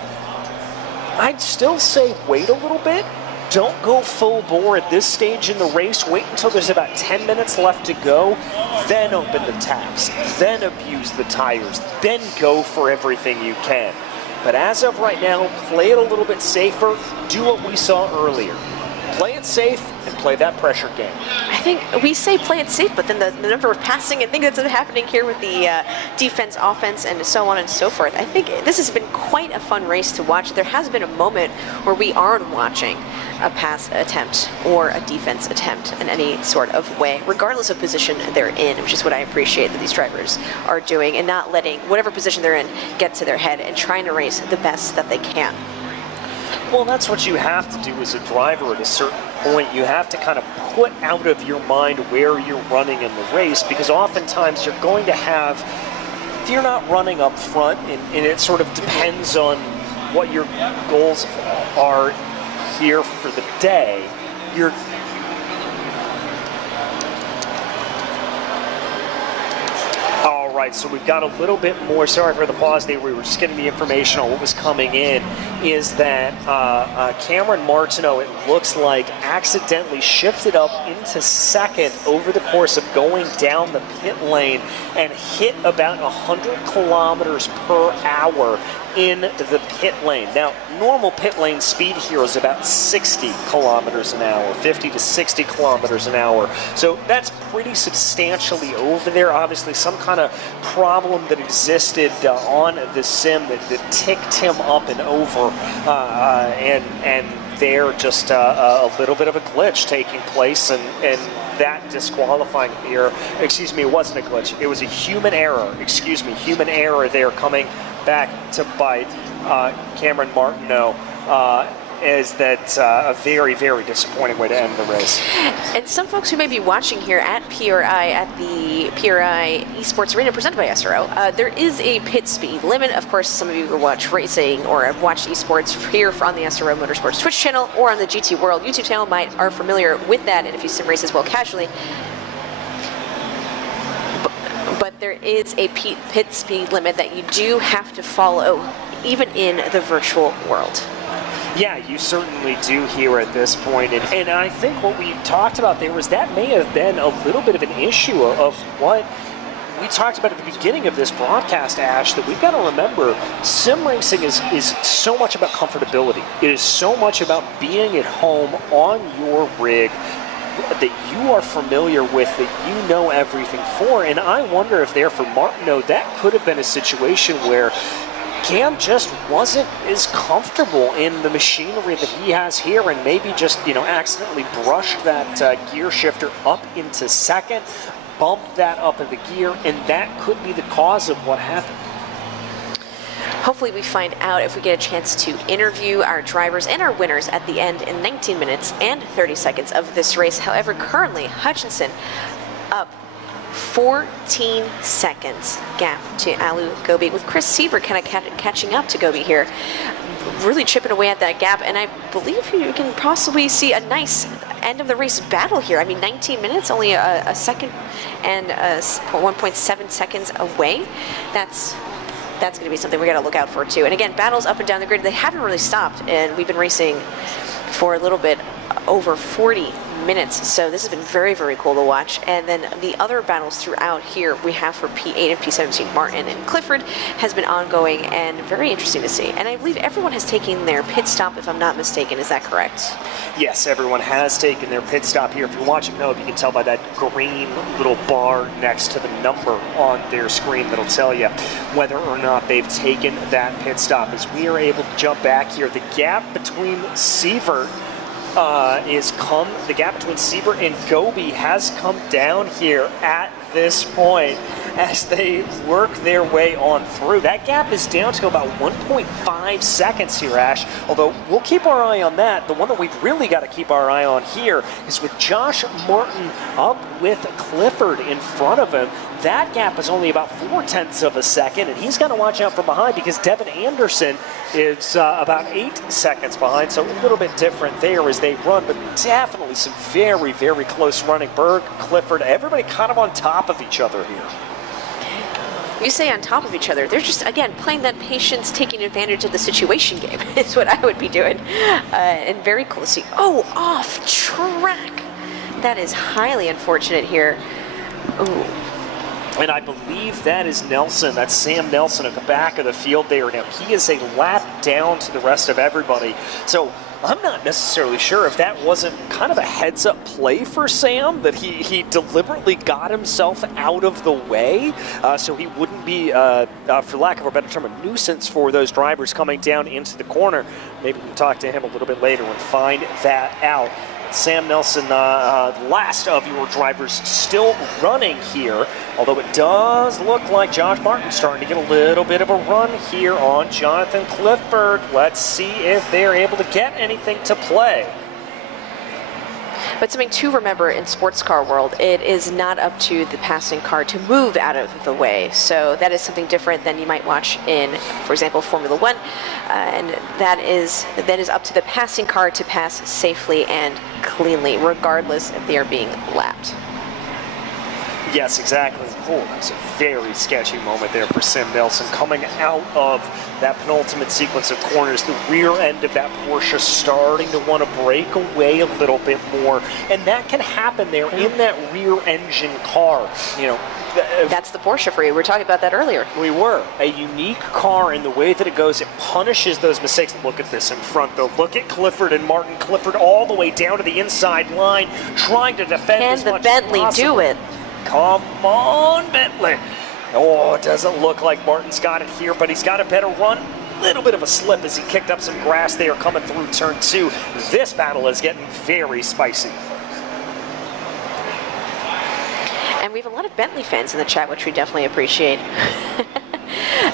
I'd still say wait a little bit. Don't go full bore at this stage in the race. Wait until there's about 10 minutes left to go. Then open the taps. Then abuse the tires. Then go for everything you can. But as of right now, play it a little bit safer. Do what we saw earlier. Play it safe and play that pressure game. I think we say play it safe, but then the number of passing and things that's happening here with the defense, offense, and so on and so forth. I think this has been quite a fun race to watch. There has been a moment where we aren't watching a pass attempt or a defense attempt in any sort of way, regardless of position they're in, which is what I appreciate that these drivers are doing, and not letting whatever position they're in get to their head and trying to race the best that they can. Well, that's what you have to do as a driver at a certain point. You have to kind of put out of your mind where you're running in the race, because oftentimes you're going to have, if you're not running up front, and it sort of depends on what your goals are here for the day, you're right, so we've got a little bit more, sorry for the pause there, we were just getting the information on what was coming in, is that Cameron Martineau, it looks like, accidentally shifted up into second over the course of going down the pit lane and hit about 100 kilometers per hour in the pit lane. Now, normal pit lane speed here is about 60 kilometers an hour, 50 to 60 kilometers an hour. So that's pretty substantially over there. Obviously, some kind of problem that existed on the sim that ticked him up and over, and there just a little bit of a glitch taking place, and that disqualifying here, excuse me, it wasn't a glitch, it was a human error, excuse me, human error there coming back to bite Cameron Martineau, is that a very, very disappointing way to end the race. And some folks who may be watching here at PRI, at the PRI Esports Arena presented by SRO, there is a pit speed limit. Of course, some of you who watch racing or have watched esports here on the SRO Motorsports Twitch channel or on the GT World YouTube channel are familiar with that, and if you sim race as well casually. But there is a pit speed limit that you do have to follow, even in the virtual world. Yeah, you certainly do here at this point. And I think what we talked about there was that may have been a little bit of an issue of what we talked about at the beginning of this broadcast, Ash, that we've got to remember sim racing is so much about comfortability. It is so much about being at home on your rig that you are familiar with, that you know everything for. And I wonder if there for Martineau, that could have been a situation where Cam just wasn't as comfortable in the machinery that he has here, and maybe just, accidentally brushed that gear shifter up into second, bumped that up in the gear, and that could be the cause of what happened. Hopefully we find out if we get a chance to interview our drivers and our winners at the end in 19 minutes and 30 seconds of this race. However, currently Hutchinson up 14 seconds gap to Alu Gobi, with Chris Sievert kind of catching up to Gobi here, really chipping away at that gap, and I believe you can possibly see a nice end of the race battle here. I mean, 19 minutes, only a second and 1.7 seconds away. That's going to be something we got to look out for too. And again, battles up and down the grid, they haven't really stopped, and we've been racing for a little bit over 40 minutes. So this has been very, very cool to watch. And then the other battles throughout here we have for P8 and P17, Martin and Clifford, has been ongoing and very interesting to see. And I believe everyone has taken their pit stop, if I'm not mistaken. Is that correct? Yes, everyone has taken their pit stop here. If you're watching Nope, you can tell by that green little bar next to the number on their screen that'll tell you whether or not they've taken that pit stop. As we are able to jump back here, the gap between Sievert the gap between Siebert and Gobi has come down here at this point as they work their way on through. That gap is down to about 1.5 seconds here, Ash, although we'll keep our eye on that. The one that we've really got to keep our eye on here is with Josh Martin up with Clifford in front of him. That gap is only about 0.4 of a second, and he's got to watch out from behind because Devin Anderson is about 8 seconds behind, so a little bit different there as they run, but definitely some very, very close running. Berg, Clifford, everybody kind of on top of each other here. You say on top of each other. They're just, again, playing that patience, taking advantage of the situation game is what I would be doing. And very cool to see. Oh, off track. That is highly unfortunate here. Ooh. And I believe that is Nelson. That's Sam Nelson at the back of the field there. Now, he is a lap down to the rest of everybody. So I'm not necessarily sure if that wasn't kind of a heads-up play for Sam, that he deliberately got himself out of the way so he wouldn't be, for lack of a better term, a nuisance for those drivers coming down into the corner. Maybe we can talk to him a little bit later and find that out. Sam Nelson, last of your drivers, still running here, although it does look like Josh Martin's starting to get a little bit of a run here on Jonathan Clifford. Let's see if they're able to get anything to play. But something to remember in sports car world, it is not up to the passing car to move out of the way. So that is something different than you might watch in, for example, Formula One. And that is up to the passing car to pass safely and cleanly, regardless if they are being lapped. Yes, exactly. Oh, that's a very sketchy moment there for Sam Nelson coming out of that penultimate sequence of corners. The rear end of that Porsche starting to want to break away a little bit more, and that can happen there in that rear engine car. You know, that's the Porsche for you. We were talking about that earlier. We were. A unique car in the way that it goes, it punishes those mistakes. Look at this in front, though. Look at Clifford and Martin. Clifford all the way down to the inside line, trying to defend as much as possible. Can the Bentley do it? Come on, Bentley. Oh, it doesn't look like Martin's got it here, but he's got a better run. Little bit of a slip as he kicked up some grass there coming through turn 2. This battle is getting very spicy. And we have a lot of Bentley fans in the chat, which we definitely appreciate.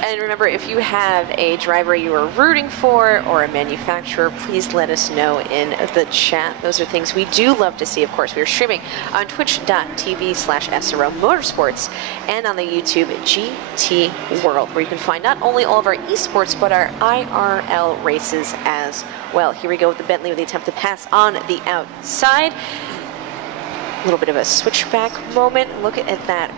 And remember, if you have a driver you are rooting for or a manufacturer, please let us know in the chat. Those are things we do love to see. Of course, we are streaming on twitch.tv/SRO Motorsports and on the YouTube GT World, where you can find not only all of our esports, but our IRL races as well. Here we go with the Bentley with the attempt to pass on the outside. A little bit of a switchback moment. Look at that.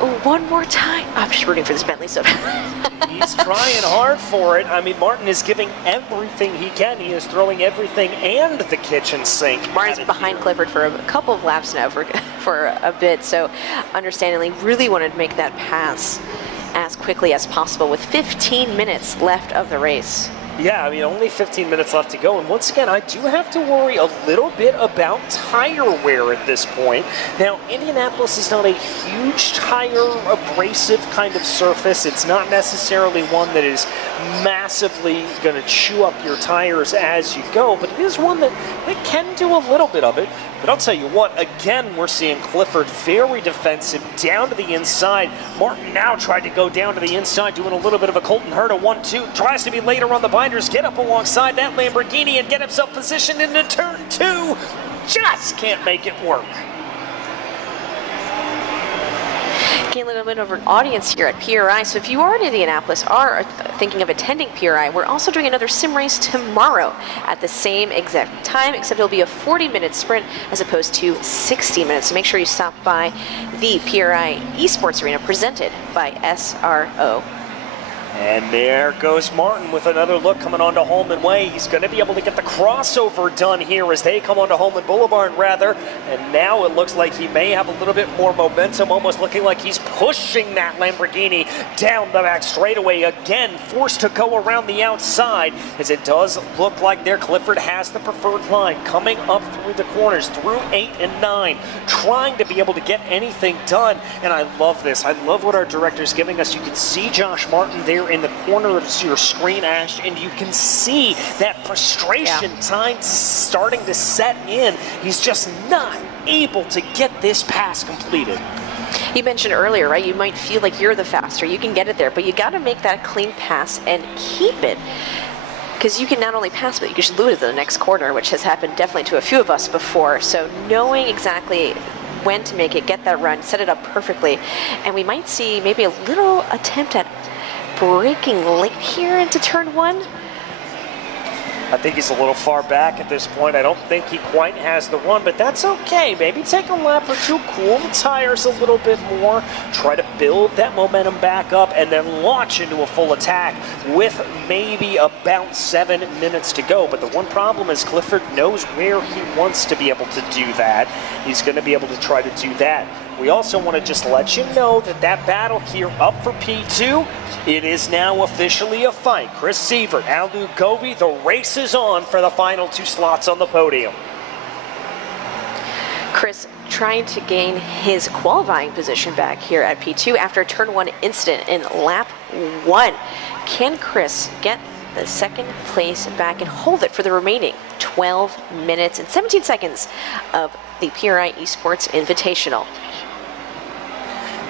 Oh, one more time. I'm just rooting for this Bentley so bad. He's trying hard for it. I mean, Martin is giving everything he can. He is throwing everything and the kitchen sink. Martin's behind Clifford for a couple of laps now for a bit, so understandably really wanted to make that pass as quickly as possible with 15 minutes left of the race. Yeah, I mean, only 15 minutes left to go. And once again, I do have to worry a little bit about tire wear at this point. Now, Indianapolis is not a huge tire abrasive kind of surface. It's not necessarily one that is massively going to chew up your tires as you go, but it is one that can do a little bit of it. But I'll tell you what, again, we're seeing Clifford very defensive down to the inside. Martin now tried to go down to the inside, doing a little bit of a Colton Herta 1-2. Tries to be later on the binders, get up alongside that Lamborghini and get himself positioned into turn 2. Just can't make it work. Getting a little bit of an audience here at PRI. So if you are in Indianapolis, are thinking of attending PRI, we're also doing another sim race tomorrow at the same exact time, except it'll be a 40-minute sprint as opposed to 60 minutes. So make sure you stop by the PRI Esports Arena presented by SRO. And there goes Martin with another look coming onto Holman Way. He's going to be able to get the crossover done here as they come onto Holman Boulevard, rather. And now it looks like he may have a little bit more momentum, almost looking like he's pushing that Lamborghini down the back straightaway. Again, forced to go around the outside, as it does look like there Clifford has the preferred line coming up through the corners, through 8 and 9, trying to be able to get anything done. And I love this. I love what our director's giving us. You can see Josh Martin there in the corner of your screen, Ash, and you can see that frustration starting to set in. He's just not able to get this pass completed. You mentioned earlier, right? You might feel like you're the faster. You can get it there, but you got to make that clean pass and keep it. Because you can not only pass, but you can just lose it in the next corner, which has happened definitely to a few of us before. So knowing exactly when to make it, get that run, set it up perfectly, and we might see maybe a little attempt at braking late here into turn 1. I think he's a little far back at this point. I don't think he quite has the run, but that's okay. Maybe take a lap or two, cool the tires a little bit more, try to build that momentum back up, and then launch into a full attack with maybe about 7 minutes to go. But the one problem is Clifford knows where he wants to be able to do that. He's going to be able to try to do that. We also want to just let you know that that battle here up for P2, it is now officially a fight. Chris Sievert, Aldu Gobi, the race is on for the final 2 slots on the podium. Chris trying to gain his qualifying position back here at P2 after turn 1 incident in lap 1. Can Chris get the second place back and hold it for the remaining 12 minutes and 17 seconds of the PRI Esports Invitational?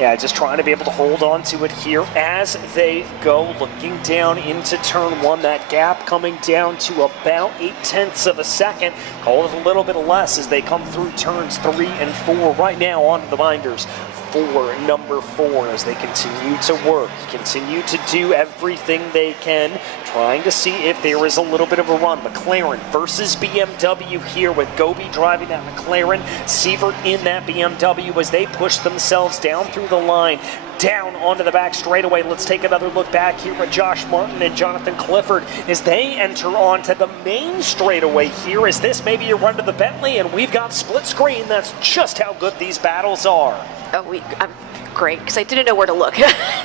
Yeah, just trying to be able to hold on to it here as they go, looking down into turn 1. That gap coming down to about 0.8 of a second. Call it a little bit less as they come through turns 3 and 4 right now onto the binders. For number 4 as they continue to work, continue to do everything they can, trying to see if there is a little bit of a run. McLaren versus BMW here with Gobi driving that McLaren, Sievert in that BMW as they push themselves down through the line, down onto the back straightaway. Let's take another look back here at Josh Martin and Jonathan Clifford as they enter onto the main straightaway here. As this may be a run to the Bentley, and we've got split screen. That's just how good these battles are. Oh, I'm great, because I didn't know where to look.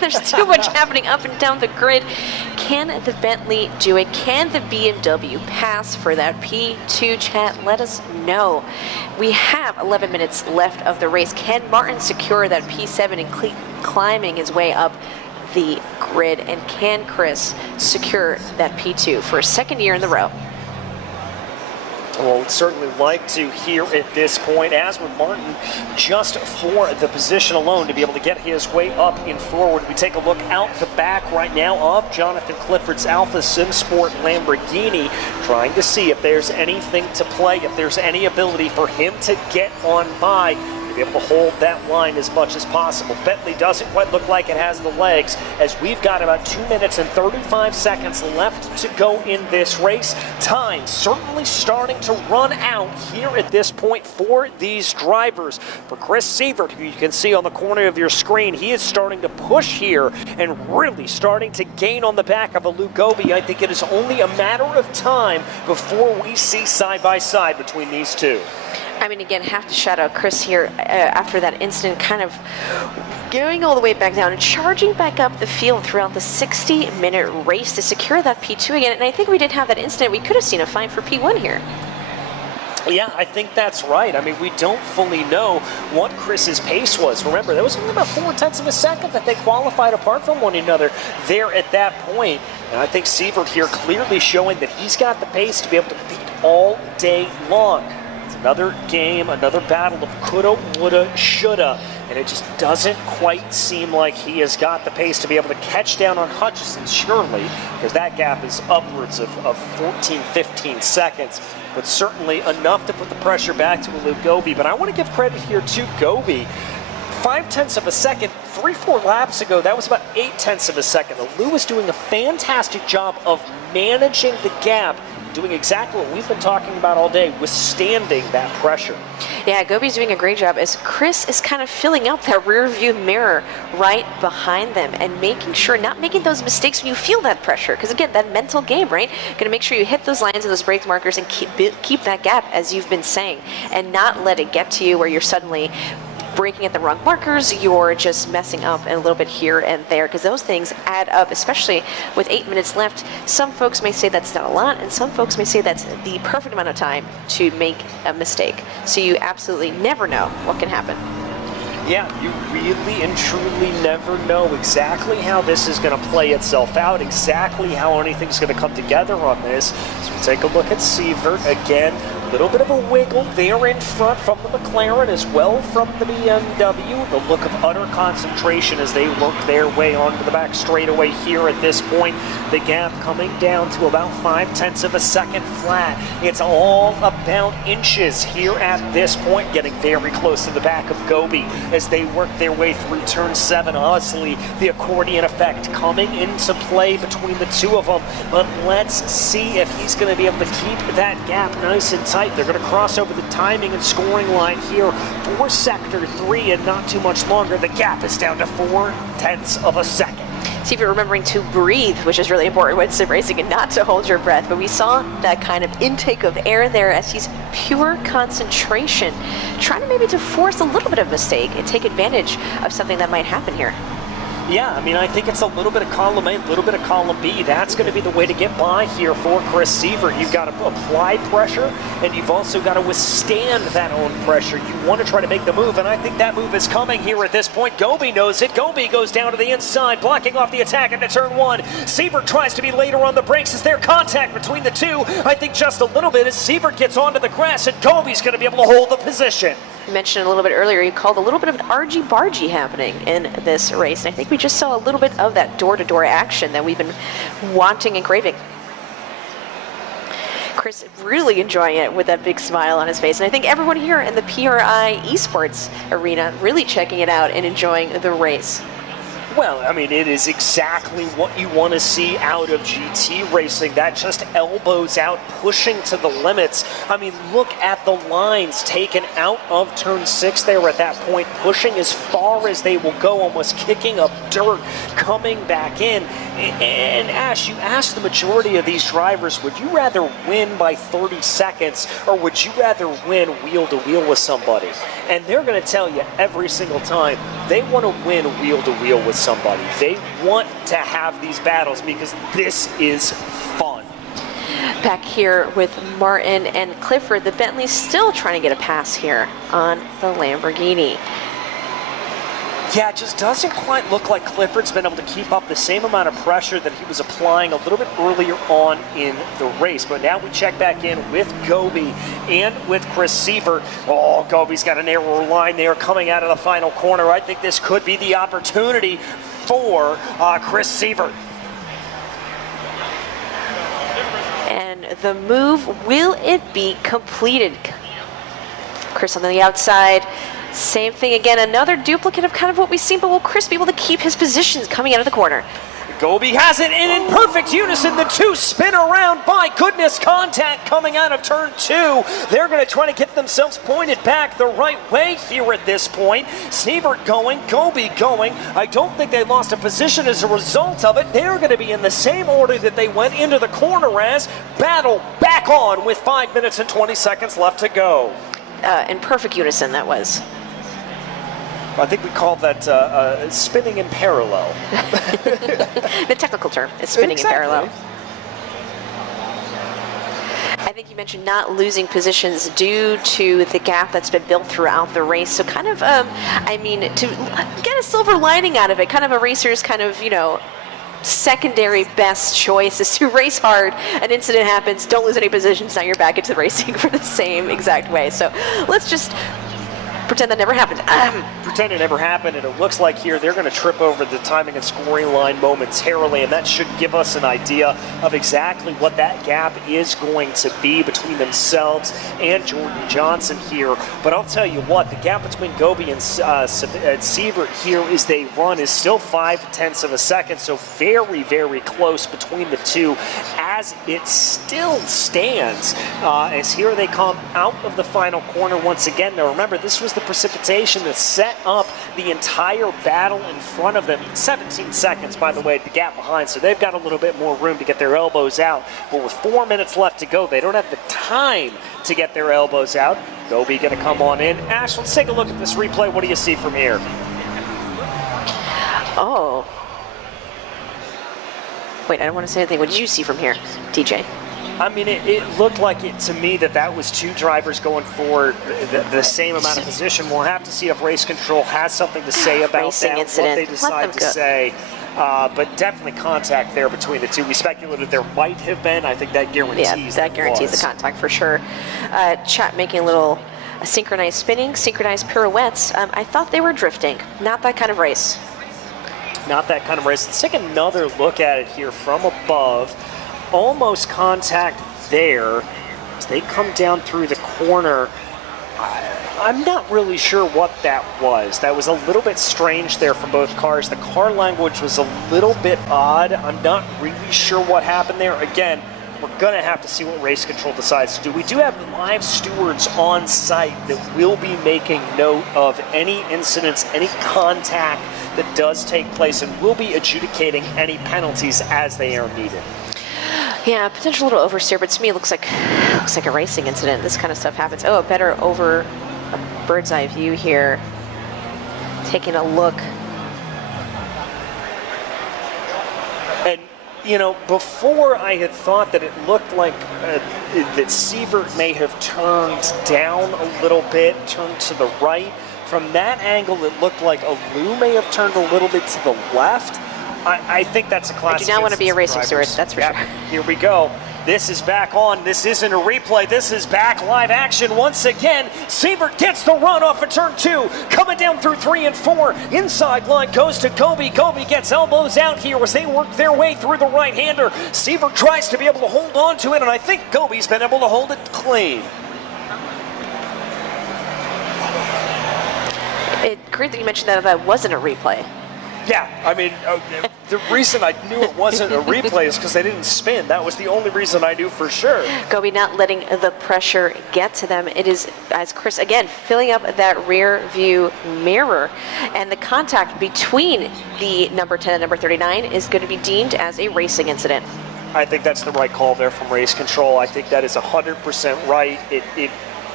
There's too much happening up and down the grid. Can the Bentley do it? Can the BMW pass for that P2, chat? Let us know. We have 11 minutes left of the race. Can Martin secure that P7 and climbing his way up the grid? And can Chris secure that P2 for a second year in the row? Well, we'd certainly like to hear at this point, as with Martin, just for the position alone to be able to get his way up and forward. We take a look out the back right now of Jonathan Clifford's Alpha SimSport Lamborghini, trying to see if there's anything to play, if there's any ability for him to get on by, to be able to hold that line as much as possible. Bentley doesn't quite look like it has the legs, as we've got about 2 minutes and 35 seconds left to go in this race. Time certainly starting to run out here at this point for these drivers. For Chris Sievert, who you can see on the corner of your screen, he is starting to push here and really starting to gain on the back of a Lugobi. I think it is only a matter of time before we see side-by-side between these two. I mean, again, have to shout out Chris here after that incident, kind of going all the way back down and charging back up the field throughout the 60-minute race to secure that P2 again. And I think we did have that incident. We could have seen a fine for P1 here. Yeah, I think that's right. I mean, we don't fully know what Chris's pace was. Remember, there was only about 0.4 of a second that they qualified apart from one another there at that point. And I think Sievert here clearly showing that he's got the pace to be able to compete all day long. It's another game, another battle of coulda, woulda, shoulda. And it just doesn't quite seem like he has got the pace to be able to catch down on Hutchison, surely, because that gap is upwards of 14, 15 seconds. But certainly enough to put the pressure back to Luke Gobi. But I want to give credit here to Gobi. 0.5 of a second, 3-4 laps ago, that was about 0.8 of a second. Lou was doing a fantastic job of managing the gap doing exactly what we've been talking about all day, withstanding that pressure. Yeah, Gobi's doing a great job as Chris is kind of filling up that rear view mirror right behind them and making sure, not making those mistakes when you feel that pressure. Because again, that mental game, right? Going to make sure you hit those lines and those brake markers and keep that gap, as you've been saying, and not let it get to you where you're suddenly braking at the wrong markers, you're just messing up a little bit here and there, because those things add up, especially with 8 minutes left. Some folks may say that's not a lot, and some folks may say that's the perfect amount of time to make a mistake. So you absolutely never know what can happen. Yeah, you really and truly never know exactly how this is going to play itself out, exactly how anything's going to come together on this. So we take a look at Sievert again. A little bit of a wiggle there in front from the McLaren, as well from the BMW. The look of utter concentration as they work their way onto the back straightaway here at this point. The gap coming down to about 0.5 of a second flat. It's all about inches here at this point, getting very close to the back of Gobi as they work their way through turn 7. Honestly, the accordion effect coming into play between the two of them. But let's see if he's going to be able to keep that gap nice and tight. They're going to cross over the timing and scoring line here for Sector 3, and not too much longer. The gap is down to 0.4 of a second. See if you're remembering to breathe, which is really important when sim racing, and not to hold your breath. But we saw that kind of intake of air there as he's pure concentration, trying to maybe to force a little bit of mistake and take advantage of something that might happen here. Yeah, I mean, I think it's a little bit of column A, a little bit of column B. That's going to be the way to get by here for Chris Sievert. You've got to apply pressure, and you've also got to withstand that own pressure. You want to try to make the move, and I think that move is coming here at this point. Gobi knows it. Gobi goes down to the inside, blocking off the attack into turn 1. Sievert tries to be later on the brakes. Is there contact between the two? I think just a little bit as Sievert gets onto the grass, and Gobi's going to be able to hold the position. You mentioned a little bit earlier, you called a little bit of an argy-bargy happening in this race, and I think we just saw a little bit of that door-to-door action that we've been wanting and craving. Chris really enjoying it with that big smile on his face, and I think everyone here in the PRI Esports arena really checking it out and enjoying the race. Well, I mean, it is exactly what you want to see out of GT racing. That just elbows out, pushing to the limits. I mean, look at the lines taken out of turn 6 there at that point, pushing as far as they will go, almost kicking up dirt, coming back in. And Ash, you asked the majority of these drivers, would you rather win by 30 seconds or would you rather win wheel to wheel with somebody? And they're going to tell you every single time they want to win wheel to wheel with somebody. They want to have these battles because this is fun. Back here with Martin and Clifford, the Bentley's still trying to get a pass here on the Lamborghini. Yeah, it just doesn't quite look like Clifford's been able to keep up the same amount of pressure that he was applying a little bit earlier on in the race. But now we check back in with Gobi and with Chris Sievert. Oh, Gobi's got a narrower line there coming out of the final corner. I think this could be the opportunity for Chris Sievert. And the move, will it be completed? Chris on the outside. Same thing again, another duplicate of kind of what we've seen, but will Chris be able to keep his positions coming out of the corner? Gobi has it, and in perfect unison, the two spin around. My goodness, contact coming out of turn 2. They're going to try to get themselves pointed back the right way here at this point. Sievert going, Gobi going. I don't think they lost a position as a result of it. They're going to be in the same order that they went into the corner as. Battle back on with 5 minutes and 20 seconds left to go. In perfect unison, that was. I think we call that spinning in parallel. The technical term is spinning Exactly. in parallel. I think you mentioned not losing positions due to the gap that's been built throughout the race. So kind of, I mean, to get a silver lining out of it, kind of a racer's kind of, you know, secondary best choice is to race hard. An incident happens, don't lose any positions, now you're back into racing for the same exact way. So let's just pretend that never happened. Pretend it never happened, and it looks like here they're going to trip over the timing and scoring line momentarily, and that should give us an idea of exactly what that gap is going to be between themselves and Jordan Johnson here. But I'll tell you what, the gap between Gobi and Sievert here as they run is still 0.5 of a second, so very, very close between the two. as it still stands, as here they come out of the final corner once again. Now remember, this was the precipitation that set up the entire battle in front of them. 17 seconds, by the way, the gap behind, so they've got a little bit more room to get their elbows out. But with 4 minutes left to go, they don't have the time to get their elbows out. Gobi going to come on in. Ash, let's take a look at this replay. What do you see from here? Oh. Wait, I don't want to say anything. What did you see from here, DJ? I mean, it looked like it to me that was two drivers going for the same amount of position. We'll have to see if race control has something to say about Racing that, incident. what they decide to say. But definitely contact there between the two. We speculated there might have been. I think that guarantees. Yeah, that guarantees the contact for sure. Chat making a little synchronized spinning, synchronized pirouettes. I thought they were drifting. Not that kind of race. Not that kind of race. Let's take another look at it here from above. Almost contact there as they come down through the corner. I'm not really sure what that was. That was a little bit strange there for both cars. The car language was a little bit odd. I'm not really sure what happened there. Again, we're going to have to see what race control decides to do. We do have live stewards on site that will be making note of any incidents, any contact that does take place, and will be adjudicating any penalties as they are needed. Yeah, potential little oversteer, but to me it looks like a racing incident. This kind of stuff happens. Oh, a better over a bird's eye view here. Taking a look. And you know, before I had thought that it looked like that Sievert may have turned down a little bit, turned to the right. From that angle, it looked like Alou may have turned a little bit to the left. I think that's a classic. I do not want to be a racing steward, that's for sure. Here we go. This is back on. This isn't a replay. This is back live action once again. Sievert gets the run off of turn 2. Coming down through 3 and 4. Inside line goes to Gobi. Gobi gets elbows out here as they work their way through the right-hander. Sievert tries to be able to hold on to it, and I think Gobi's been able to hold it clean. It's great that you mentioned that wasn't a replay. Yeah, I mean, the reason I knew it wasn't a replay is because they didn't spin. That was the only reason I knew for sure. Gobi not letting the pressure get to them. It is, as Chris, again, filling up that rear view mirror. And the contact between the number 10 and number 39 is going to be deemed as a racing incident. I think that's the right call there from race control. I think that is 100% right.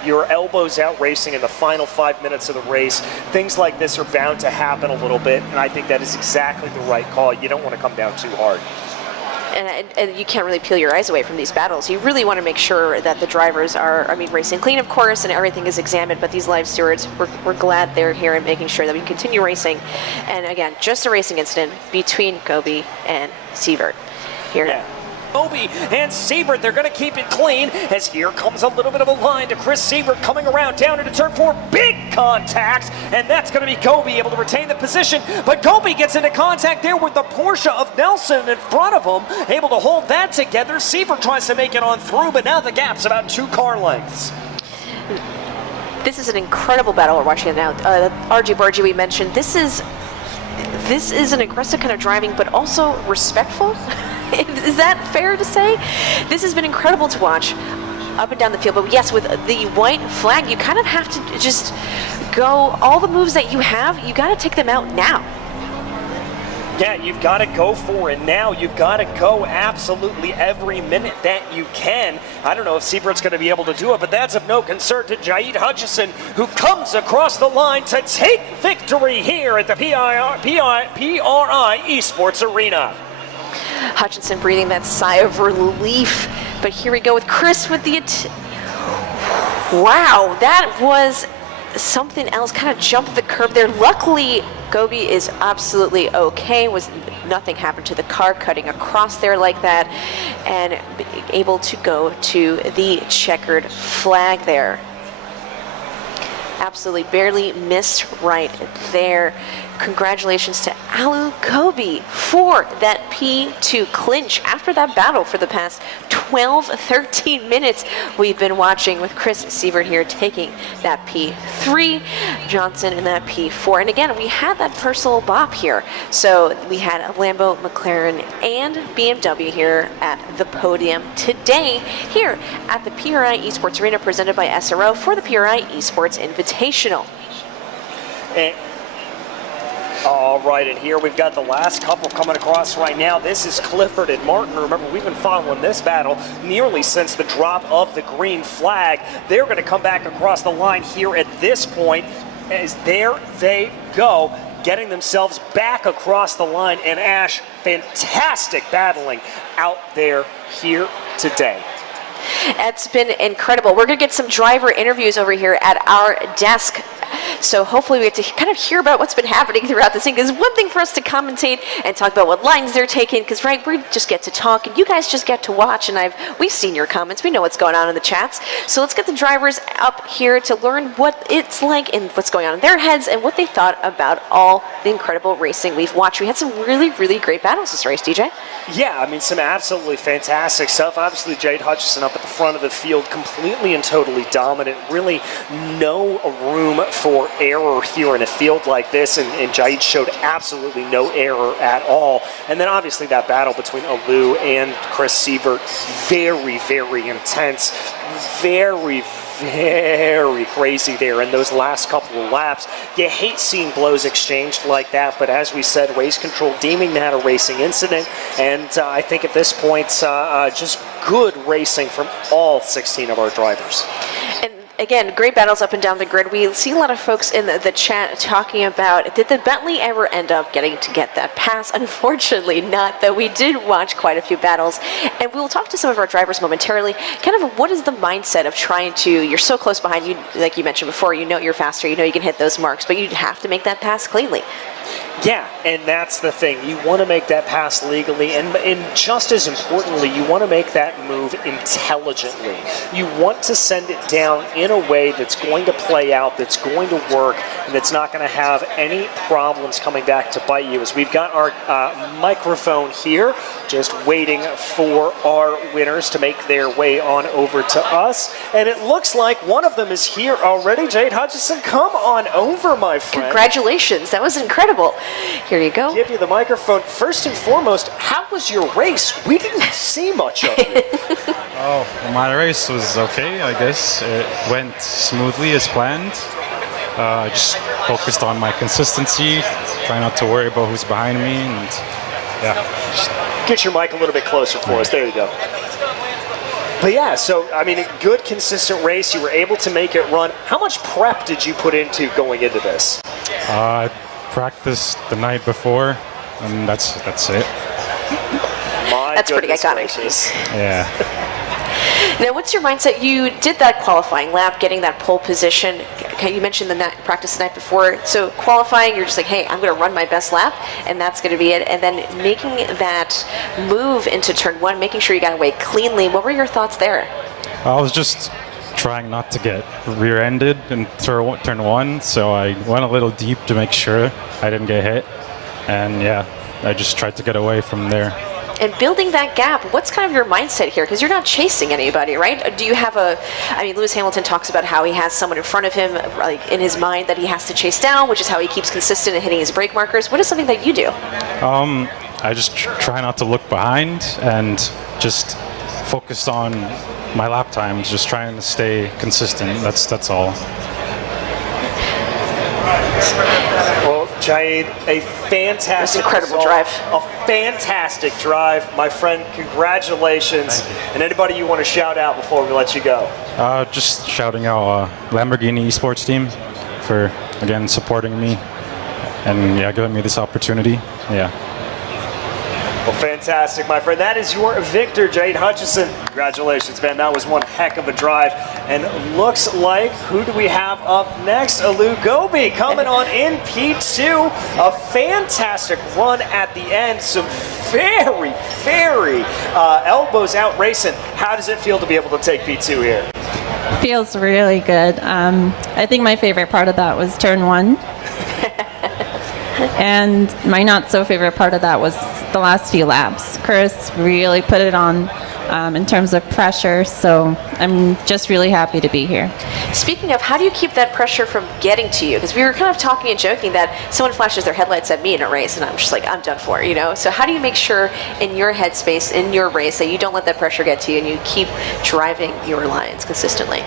Your elbows out racing in the final 5 minutes of the race. Things like this are bound to happen a little bit, and I think that is exactly the right call. You don't want to come down too hard. And you can't really peel your eyes away from these battles. You really want to make sure that the drivers are, racing clean, of course, and everything is examined, but these live stewards, we're glad they're here and making sure that we continue racing. And again, just a racing incident between Gobi and Sievert. Here. Yeah. Gobi and Sievert, they're going to keep it clean as here comes a little bit of a line to Chris Sievert coming around down into turn 4. Big contact, and that's going to be Gobi able to retain the position, but Gobi gets into contact there with the Porsche of Nelson in front of him, able to hold that together. Sievert tries to make it on through, but now the gap's about 2 car lengths. This is an incredible battle we're watching now. RG Bargy, we mentioned, this is an aggressive kind of driving, but also respectful. Is that fair to say? This has been incredible to watch up and down the field. But yes, with the white flag, you kind of have to just go, all the moves that you have, you got to take them out now. Yeah, you've got to go for it now. You've got to go absolutely every minute that you can. I don't know if Sievert's going to be able to do it, but that's of no concern to Jaid Hutchison, who comes across the line to take victory here at the PRI Esports Arena. Hutchinson breathing that sigh of relief. But here we go with Chris with the... Wow, that was something else. Kind of jumped the curb there. Luckily, Gobi is absolutely okay. Nothing happened to the car cutting across there like that. And able to go to the checkered flag there. Absolutely barely missed right there. congratulations to Alu Kobe for that P2 clinch after that battle for the past 12-13 minutes we've been watching, with Chris Sievert here taking that P3, Johnson in that P4. And again, we had that personal bop here. So we had Lambo, McLaren, and BMW here at the podium today here at the PRI Esports Arena, presented by SRO for the PRI Esports Invitational. All right, and here we've got the last couple coming across right now. This is Clifford and Martin. Remember, we've been following this battle nearly since the drop of the green flag. They're going to come back across the line here at this point, as there they go, getting themselves back across the line. And Ash, fantastic battling out there here today. It's been incredible. We're going to get some driver interviews over here at our desk. So hopefully we get to kind of hear about what's been happening throughout this thing. Because it's one thing for us to commentate and talk about what lines they're taking, because right, we just get to talk and you guys just get to watch. And we've seen your comments. We know what's going on in the chats. So let's get the drivers up here to learn what it's like and what's going on in their heads and what they thought about all the incredible racing we've watched. We had some really, really great battles this race, DJ. Yeah, I mean, some absolutely fantastic stuff. Obviously, Jade Hutchison up at the front of the field, completely and totally dominant. Really no room for error here in a field like this, and Jade showed absolutely no error at all. And then obviously that battle between Alu and Chris Sievert, very, very intense, very crazy there in those last couple of laps. You hate seeing blows exchanged like that, but as we said, Race Control deeming that a racing incident, and I think at this point, just good racing from all 16 of our drivers. And again, great battles up and down the grid. We see a lot of folks in the chat talking about, did the Bentley ever end up getting to get that pass? Unfortunately not, though we did watch quite a few battles. And we'll talk to some of our drivers momentarily. Kind of what is the mindset of trying to, you're so close behind, you, like you mentioned before, you know you're faster, you know you can hit those marks, but you have to make that pass cleanly. Yeah, and that's the thing. You want to make that pass legally, and just as importantly, you want to make that move intelligently. You want to send it down in a way that's going to play out, that's going to work, and that's not going to have any problems coming back to bite you. As we've got our microphone here, just waiting for our winners to make their way on over to us. And it looks like one of them is here already. Jade Hutchison, come on over, my friend. Congratulations, that was incredible. Here you go. Give you the microphone. First and foremost, how was your race? We didn't see much of you. Oh, my race was okay, I guess. It went smoothly as planned. I just focused on my consistency, try not to worry about who's behind me, and yeah. Get your mic a little bit closer for us. There you go. But yeah, so, I mean, a good, consistent race. You were able to make it run. How much prep did you put into going into this? Practiced the night before, and that's it. That's pretty iconic. Gracious. Yeah. Now, what's your mindset? You did that qualifying lap, getting that pole position. Okay, you mentioned the practice the night before. So qualifying, you're just like, hey, I'm going to run my best lap, and that's going to be it. And then making that move into turn one, making sure you got away cleanly. What were your thoughts there? I was just trying not to get rear-ended in turn one, so I went a little deep to make sure I didn't get hit. And yeah, I just tried to get away from there. And building that gap, what's kind of your mindset here? Because you're not chasing anybody, right? Do you have Lewis Hamilton talks about how he has someone in front of him, like in his mind, that he has to chase down, which is how he keeps consistent in hitting his brake markers. What is something that you do? I just try not to look behind and just focus on my lap times, just trying to stay consistent. That's all. Well, Jade, a fantastic incredible result, drive. A fantastic drive, my friend. Congratulations. And anybody you want to shout out before we let you go? Just shouting out Lamborghini Esports team for, again, supporting me and yeah, giving me this opportunity. Yeah. Well, fantastic, my friend. That is your victor, Jade Hutchison. Congratulations, man. That was one heck of a drive. And looks like, who do we have up next? Alu Gobi coming on in P2. A fantastic run at the end. Some very elbows out racing. How does it feel to be able to take P2 here? Feels really good. I think my favorite part of that was turn one. And my not so favorite part of that was the last few laps. Chris really put it on in terms of pressure, so I'm just really happy to be here. Speaking of, how do you keep that pressure from getting to you? Because we were kind of talking and joking that someone flashes their headlights at me in a race, and I'm just like, I'm done for, you know? So how do you make sure in your headspace, in your race, that you don't let that pressure get to you and you keep driving your lines consistently?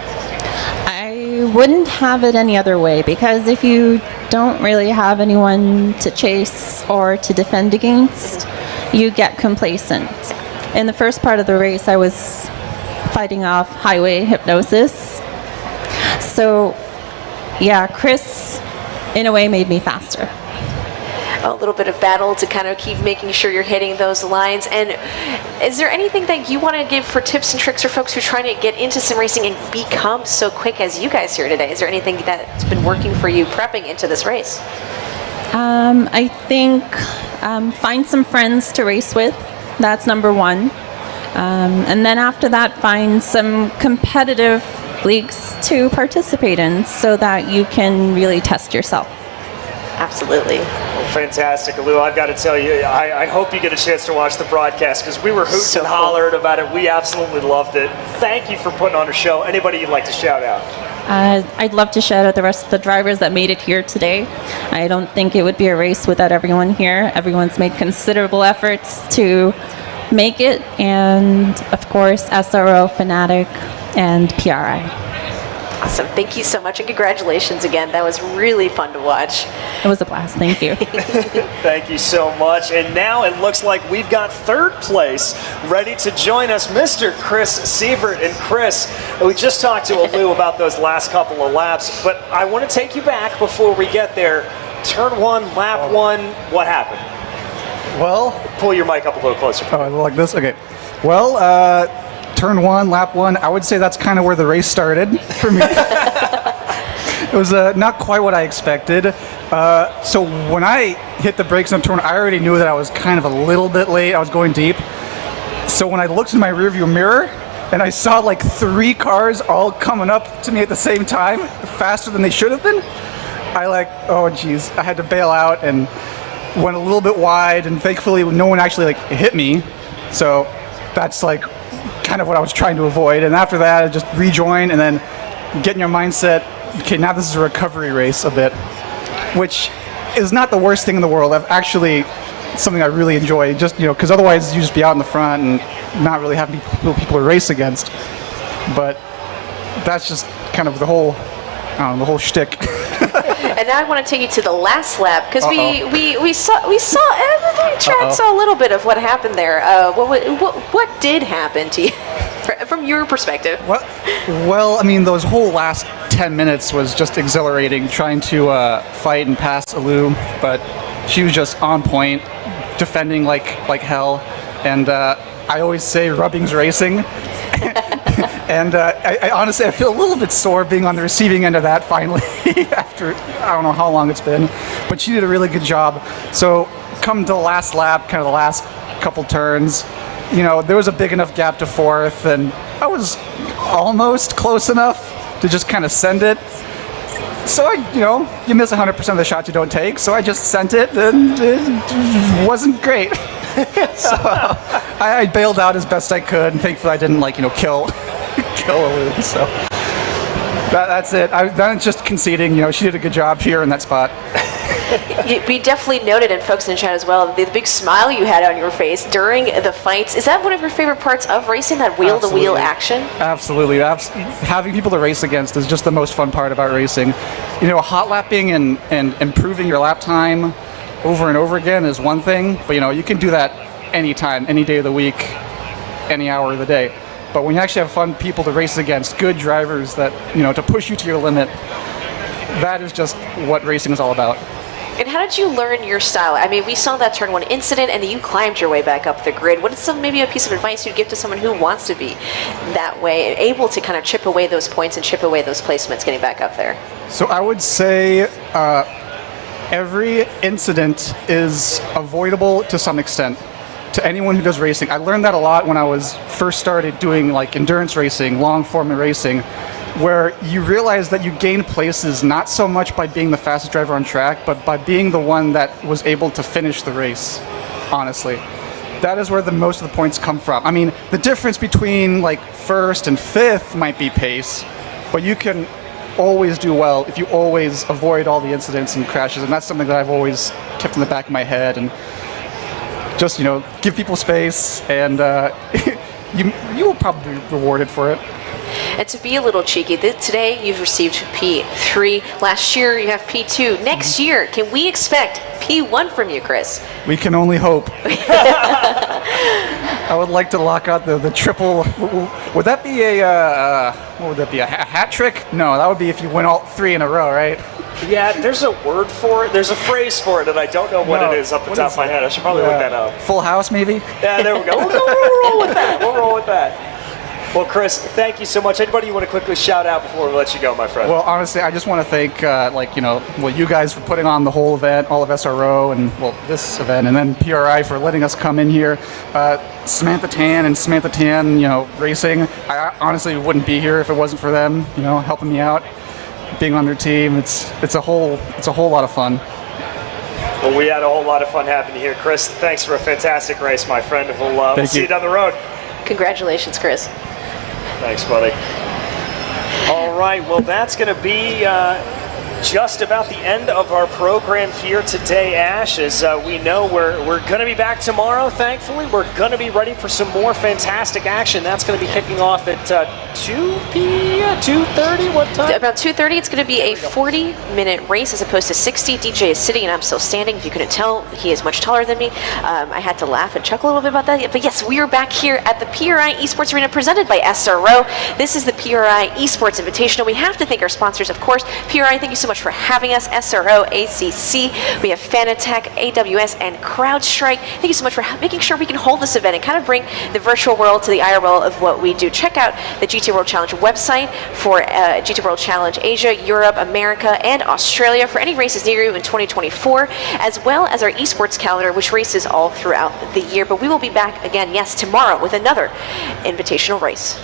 I wouldn't have it any other way, because if you don't really have anyone to chase or to defend against, you get complacent. In the first part of the race, I was fighting off highway hypnosis. So, yeah, Chris, in a way, made me faster. A little bit of battle to kind of keep making sure you're hitting those lines. And is there anything that you want to give for tips and tricks for folks who are trying to get into sim racing and become so quick as you guys here today? Is there anything that's been working for you prepping into this race? I think find some friends to race with. That's number one. And then after that, find some competitive leagues to participate in so that you can really test yourself. Absolutely. Well, fantastic, Lou. I've got to tell you, I hope you get a chance to watch the broadcast, because we were hooting So and cool. hollered about it. We absolutely loved it. Thank you for putting on a show. Anybody you'd like to shout out? I'd love to shout out the rest of the drivers that made it here today. I don't think it would be a race without everyone here. Everyone's made considerable efforts to make it, and of course SRO, Fanatic, and PRI. Awesome. Thank you so much, and congratulations again. That was really fun to watch. It was a blast. Thank you. Thank you so much. And now it looks like we've got third place ready to join us, Mr. Chris Sievert. And Chris, we just talked to Lou about those last couple of laps, but I want to take you back before we get there. Turn one, lap one, what happened? Well, Pull your mic up a little closer. oh, like this? Okay. Well, turn one, lap one, I would say that's kind of where the race started for me. It was not quite what I expected. So when I hit the brakes on turn one, I already knew that I was kind of a little bit late. I was going deep. So when I looked in my rearview mirror and I saw like 3 cars all coming up to me at the same time, faster than they should have been, oh geez, I had to bail out and went a little bit wide, and thankfully no one actually hit me. So that's kind of what I was trying to avoid. And after that, I just rejoin and then get in your mindset, okay, now this is a recovery race a bit, which is not the worst thing in the world. I've actually, something I really enjoy, just, because otherwise you just be out in the front and not really have people to race against. But that's just kind of the whole shtick. And now I want to take you to the last lap, because we saw the chat saw a little bit of what happened there. What did happen to you from your perspective? Well, I mean, those whole last 10 minutes was just exhilarating, trying to fight and pass Lou, but she was just on point, defending like hell, and I always say rubbing's racing. And I honestly, I feel a little bit sore being on the receiving end of that finally after I don't know how long it's been, but she did a really good job. So come to the last lap, kind of the last couple turns, there was a big enough gap to fourth, and I was almost close enough to just kind of send it. So you miss 100% of the shots you don't take, so I just sent it, and it wasn't great. So I bailed out as best I could, and thankfully I didn't kill a Lou. So that's it. I'm just conceding. She did a good job here in that spot. We definitely noted, and folks in the chat as well, the big smile you had on your face during the fights. Is that one of your favorite parts of racing, that wheel-to-wheel action? Absolutely. Having people to race against is just the most fun part about racing. Hot lapping and improving your lap time over and over again is one thing, but you can do that anytime, any day of the week, any hour of the day. But when you actually have fun people to race against, good drivers that, to push you to your limit, that is just what racing is all about. And how did you learn your style? I mean, we saw that turn one incident, and then you climbed your way back up the grid. What is maybe a piece of advice you'd give to someone who wants to be that way, able to kind of chip away those points and chip away those placements getting back up there? So I would say every incident is avoidable to some extent. To anyone who does racing, I learned that a lot when I was first started doing endurance racing, long form racing. where you realize that you gain places not so much by being the fastest driver on track, but by being the one that was able to finish the race, honestly. That is where the most of the points come from. I mean, the difference between like first and fifth might be pace, but you can always do well if you always avoid all the incidents and crashes, and that's something that I've always kept in the back of my head, and just, you know, give people space, and you will probably be rewarded for it. And to be a little cheeky, today you've received P3. Last year you have P2. Next year, can we expect P1 from you, Chris? We can only hope. I would like to lock out the triple. Would that be what would that be? A hat trick? No, that would be if you win all 3 in a row, right? Yeah, there's a word for it. There's a phrase for it, and I don't know what it is off the top of my head. I should probably look that up. Full House, maybe? Yeah, there we go. We'll roll with that. We'll roll with that. Well, Chris, thank you so much. Anybody you want to quickly shout out before we let you go, my friend? Well, honestly, I just want to thank, you guys for putting on the whole event, all of SRO, and, this event, and then PRI for letting us come in here. Samantha Tan and Samantha Tan, Racing. I honestly wouldn't be here if it wasn't for them, helping me out, being on their team. It's a whole lot of fun. Well, we had a whole lot of fun having you here, Chris. Thanks for a fantastic race, my friend. We'll see you down the road. Congratulations, Chris. Thanks, buddy. All right, well, that's going to be just about the end of our program here today, Ash. As we know, we're going to be back tomorrow, thankfully. We're going to be ready for some more fantastic action. That's going to be kicking off at 2 p.m., 2:30, what time? About 2:30. It's going to be a 40-minute race as opposed to 60. DJ is sitting and I'm still standing. If you couldn't tell, he is much taller than me. I had to laugh and chuckle a little bit about that. But yes, we are back here at the PRI Esports Arena presented by SRO. This is the PRI Esports Invitational. We have to thank our sponsors, of course. PRI, thank you so much for having us. SRO, ACC, we have Fanatec, AWS, and CrowdStrike. Thank you so much for making sure we can hold this event and kind of bring the virtual world to the IRL of what we do. Check out the GT World Challenge website for GT World Challenge Asia, Europe, America, and Australia for any races near you in 2024, as well as our esports calendar, which races all throughout the year. But we will be back again, yes, tomorrow with another invitational race.